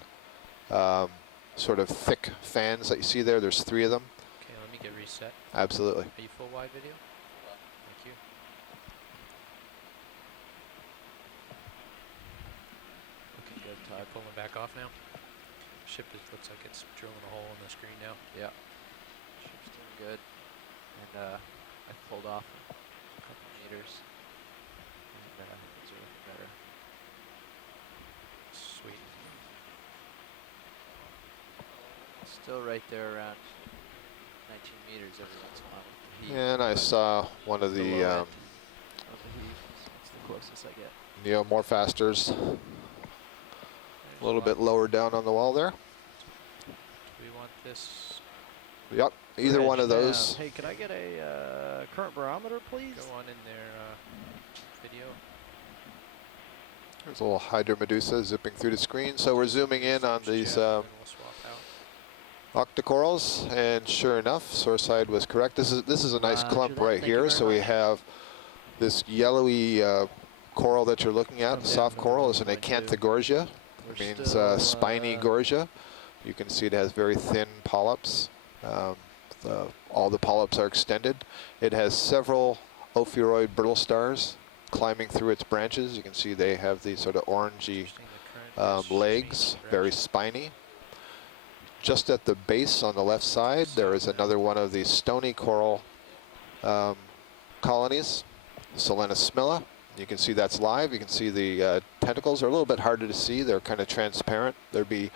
sort of thick fans that you see there. There's 3 of them. Okay, let me get reset. Absolutely. Are you full wide video? Thank you. Looking good, You're Todd. pulling back off now. Ship looks like it's drilling a hole in the screen now. Yeah. Ship's doing good. And I pulled off a couple meters. And things are looking better. Sweet. Still right there around 19 meters every once in a while with the heat. And I saw one of the the low end of the heat. That's the closest I get. neomorphasters, There's a little one. bit lower down on the wall there. Do we want this? Yep, either Reg, one of those. Hey, can I get a current barometer, please? Go on in there, video. There's a little hydromedusa zipping through the screen. So we're zooming in on these Jeff, and then we'll swap out. Octa Corals, and sure enough, Shoreside was correct. This is a nice Roger clump that. right Thank you here. very So we much. have this yellowy coral that you're looking at. Come Soft down coral to is an 1.2. Acanthogorgia. We're It means still, spiny gorgia. You can see it has very thin polyps. All the polyps are extended. It has several ophiuroid brittle stars climbing through its branches. You can see they have these sort of orangey Interesting, the current is legs, changing very direction. spiny. Just at the base on the left side, there is another one of these stony coral colonies, Stoliniferous. You can see that's live. You can see the tentacles are a little bit harder to see. They're kind of transparent. They'd be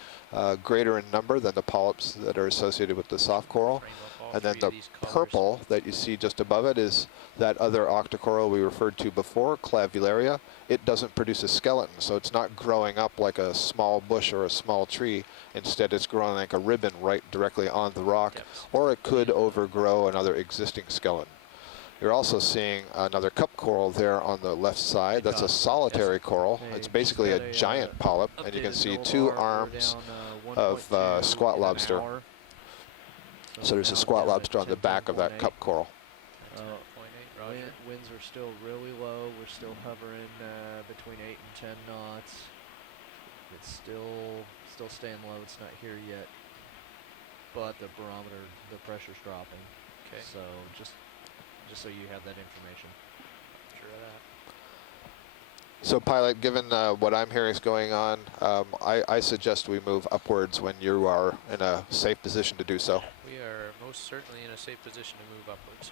greater in number than the polyps that are associated with the soft coral. Frame up all And then 3 the of these colors. purple that you see just above it is that other octocoral we referred to before, Clavularia. It doesn't produce a skeleton, so it's not growing up like a small bush or a small tree. Instead, it's growing like a ribbon right directly on the rock, Yep. or it could overgrow another existing skeleton. You're also seeing another cup coral there on the left side. That's a solitary coral. Hey, It's just basically got a a, giant polyp, and you can Updated see millbar. 2 We're arms down, of 1.2 squat in an lobster. hour. So there's now a squat down at lobster on the back of that 10.8. cup coral. 10.8, Roger. Winds are still really low. We're still hovering between 8 and 10 knots. It's still staying low. It's not here yet, but the barometer, the pressure's dropping. Okay. So just so you have that information. Sure of that. So pilot, given what I'm hearing is going on, I suggest we move upwards when you are in a safe position to do so. We are most certainly in a safe position to move upwards.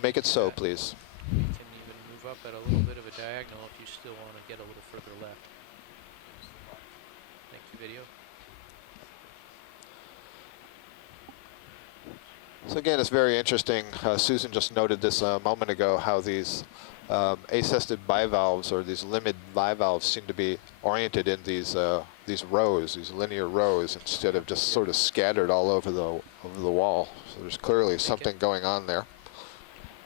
Make it so, please. We can even move up at a little bit of a diagonal if you still want to get a little further left. Thank you, video. So again, it's very interesting. Susan just noted this a moment ago, how these acested bivalves, or these limid bivalves, seem to be oriented in these rows, these linear rows, instead of just sort of scattered all over the wall. So there's clearly something going on there.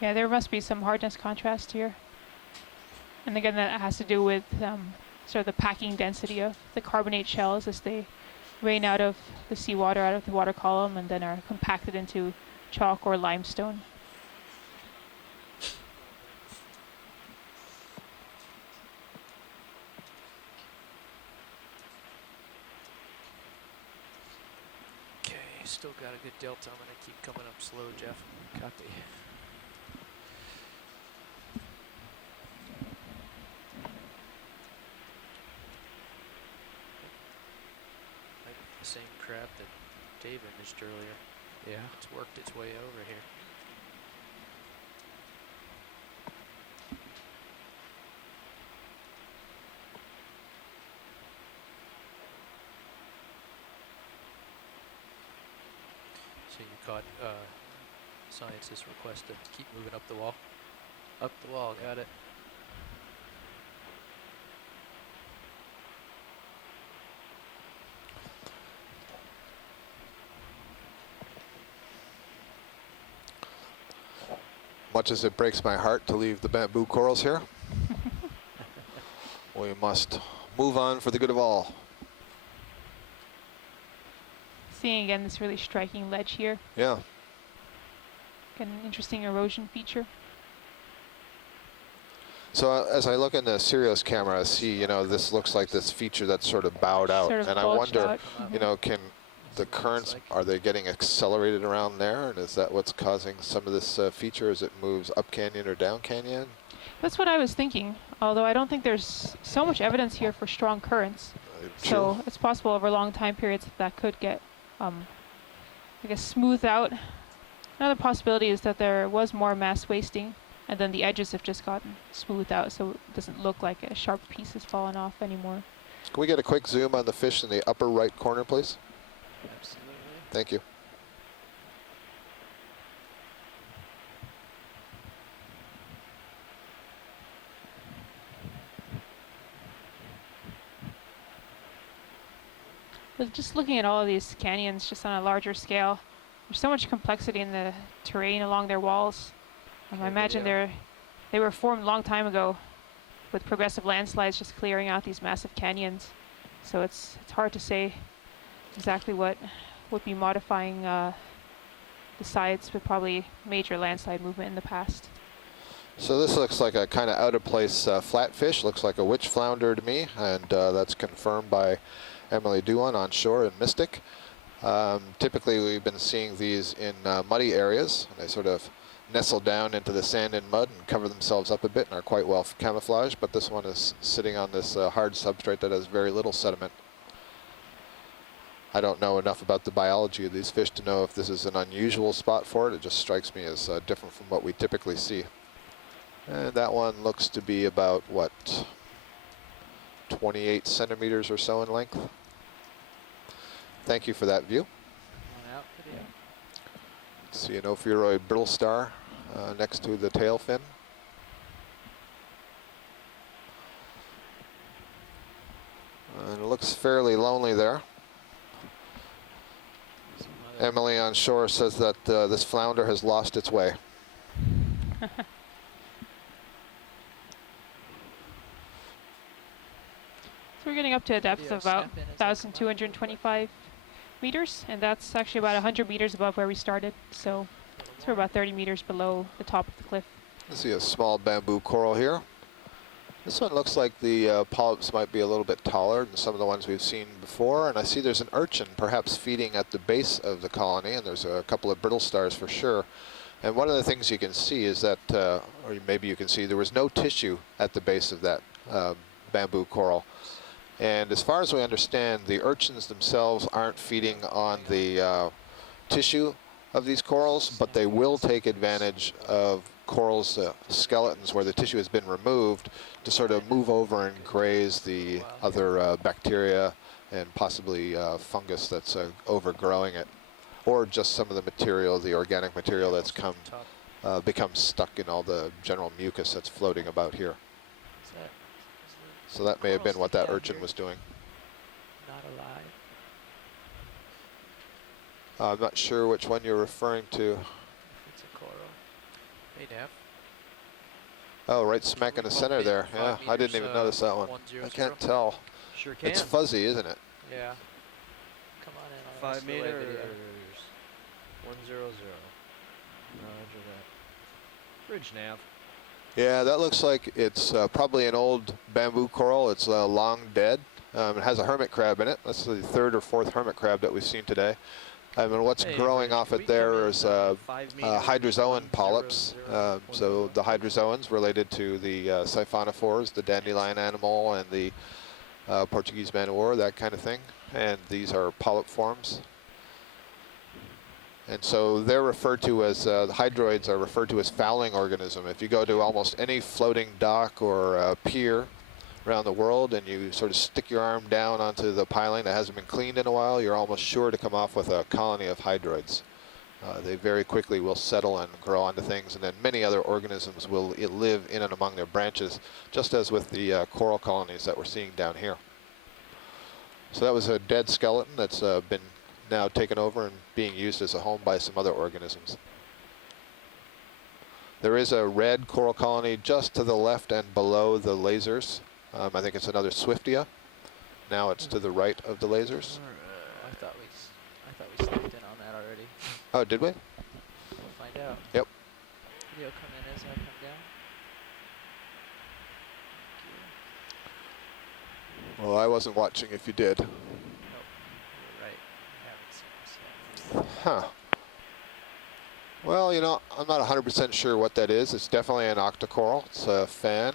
Yeah, there must be some hardness contrast here. And again, that has to do with sort of the packing density of the carbonate shells as they rain out of the seawater, out of the water column, and then are compacted into chalk or limestone. Okay, still got a good delta. I'm going to keep coming up slow, Jeff. Copy. Might be the same crab that Dave imaged earlier. Yeah. It's worked its way over here. So you caught Science's request to keep moving up the wall? Up the wall, got it. Much as it breaks my heart to leave the bamboo corals here, we must move on for the good of all. Seeing again this really striking ledge here. Yeah. Got an interesting erosion feature. So as I look in the Sirius camera, I see, you know, this looks like this feature that's sort of bowed out. Sort of And I bulged wonder, out. you know, can the currents, are they getting accelerated around there? And is that what's causing some of this feature as it moves up canyon or down canyon? That's what I was thinking, although I don't think there's so much evidence here for strong currents. So it's possible over long time periods that could get, I guess, smoothed out. Another possibility is that there was more mass wasting, and then the edges have just gotten smoothed out, so it doesn't look like a sharp piece has fallen off anymore. Can we get a quick zoom on the fish in the upper right corner, please? Absolutely. Thank you. But just looking at all of these canyons just on a larger scale, there's so much complexity in the terrain along their walls. I imagine they were formed a long time ago with progressive landslides just clearing out these massive canyons. So it's hard to say exactly what would be modifying the sides, but probably major landslide movement in the past. So this looks like a kind of out of place flatfish. Looks like a witch flounder to me, and that's confirmed by Emily Duan on shore in Mystic. Typically we've been seeing these in muddy areas. They sort of nestle down into the sand and mud and cover themselves up a bit and are quite well camouflaged, but this one is sitting on this hard substrate that has very little sediment. I don't know enough about the biology of these fish to know if this is an unusual spot for it. It just strikes me as different from what we typically see. And that one looks to be about, what, 28 centimeters or so in length. Thank you for that view. Out video. See an ophiuroid brittle star next to the tail fin. And it looks fairly lonely there. Emily on shore says that this flounder has lost its way. So we're getting up to a depth of about 1,225 meters, and that's actually about 100 meters above where we started. So we're about 30 meters below the top of the cliff. I see a small bamboo coral here. This one looks like the polyps might be a little bit taller than some of the ones we've seen before, and I see there's an urchin perhaps feeding at the base of the colony, and there's a couple of brittle stars for sure. And one of the things you can see is that, or maybe you can see, there was no tissue at the base of that bamboo coral. And as far as we understand, the urchins themselves aren't feeding on the tissue of these corals, but they will take advantage of corals' skeletons where the tissue has been removed to sort of move over and graze the other bacteria and possibly fungus that's overgrowing it, or just some of the material, the organic material that's become stuck in all the general mucus that's floating about here. So that may have been what that urchin was doing. Not alive. I'm not sure which one you're referring to. It's a coral. Hey, Neff. Oh, right smack in the center there. Yeah, I didn't even notice that one. I can't tell. Sure can. It's fuzzy, isn't it? Yeah. Come on in. 5 meters. 100. Roger that. Bridge nav. Yeah, that looks like it's probably an old bamboo coral. It's long dead. It has a hermit crab in it. That's the third or fourth hermit crab that we've seen today. And what's growing off it there is hydrozoan polyps. So the hydrozoans related to the siphonophores, the dandelion animal, and the Portuguese man o' war, that kind of thing. And these are polyp forms. And so they're referred to as, the hydroids are referred to as fouling organism. If you go to almost any floating dock or pier around the world and you sort of stick your arm down onto the piling that hasn't been cleaned in a while, you're almost sure to come off with a colony of hydroids. They very quickly will settle and grow onto things, and then many other organisms will live in and among their branches, just as with the coral colonies that we're seeing down here. So that was a dead skeleton that's been now taken over and being used as a home by some other organisms. There is a red coral colony just to the left and below the lasers. I think it's another Swiftia. Now it's to the right of the lasers. I thought we stepped in on that already. Oh, did we? We'll find out. Yep. Video come in as I come down. Well, I wasn't watching if you did. Nope. You're right. I haven't seen this yet. Huh. Well, you know, I'm not 100% sure what that is. It's definitely an Octa Coral. It's a fan.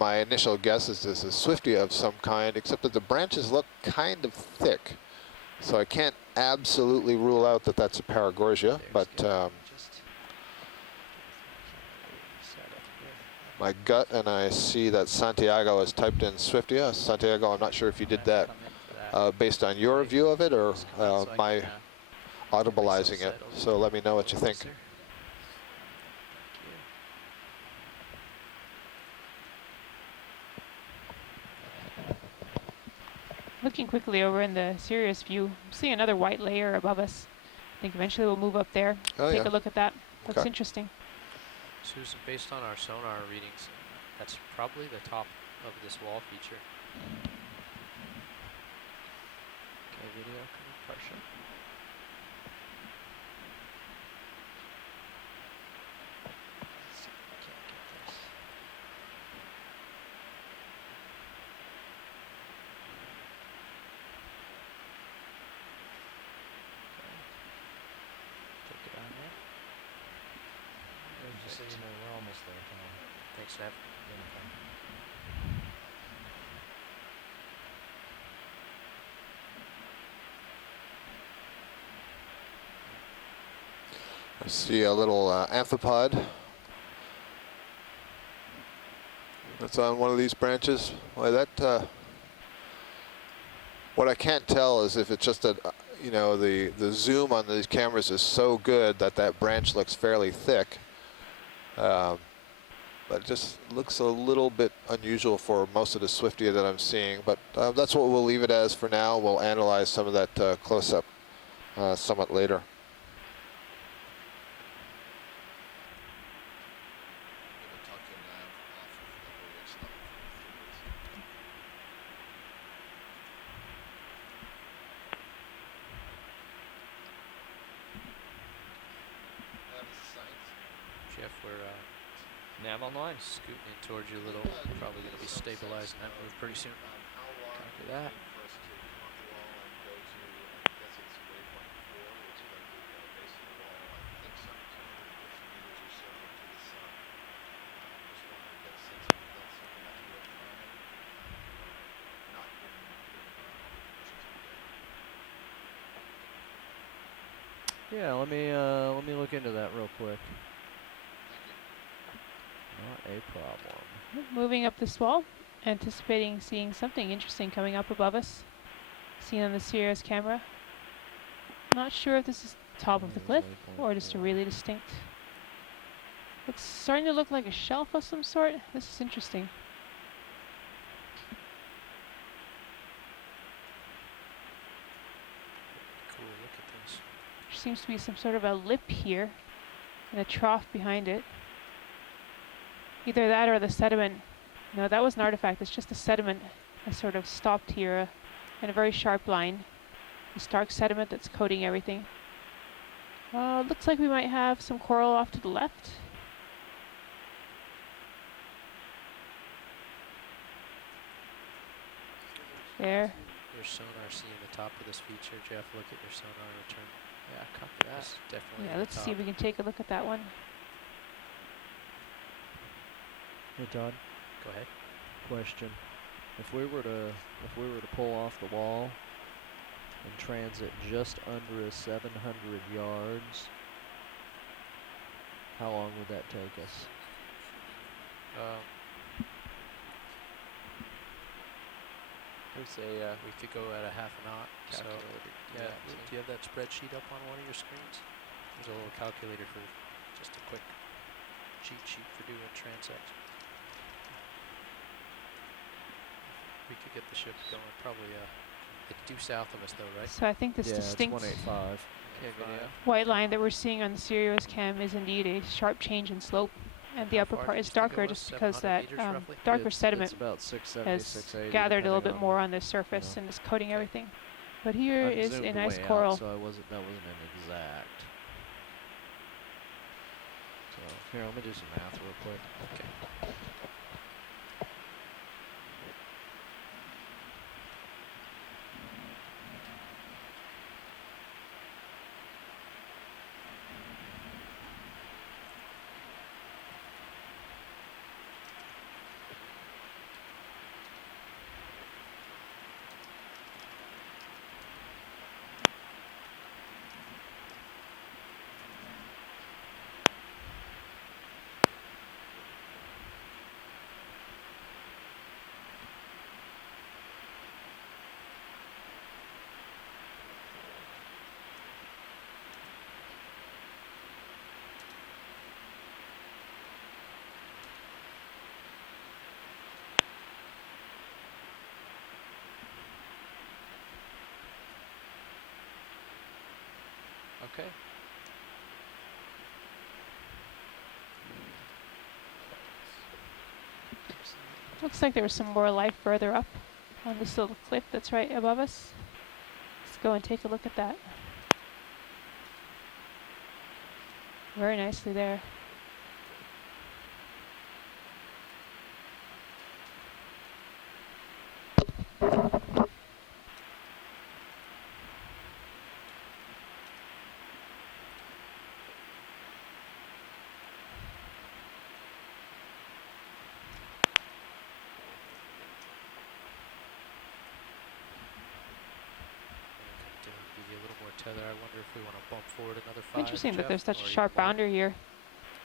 My initial guess is this is Swiftia of some kind, except that the branches look kind of thick. So I can't absolutely rule out that that's a Paragorgia, but my gut, and I see that Santiago has typed in Swiftia. Santiago, I'm not sure if you did that based on your view of it or my audibleizing it. So let me know what you think. Looking quickly over in the Sirius view, I'm seeing another white layer above us. I think eventually we'll move up there, take a look at that. Looks interesting. Susan, based on our sonar readings, that's probably the top of this wall feature. Okay, video coming partial. Let's see if I can't get this. Take it on there. Just so you know, we're almost there, Tom. Thanks, Nav. I see a little amphipod that's on one of these branches. Well, that what I can't tell is if it's just that you know the zoom on these cameras is so good that that branch looks fairly thick. But it just looks a little bit unusual for most of the Swiftia that I'm seeing. But that's what we'll leave it as for now. We'll analyze some of that close-up somewhat later. Jeff, we're Nav online. scooting in towards you a little. Probably going to be stabilizing that move pretty soon. Copy that. Yeah, let me look into that real quick. Not a problem. Moving up this wall, anticipating seeing something interesting coming up above us, seen on the Sirius camera. Not sure if this is top of the cliff or just a really distinct. It's starting to look like a shelf of some sort. This is interesting. Cool, look at this. There seems to be some sort of a lip here and a trough behind it. Either that or the sediment. No, that was an artifact. It's just the sediment has sort of stopped here in a very sharp line. This dark sediment that's coating everything. Looks like we might have some coral off to the left. There. Your sonar seeing the top of this feature. Jeff, look at your sonar return. Yeah, copy that. That's definitely Yeah, let's see if we can take a look at that one. Hey Todd, Go ahead. question. If we were to pull off the wall and transit just under a 700 yards, how long would that take us? I would say We could go at a half a knot. So, calculator. yeah, do you have that spreadsheet up on one of your screens? There's a little calculator for just a quick cheat sheet for doing transects. We could get the ship going probably it's due south of us though, right? So I think this Yeah, distinct it's 185. Okay, video. white line that we're seeing on the Sirius cam is indeed a sharp change in slope, and the How upper far part did is you think it darker was? just because 700 that meters roughly? darker It's sediment about 670, has 680. gathered a little depending bit on, more on the surface know. and is coating Okay. everything. But here I've is a zoomed nice way out, coral. so that wasn't an exact. So here, let me do some math real quick. Okay. Okay. Looks like there was some more life further up on this little cliff that's right above us. Let's go and take a look at that. Very nicely there. Give you a little more tether. I wonder if we want to bump forward another 5. Interesting that Jeff, there's such or a even sharp more. boundary here.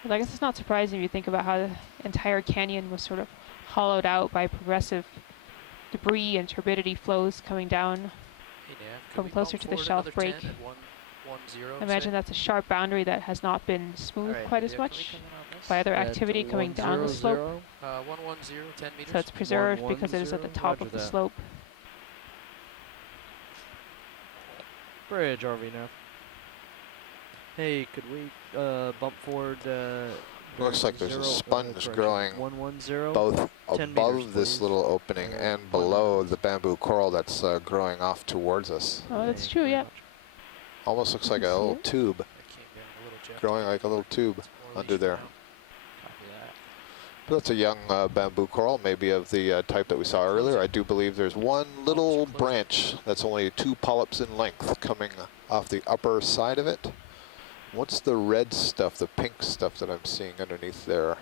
But I guess it's not surprising if you think about how the entire canyon was sort of hollowed out by progressive debris and turbidity flows coming down Hey, Nav, could from we closer bump to the forward shelf another break. 10 at 110, I imagine say? that's a sharp boundary that has not been smooth Alright, quite as video, can we much come in on this? by other At activity coming down the slope. 110, 10 meters. So it's preserved because it is at the 110, top roger of the that. slope. Bridge RV now. Hey, could we bump forward? Looks like there's a sponge growing 110. both 10 above meters, this please. little opening and below the bamboo coral that's growing off towards us. Oh, that's Thank true, you very yeah. much. Almost looks You like a can see little it. tube, I came down a little, Jeff. growing like a little tube It's more under leashed there. now. Copy that. But that's a young bamboo coral, maybe of the type that we saw earlier. I do believe there's one little branch that's only 2 polyps in length coming off the upper side of it. What's the red stuff, the pink stuff that I'm seeing underneath there?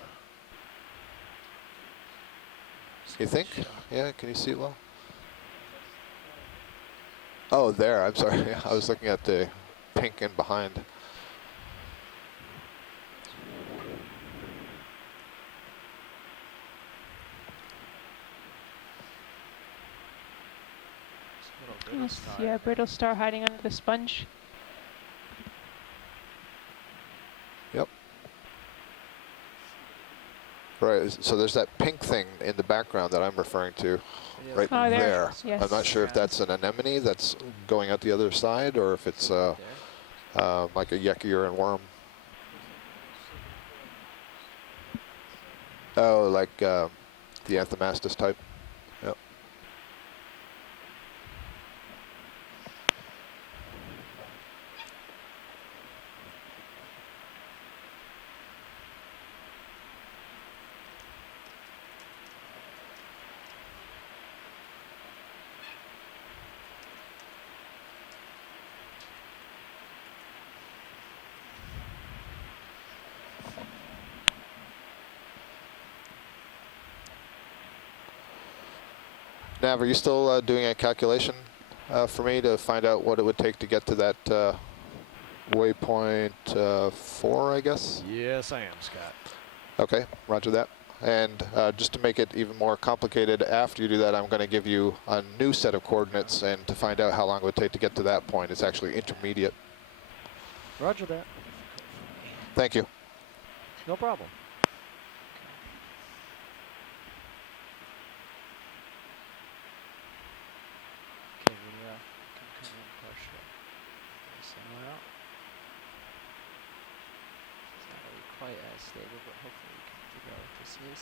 You think? Yeah, can you see it well? Oh, there, I'm sorry. I was looking at the pink in behind. Yes, yeah, brittle star hiding under the sponge. Yep. Right, so there's that pink thing in the background that I'm referring to, right Oh, there. there. Yes. I'm not sure if that's an anemone that's going out the other side or if it's like a yucky or a worm. Oh, like the Anthomastus type. Yep. Nav, are you still doing a calculation for me to find out what it would take to get to that waypoint 4, I guess? Yes, I am, Scott. Okay, roger that. And just to make it even more complicated, after you do that, I'm going to give you a new set of coordinates, and to find out how long it would take to get to that point, it's actually intermediate. Roger that. Thank you. No problem. Okay, video. Can come in partial. Somewhere out. quite as stable, but hopefully we can figure out what this is.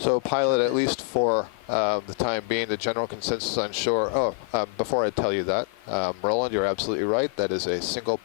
So pilot, at least for the time being, the general consensus on shore. Oh, before I tell you that, Roland, you're absolutely right. That is a single